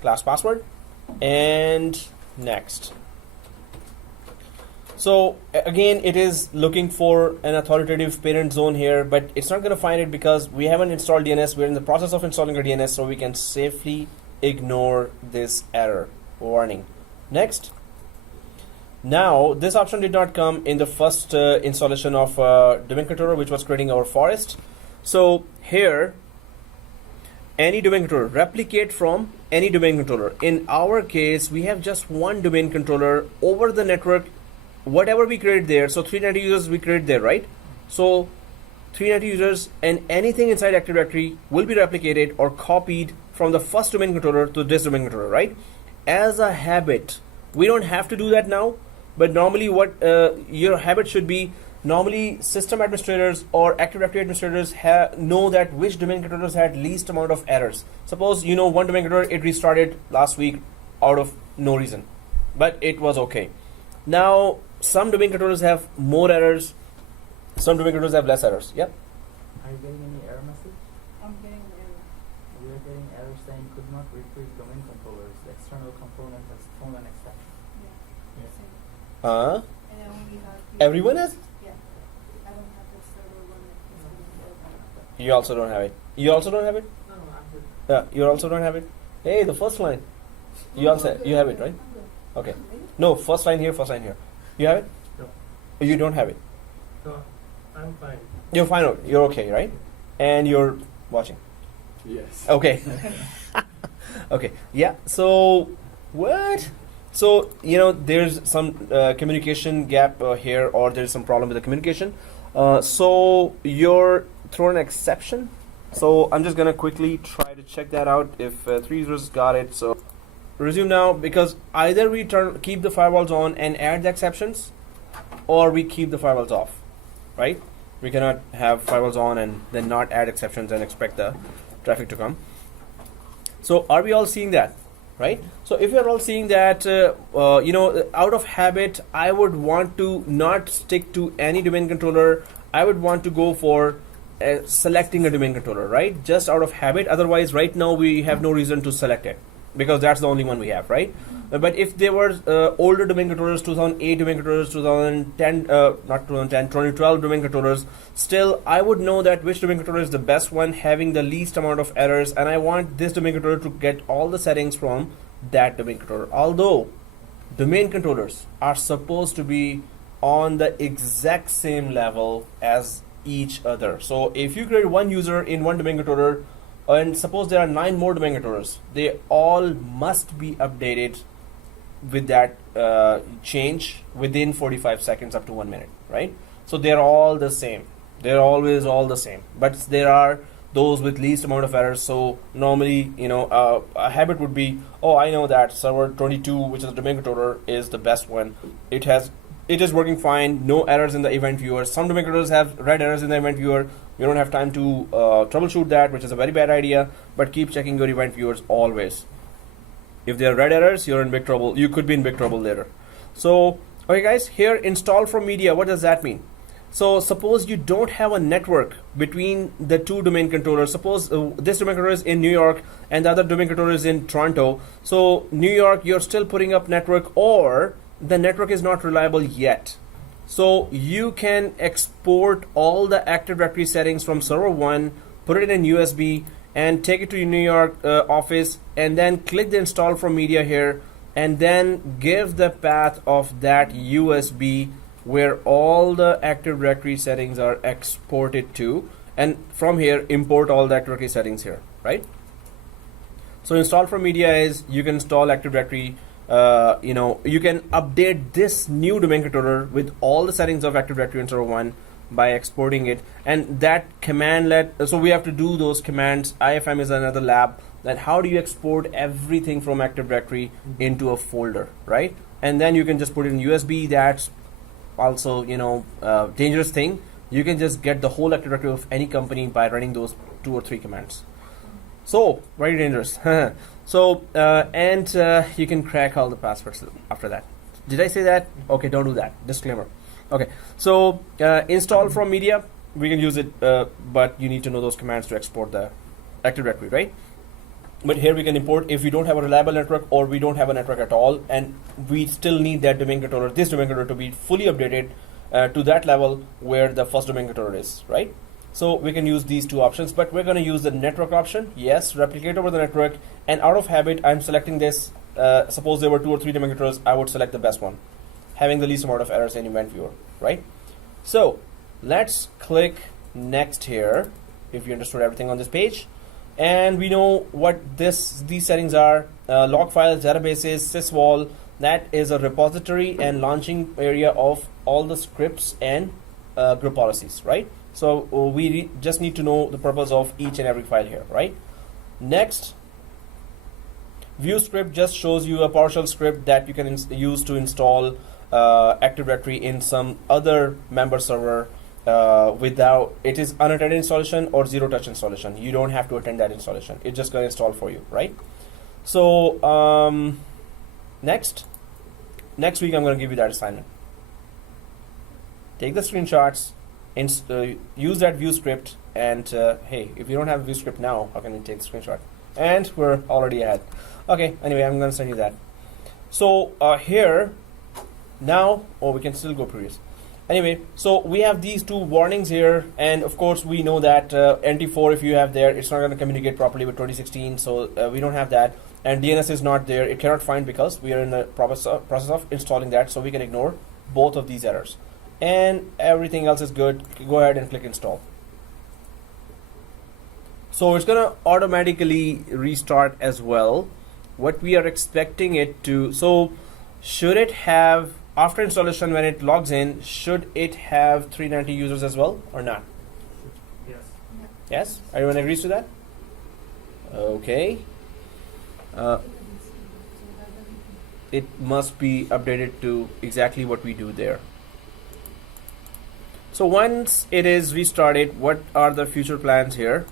Class password and next. So again, it is looking for an authoritative parent zone here, but it's not going to find it because we haven't installed DNS. We're in the process of installing our DNS, so we can safely ignore this error warning. Next. Now, this option did not come in the first installation of domain controller, which was creating our forest. So here, any domain controller, replicate from any domain controller. In our case, we have just one domain controller over the network, whatever we create there. So 390 users we create there, right? So 390 users and anything inside Active Directory will be replicated or copied from the first domain controller to this domain controller, right? As a habit, we don't have to do that now, but normally what your habit should be, normally system administrators or Active Directory administrators know that which domain controllers had least amount of errors. Suppose you know one domain controller, it restarted last week out of no reason, but it was okay. Now some domain controllers have more errors, some domain controllers have less errors. Yep. Are you getting any error message? I'm getting an error. We are getting error saying could not retrieve domain controllers. The external component has thrown an exception. Yeah. Same. Uh, And I only have. Everyone has? Yeah. I don't have the server one that is going to You also don't have it. You also don't have it? No, I'm good. Yeah, you also don't have it. Hey, the first line. You also you have it, right? Okay. No, first line here, first line here. You have it? No. You don't have it. No, I'm fine. You're fine. You're okay, right? And you're watching. Yes. Okay. Okay. Yeah. So what? So there's some communication gap here, or there's some problem with the communication. So you're thrown an exception. So I'm just gonna quickly try to check that out if 3 users got it. So resume now, because either we keep the firewalls on and add the exceptions, or we keep the firewalls off, right? We cannot have firewalls on and then not add exceptions and expect the traffic to come. So are we all seeing that, right? So if you're all seeing that, out of habit, I would want to not stick to any domain controller. I would want to go for selecting a domain controller, right? Just out of habit. Otherwise, right now we have no reason to select it because that's the only one we have, right? But if there were older domain controllers, 2008 domain controllers, 2010, not 2010, 2012 domain controllers, still I would know that which domain controller is the best one, having the least amount of errors, and I want this domain controller to get all the settings from that domain controller. Although domain controllers are supposed to be on the exact same level as each other. So if you create one user in one domain controller, and suppose there are 9 more domain controllers, they all must be updated with that change within 45 seconds up to 1 minute, right? So they're all the same. They're always all the same. But there are those with least amount of errors. So normally, a habit would be, oh, I know that server 22, which is a domain controller, is the best one. It is working fine. No errors in the event viewer. Some domain controllers have red errors in the event viewer. We don't have time to troubleshoot that, which is a very bad idea. But keep checking your event viewers always. If there are red errors, you're in big trouble. You could be in big trouble later. So, okay guys, here install from media, what does that mean? So suppose you don't have a network between the 2 domain controllers. Suppose this domain controller is in New York and the other domain controller is in Toronto. So New York, you're still putting up network, or the network is not reliable yet. So you can export all the Active Directory settings from server 1, put it in USB, and take it to your New York office, and then click the install from media here, and then give the path of that USB where all the Active Directory settings are exported to, and from here import all the Active Directory settings here, right? So install from media is you can install Active Directory. You can update this new domain controller with all the settings of Active Directory in server 1 by exporting it, and that command so we have to do those commands. IFM is another lab that how do you export everything from Active Directory into a folder, right? And then you can just put it in USB. That's also dangerous thing. You can just get the whole Active Directory of any company by running those 2 or 3 commands. So very dangerous. So you can crack all the passwords after that. Did I say that? Okay, don't do that. Disclaimer. Okay, so install from media, we can use it, but you need to know those commands to export the Active Directory, right? But here we can import if we don't have a reliable network, or we don't have a network at all, and we still need that domain controller, this domain controller, to be fully updated to that level where the first domain controller is, right? So we can use these 2 options, but we're going to use the network option. Yes, replicate over the network, and out of habit, I'm selecting this. Suppose there were 2 or 3 domain controllers, I would select the best one. having the least amount of errors in event viewer, right? So let's click next here if you understood everything on this page. And we know what these settings are. Log files, databases, sysvol, that is a repository and launching area of all the scripts and group policies, right? So we just need to know the purpose of each and every file here, right? Next, view script just shows you a PowerShell script that you can use to install Active Directory in some other member server without, it is unattended installation or zero touch installation. You don't have to attend that installation. It's just going to install for you, right? So next week I'm going to give you that assignment. Take the screenshots, use that view script, and hey, if you don't have a view script now, how can you take the screenshot? And we're already ahead. Okay, anyway, I'm going to send you that. So here, now, we can still go previous. Anyway, so we have these two warnings here, and of course we know that NT4, if you have there, it's not going to communicate properly with 2016, so we don't have that. And DNS is not there, it cannot find because we are in the process of installing that, so we can ignore both of these errors. And everything else is good. Go ahead and click install. So it's going to automatically restart as well. What we are expecting it to, so should it have, after installation when it logs in, should it have 390 users as well or not? Yes. Yes? Everyone agrees to that? Okay. It must be updated to exactly what we do there. So once it is restarted, what are the future plans here?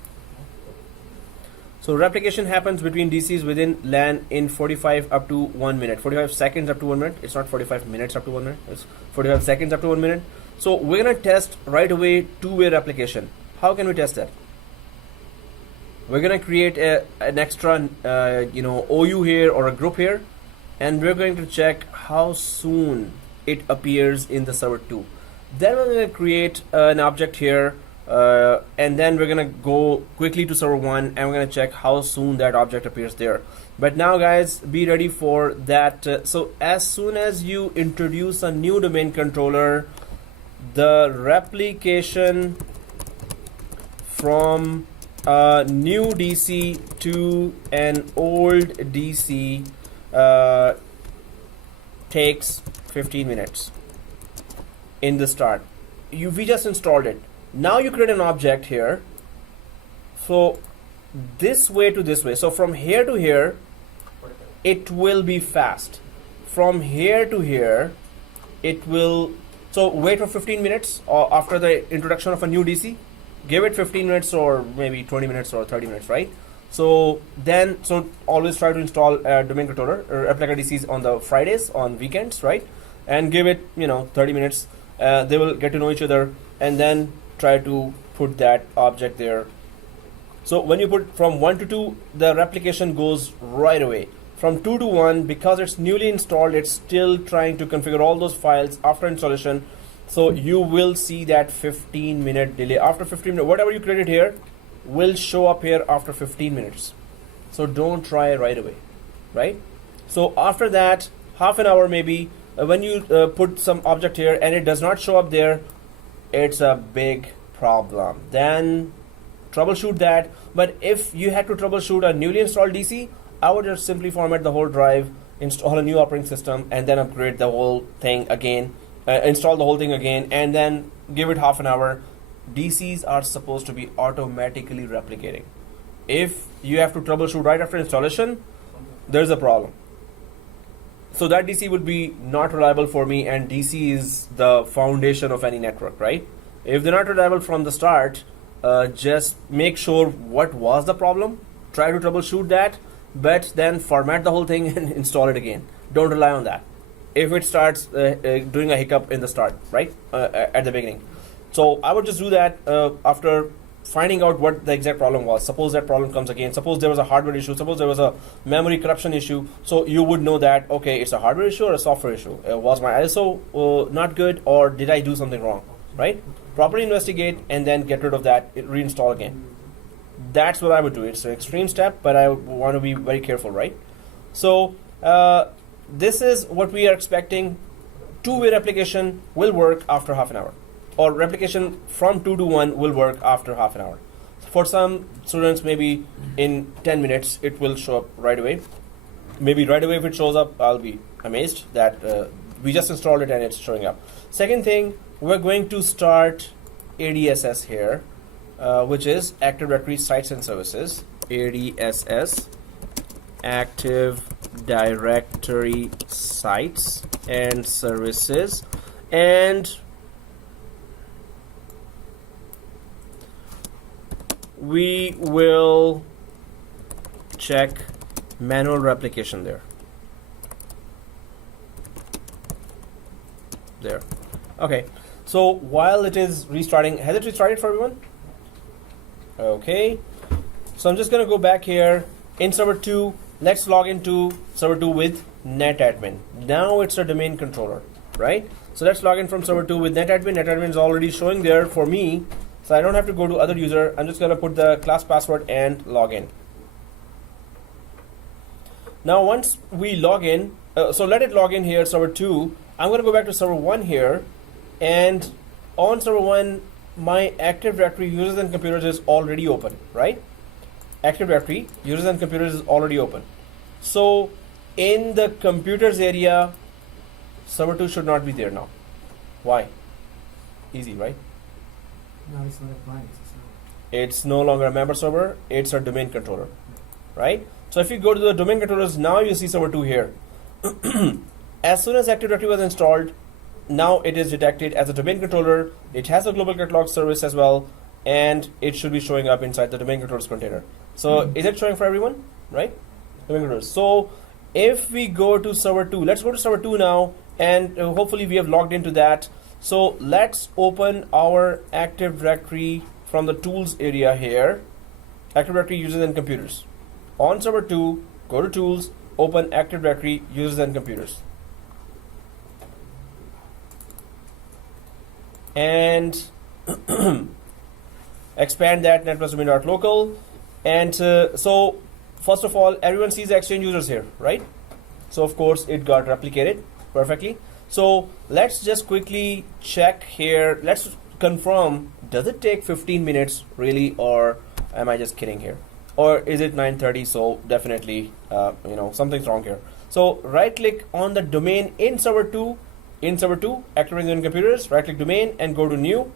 So replication happens between DCs within LAN in 45 up to 1 minute. 45 seconds up to 1 minute. It's not 45 minutes up to 1 minute. It's 45 seconds up to 1 minute. So we're going to test right away two-way replication. How can we test that? We're going to create an extra OU here or a group here, and we're going to check how soon it appears in the server 2. Then we're going to create an object here, and then we're going to go quickly to server 1, and we're going to check how soon that object appears there. But now guys, be ready for that. So as soon as you introduce a new domain controller, the replication from a new DC to an old DC takes 15 minutes in the start. We just installed it. Now you create an object here. So this way to this way. So from here to here, it will be fast. From here to here, it will. So wait for 15 minutes after the introduction of a new DC. Give it 15 minutes or maybe 20 minutes or 30 minutes, right? So then, so always try to install a domain controller or ReplicaDCs on the Fridays, on weekends, right? And give it, 30 minutes. They will get to know each other, and then try to put that object there. So when you put from 1 to 2, the replication goes right away. From 2 to 1, because it's newly installed, it's still trying to configure all those files after installation. So you will see that 15-minute delay. After 15 minutes, whatever you created here will show up here after 15 minutes. So don't try right away, right? So after that, half an hour maybe, when you put some object here and it does not show up there, it's a big problem. Then troubleshoot that. But if you had to troubleshoot a newly installed DC, I would just simply format the whole drive, install a new operating system, and then upgrade the whole thing again. Install the whole thing again, and then give it half an hour. DCs are supposed to be automatically replicating. If you have to troubleshoot right after installation, there's a problem. So that DC would be not reliable for me, and DC is the foundation of any network, right? If they're not reliable from the start, just make sure what was the problem, try to troubleshoot that, but then format the whole thing and install it again. Don't rely on that. If it starts doing a hiccup in the start, right, at the beginning. So I would just do that after finding out what the exact problem was. Suppose that problem comes again. Suppose there was a hardware issue. Suppose there was a memory corruption issue. So you would know that, okay, it's a hardware issue or a software issue. Was my ISO not good, or did I do something wrong, right? Properly investigate and then get rid of that, reinstall again. That's what I would do. It's an extreme step, but I want to be very careful, right? So this is what we are expecting two-way replication will work after half an hour, or replication from 2 to 1 will work after half an hour. For some students, maybe in 10 minutes it will show up right away. Maybe right away if it shows up, I'll be amazed that we just installed it and it's showing up. Second thing, we're going to start ADSS here, which is Active Directory Sites and Services. ADSS, Active Directory Sites and Services, and we will check manual replication there. Okay, so while it is restarting, has it restarted for everyone? Okay, so I'm just going to go back here in server 2. Let's log into server 2 with netadmin. Now it's a domain controller, right? So let's log in from server 2 with netadmin. Netadmin is already showing there for me, so I don't have to go to other user. I'm just going to put the class password and log in. Now once we log in, so let it log in here, server 2. I'm going to go back to server 1 here, and on server 1, my Active Directory users and computers is already open, right? Active Directory users and computers is already open. So in the computers area, server 2 should not be there now. Why? Easy, right? Now it's not a client. It's no longer a member server, it's a domain controller, right? So if you go to the domain controllers, now you see server 2 here. As soon as Active Directory was installed, now it is detected as a domain controller. It has a global catalog service as well, and it should be showing up inside the domain controllers container. So is it showing for everyone, right? Domain controllers. So if we go to server 2, let's go to server 2 now, and hopefully we have logged into that. So let's open our Active Directory from the tools area here. Active Directory users and computers. On server 2, go to tools, open Active Directory users and computers. And expand that network.domain.local. And so first of all, everyone sees the Exchange users here, right? So of course it got replicated perfectly. So let's just quickly check here. Let's confirm, does it take 15 minutes really, or am I just kidding here? Or is it 9:30? So definitely, something's wrong here. So right click on the domain in server 2. In server 2, activating on computers, right click domain and go to new.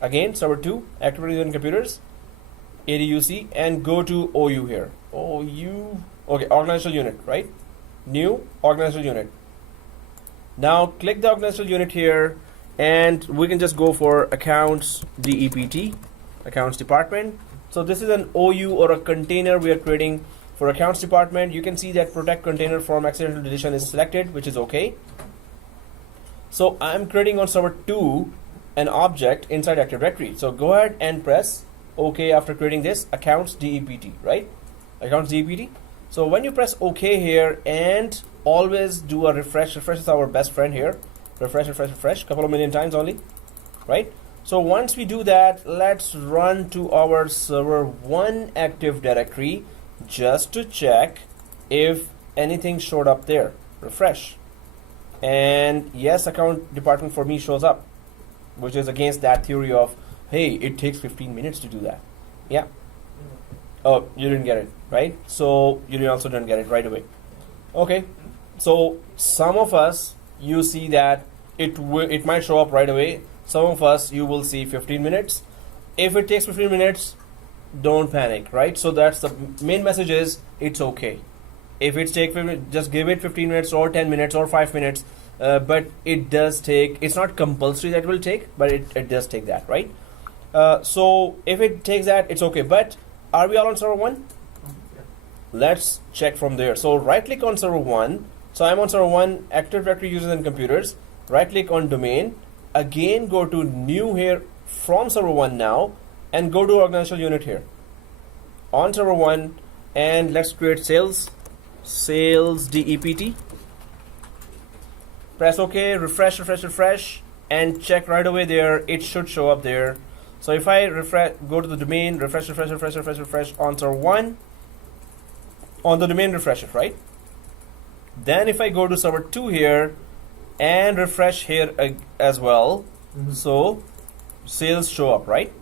Again, server 2, activating on computers, ADUC, and go to OU here. OU, okay, organizational unit, right? New organizational unit. Now click the organizational unit here, and we can just go for accounts DEPT, accounts department. So this is an OU or a container we are creating for accounts department. You can see that protect container from accidental deletion is selected, which is okay. So I'm creating on server 2 an object inside Active Directory. So go ahead and press OK after creating this accounts DEPT, right? Accounts DEPT. So when you press OK here, and always do a refresh. Refresh is our best friend here. Refresh, refresh, refresh, couple of million times only, right? So once we do that, let's run to our server 1 Active Directory just to check if anything showed up there. Refresh. And yes, account department for me shows up, which is against that theory of, hey, it takes 15 minutes to do that. Yeah. Oh, you didn't get it, right? So you also didn't get it right away. Okay. So some of us, you see that it might show up right away. Some of us, you will see 15 minutes. If it takes 15 minutes, don't panic, right? So that's the main message is, it's okay. If it's take 15 minutes, just give it 15 minutes or 10 minutes or 5 minutes. But it does take, it's not compulsory that it will take, but it does take that, right? So if it takes that, it's okay. But are we all on server 1? Let's check from there. So right click on server 1. So I'm on server 1, Active Directory users and computers. Right click on domain. Again, go to new here from server 1 now, and go to organizational unit here. On server 1, and let's create sales DEPT. Press OK, refresh, refresh, refresh, and check right away there. It should show up there. So if I refresh, go to the domain, refresh, refresh, refresh, refresh, refresh on server 1, on the domain, refresh it, right? Then if I go to server 2 here, and refresh here as well. Mhm. So sales show up, right?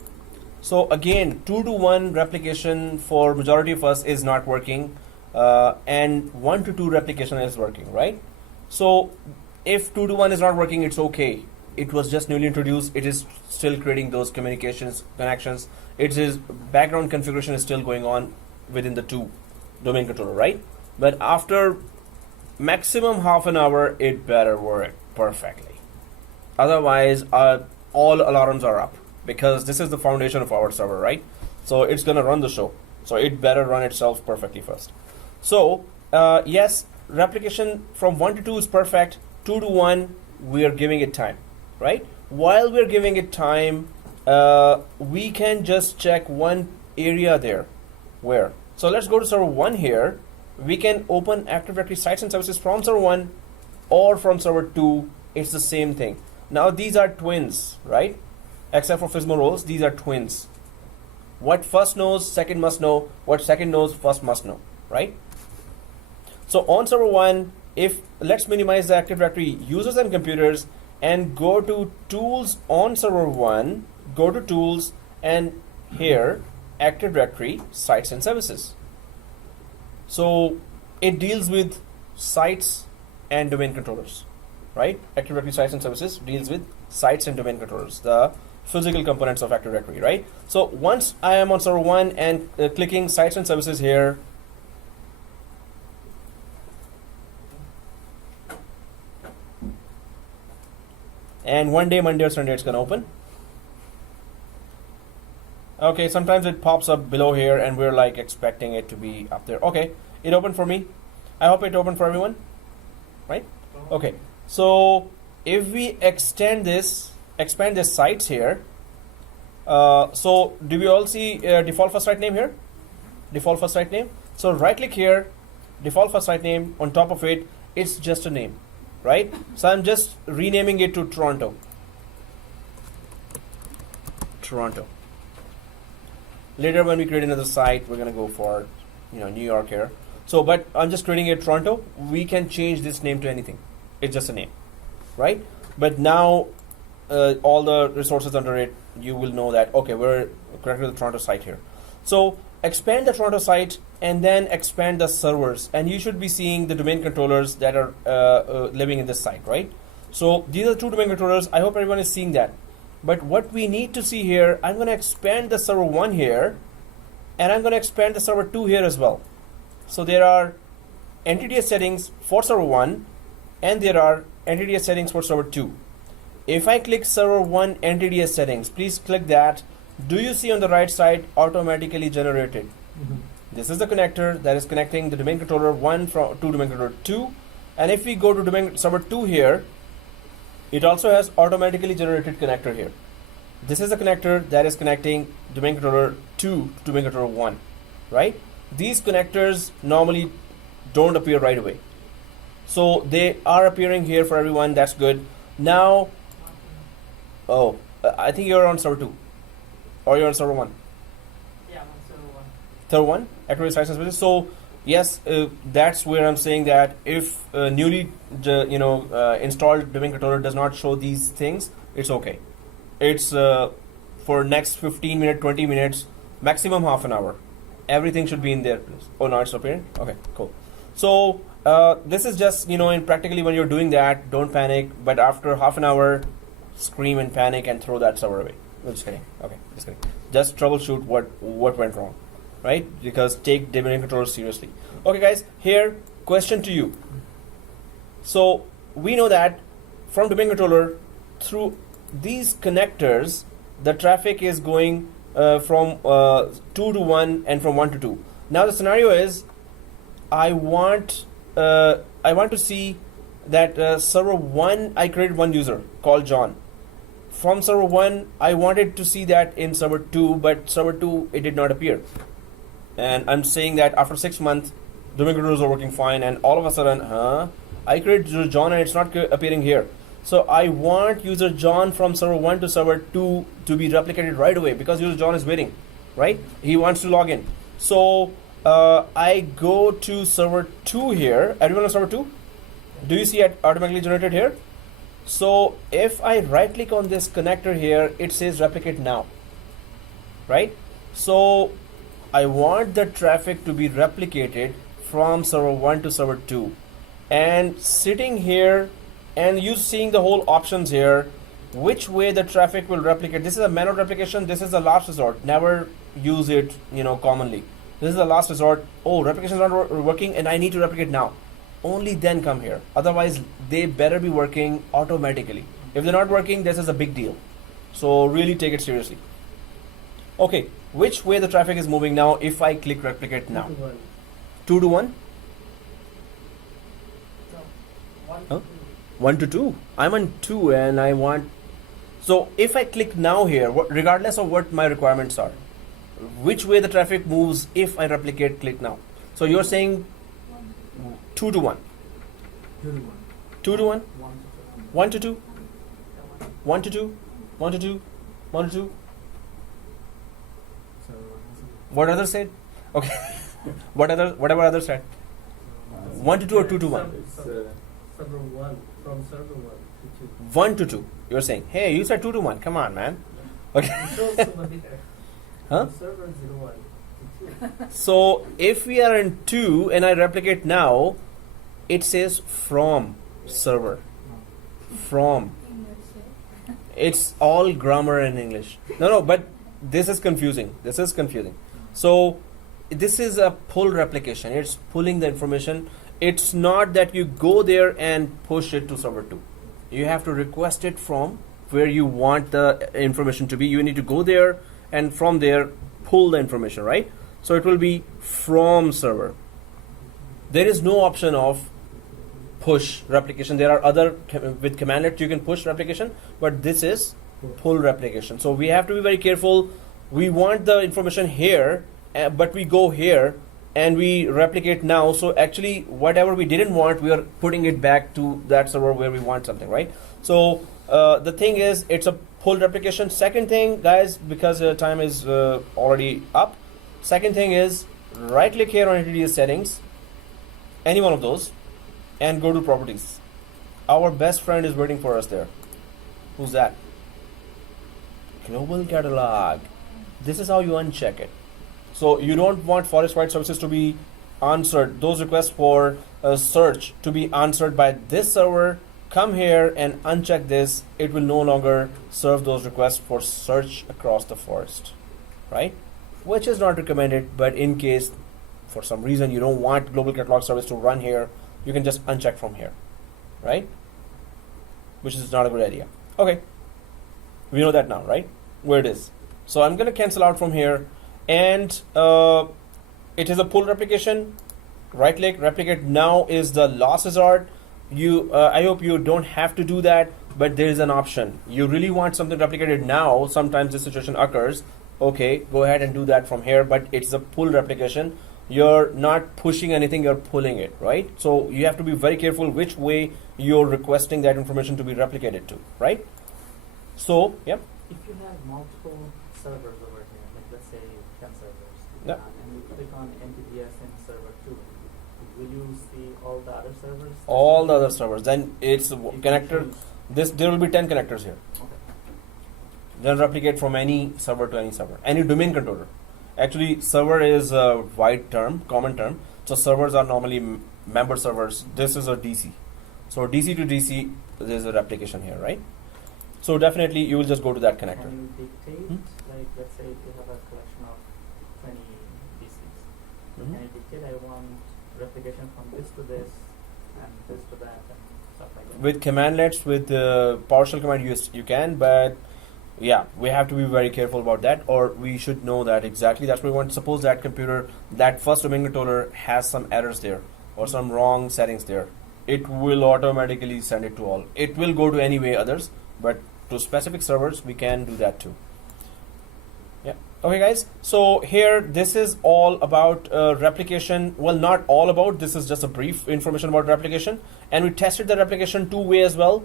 So again, 2-to-1 replication for majority of us is not working, and 1-to-2 replication is working, right? So if 2-to-1 is not working, it's okay. It was just newly introduced. It is still creating those communications connections. It is background configuration is still going on within the 2 domain controller, right? But after maximum half an hour, it better work perfectly. Otherwise, all alarms are up, because this is the foundation of our server, right? So it's gonna run the show. So it better run itself perfectly first. So yes, replication from 1 to 2 is perfect. 2 to 1, we are giving it time, right? While we're giving it time, we can just check one area there. Where? So let's go to server 1 here. We can open Active Directory sites and services from server 1 or from server 2. It's the same thing. Now these are twins, right? Except for Fismo roles, these are twins. What first knows, second must know. What second knows, first must know, right? So on server 1, let's minimize the Active Directory users and computers and go to tools on server 1, go to tools, and here Active Directory sites and services. So it deals with sites and domain controllers, right? Active Directory sites and services deals with sites and domain controllers, the physical components of Active Directory, right? So once I am on server 1 and clicking sites and services here, and one day, Monday or Sunday, it's gonna open. Okay, sometimes it pops up below here and we're like expecting it to be up there. Okay, it opened for me. I hope it opened for everyone, right? Okay, so if we expand this sites here, so do we all see default first site name here? Default first site name. So right click here, default first site name, on top of it, it's just a name, right? So I'm just renaming it to Toronto. Later when we create another site, we're gonna go for, New York here. So, but I'm just creating it Toronto. We can change this name to anything. It's just a name, right? But now, all the resources under it, you will know that, okay, we're connected to the Toronto site here. So expand the Toronto site and then expand the servers, and you should be seeing the domain controllers that are living in this site, right? So these are the 2 domain controllers. I hope everyone is seeing that. But what we need to see here, I'm going to expand the server 1 here, and I'm going to expand the server 2 here as well. So there are NTDS settings for server 1, and there are NTDS settings for server 2. If I click server 1 NTDS settings, please click that. Do you see on the right side automatically generated? Mhm. This is the connector that is connecting the domain controller 1 to domain controller 2. And if we go to domain server 2 here, it also has automatically generated connector here. This is the connector that is connecting domain controller 2 to domain controller 1, right? These connectors normally don't appear right away. So they are appearing here for everyone. That's good. Now, I think you're on server 2. Or you're on server 1. Yeah, I'm on server 1. Server 1, Active Directory sites and services. So yes, that's where I'm saying that if newly installed domain controller does not show these things, it's okay. It's for next 15 minutes, 20 minutes, maximum half an hour. Everything should be in there. Oh, now it's appearing? Okay, cool. So this is just, and practically when you're doing that, don't panic. But after half an hour, scream and panic and throw that server away. No, just kidding. Okay, just kidding. Just troubleshoot what went wrong, right? Because take domain controllers seriously. Okay, guys, here, question to you. So we know that from domain controller through these connectors, the traffic is going from 2 to 1 and from 1 to 2. Now the scenario is, I want to see that server 1, I created one user called John. From server 1, I wanted to see that in server 2, but server 2, it did not appear. And I'm saying that after 6 months, domain controllers are working fine, and all of a sudden, I created user John and it's not appearing here. So I want user John from server 1 to server 2 to be replicated right away, because user John is waiting, right? He wants to log in. So I go to server 2 here. Everyone on server 2? Do you see it automatically generated here? So if I right click on this connector here, it says replicate now, right? So I want the traffic to be replicated from server 1 to server 2, and sitting here and you seeing the whole options here, which way the traffic will replicate. This is a manual replication. This is the last resort. Never use it, commonly. This is the last resort. Oh, replication is not working and I need to replicate now. Only then come here. Otherwise, they better be working automatically. If they're not working, this is a big deal. So really take it seriously. Okay, which way the traffic is moving now if I click replicate now? 2 to 1? Huh? 1 to 2. I'm on 2 and I want. So if I click now here, regardless of what my requirements are, which way the traffic moves if I replicate click now? So you're saying 2 to 1. 2 to 1. 2 to 1? 1 1 to 2. to 2? 1 to 2? 1 to 2? 1 to 2? So, What others said? Okay. Whatever others said. 1 to 2 or 2 to 1? It's, server 1, from server 1 to 2. 1 to 2. You're saying, hey, you said 2 to 1. Come on, man. Okay. Huh? Server 01 to 2. So if we are in 2 and I replicate now, it says from server. From. It's all grammar in English. No, but this is confusing. So this is a pull replication. It's pulling the information. It's not that you go there and push it to server 2. You have to request it from where you want the information to be. You need to go there and from there pull the information, right? So it will be from server. There is no option of push replication. There are other with commandlet you can push replication, but this is pull replication. So we have to be very careful. We want the information here, but we go here and we replicate now. So actually whatever we didn't want, we are putting it back to that server where we want something, right? So the thing is, it's a pull replication. Second thing, guys, because time is already up. Second thing is, right click here on entity settings, any one of those, and go to properties. Our best friend is waiting for us there. Who's that? Global catalog. This is how you uncheck it. So you don't want forest-wide services to be answered, those requests for search to be answered by this server. Come here and uncheck this. It will no longer serve those requests for search across the forest, right? Which is not recommended, but in case for some reason you don't want global catalog service to run here, you can just uncheck from here, right? Which is not a good idea. Okay, we know that now, right? Where it is. So I'm going to cancel out from here, and it is a pull replication. Right click, replicate now is the last resort. I hope you don't have to do that, but there is an option. You really want something replicated now, sometimes this situation occurs. Okay, go ahead and do that from here, but it's a pull replication. You're not pushing anything, you're pulling it, right? So you have to be very careful which way you're requesting that information to be replicated to, right? So, yep. If you have multiple servers over here, like let's say 10 servers, Yep. and you click on NTDS in server 2, will you see all the other servers? All the other servers. Then it's a You can connector. choose. There will be 10 connectors here. Okay. Then replicate from any server to any server. Any domain controller. Actually, server is a wide term, common term. So servers are normally member servers. This is a DC. So DC to DC, there's a replication here, right? So definitely you will just go to that connector. Can you dictate, like let's say if you have a collection of 20 DCs, Mhm. can you dictate I want replication from this to this and this to that and stuff like that? With commandlets, with PowerShell command, you can, but yeah, we have to be very careful about that, or we should know that exactly that's what we want. Suppose that computer, that first domain controller has some errors there or some wrong settings there. It will automatically send it to all. It will go to any way others, but to specific servers, we can do that too. Yeah. Okay, guys. So here, this is all about replication. Well, not all about. This is just a brief information about replication, and we tested the replication two-way as well.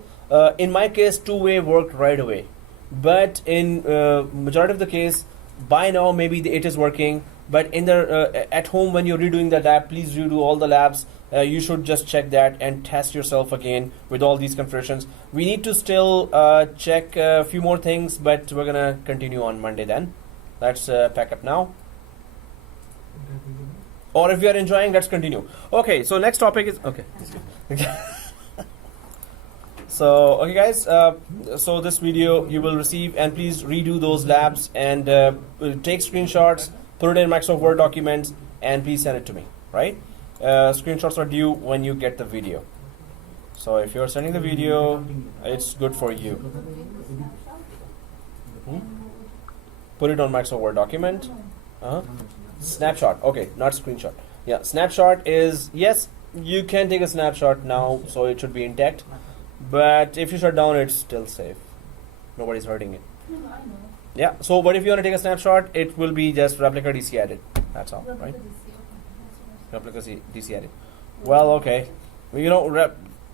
In my case, two-way worked right away, but in majority of the case, by now maybe it is working, But in the at home when you're redoing the lab, please redo all the labs. You should just check that and test yourself again with all these configurations. We need to still check a few more things, but we're gonna continue on Monday then. Let's pack up now. Or if you are enjoying, let's continue. Okay, so next topic is okay. So okay guys, so this video you will receive, and please redo those labs and take screenshots, put it in Microsoft Word documents, and please send it to me, right? Screenshots are due when you get the video. So if you're sending the video, it's good for you. Put it on Microsoft Word document. Snapshot, okay, not screenshot. Yeah, snapshot is, yes, you can take a snapshot now, so it should be intact. But if you shut down, it's still safe. Nobody's hurting it. No, I know. Yeah, so but if you want to take a snapshot, it will be just ReplicaDC added. That's all, right? ReplicaDC added. Well, okay. You know,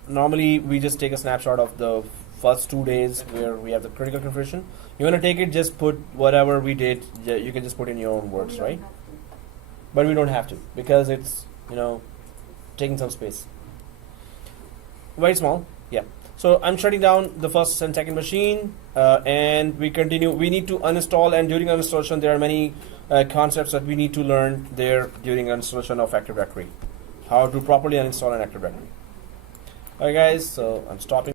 normally we just take a snapshot of the first 2 days where we have the critical configuration. You want to take it, just put whatever we did. You can just put in your own words, right? But we don't have to, because it's, you know, taking some space. Very small, yeah. So I'm shutting down the first and second machine, and we continue. We need to uninstall, and during uninstallation there are many concepts that we need to learn there during installation of Active Directory. How to properly uninstall an Active Directory. Alright guys, so I'm stopping.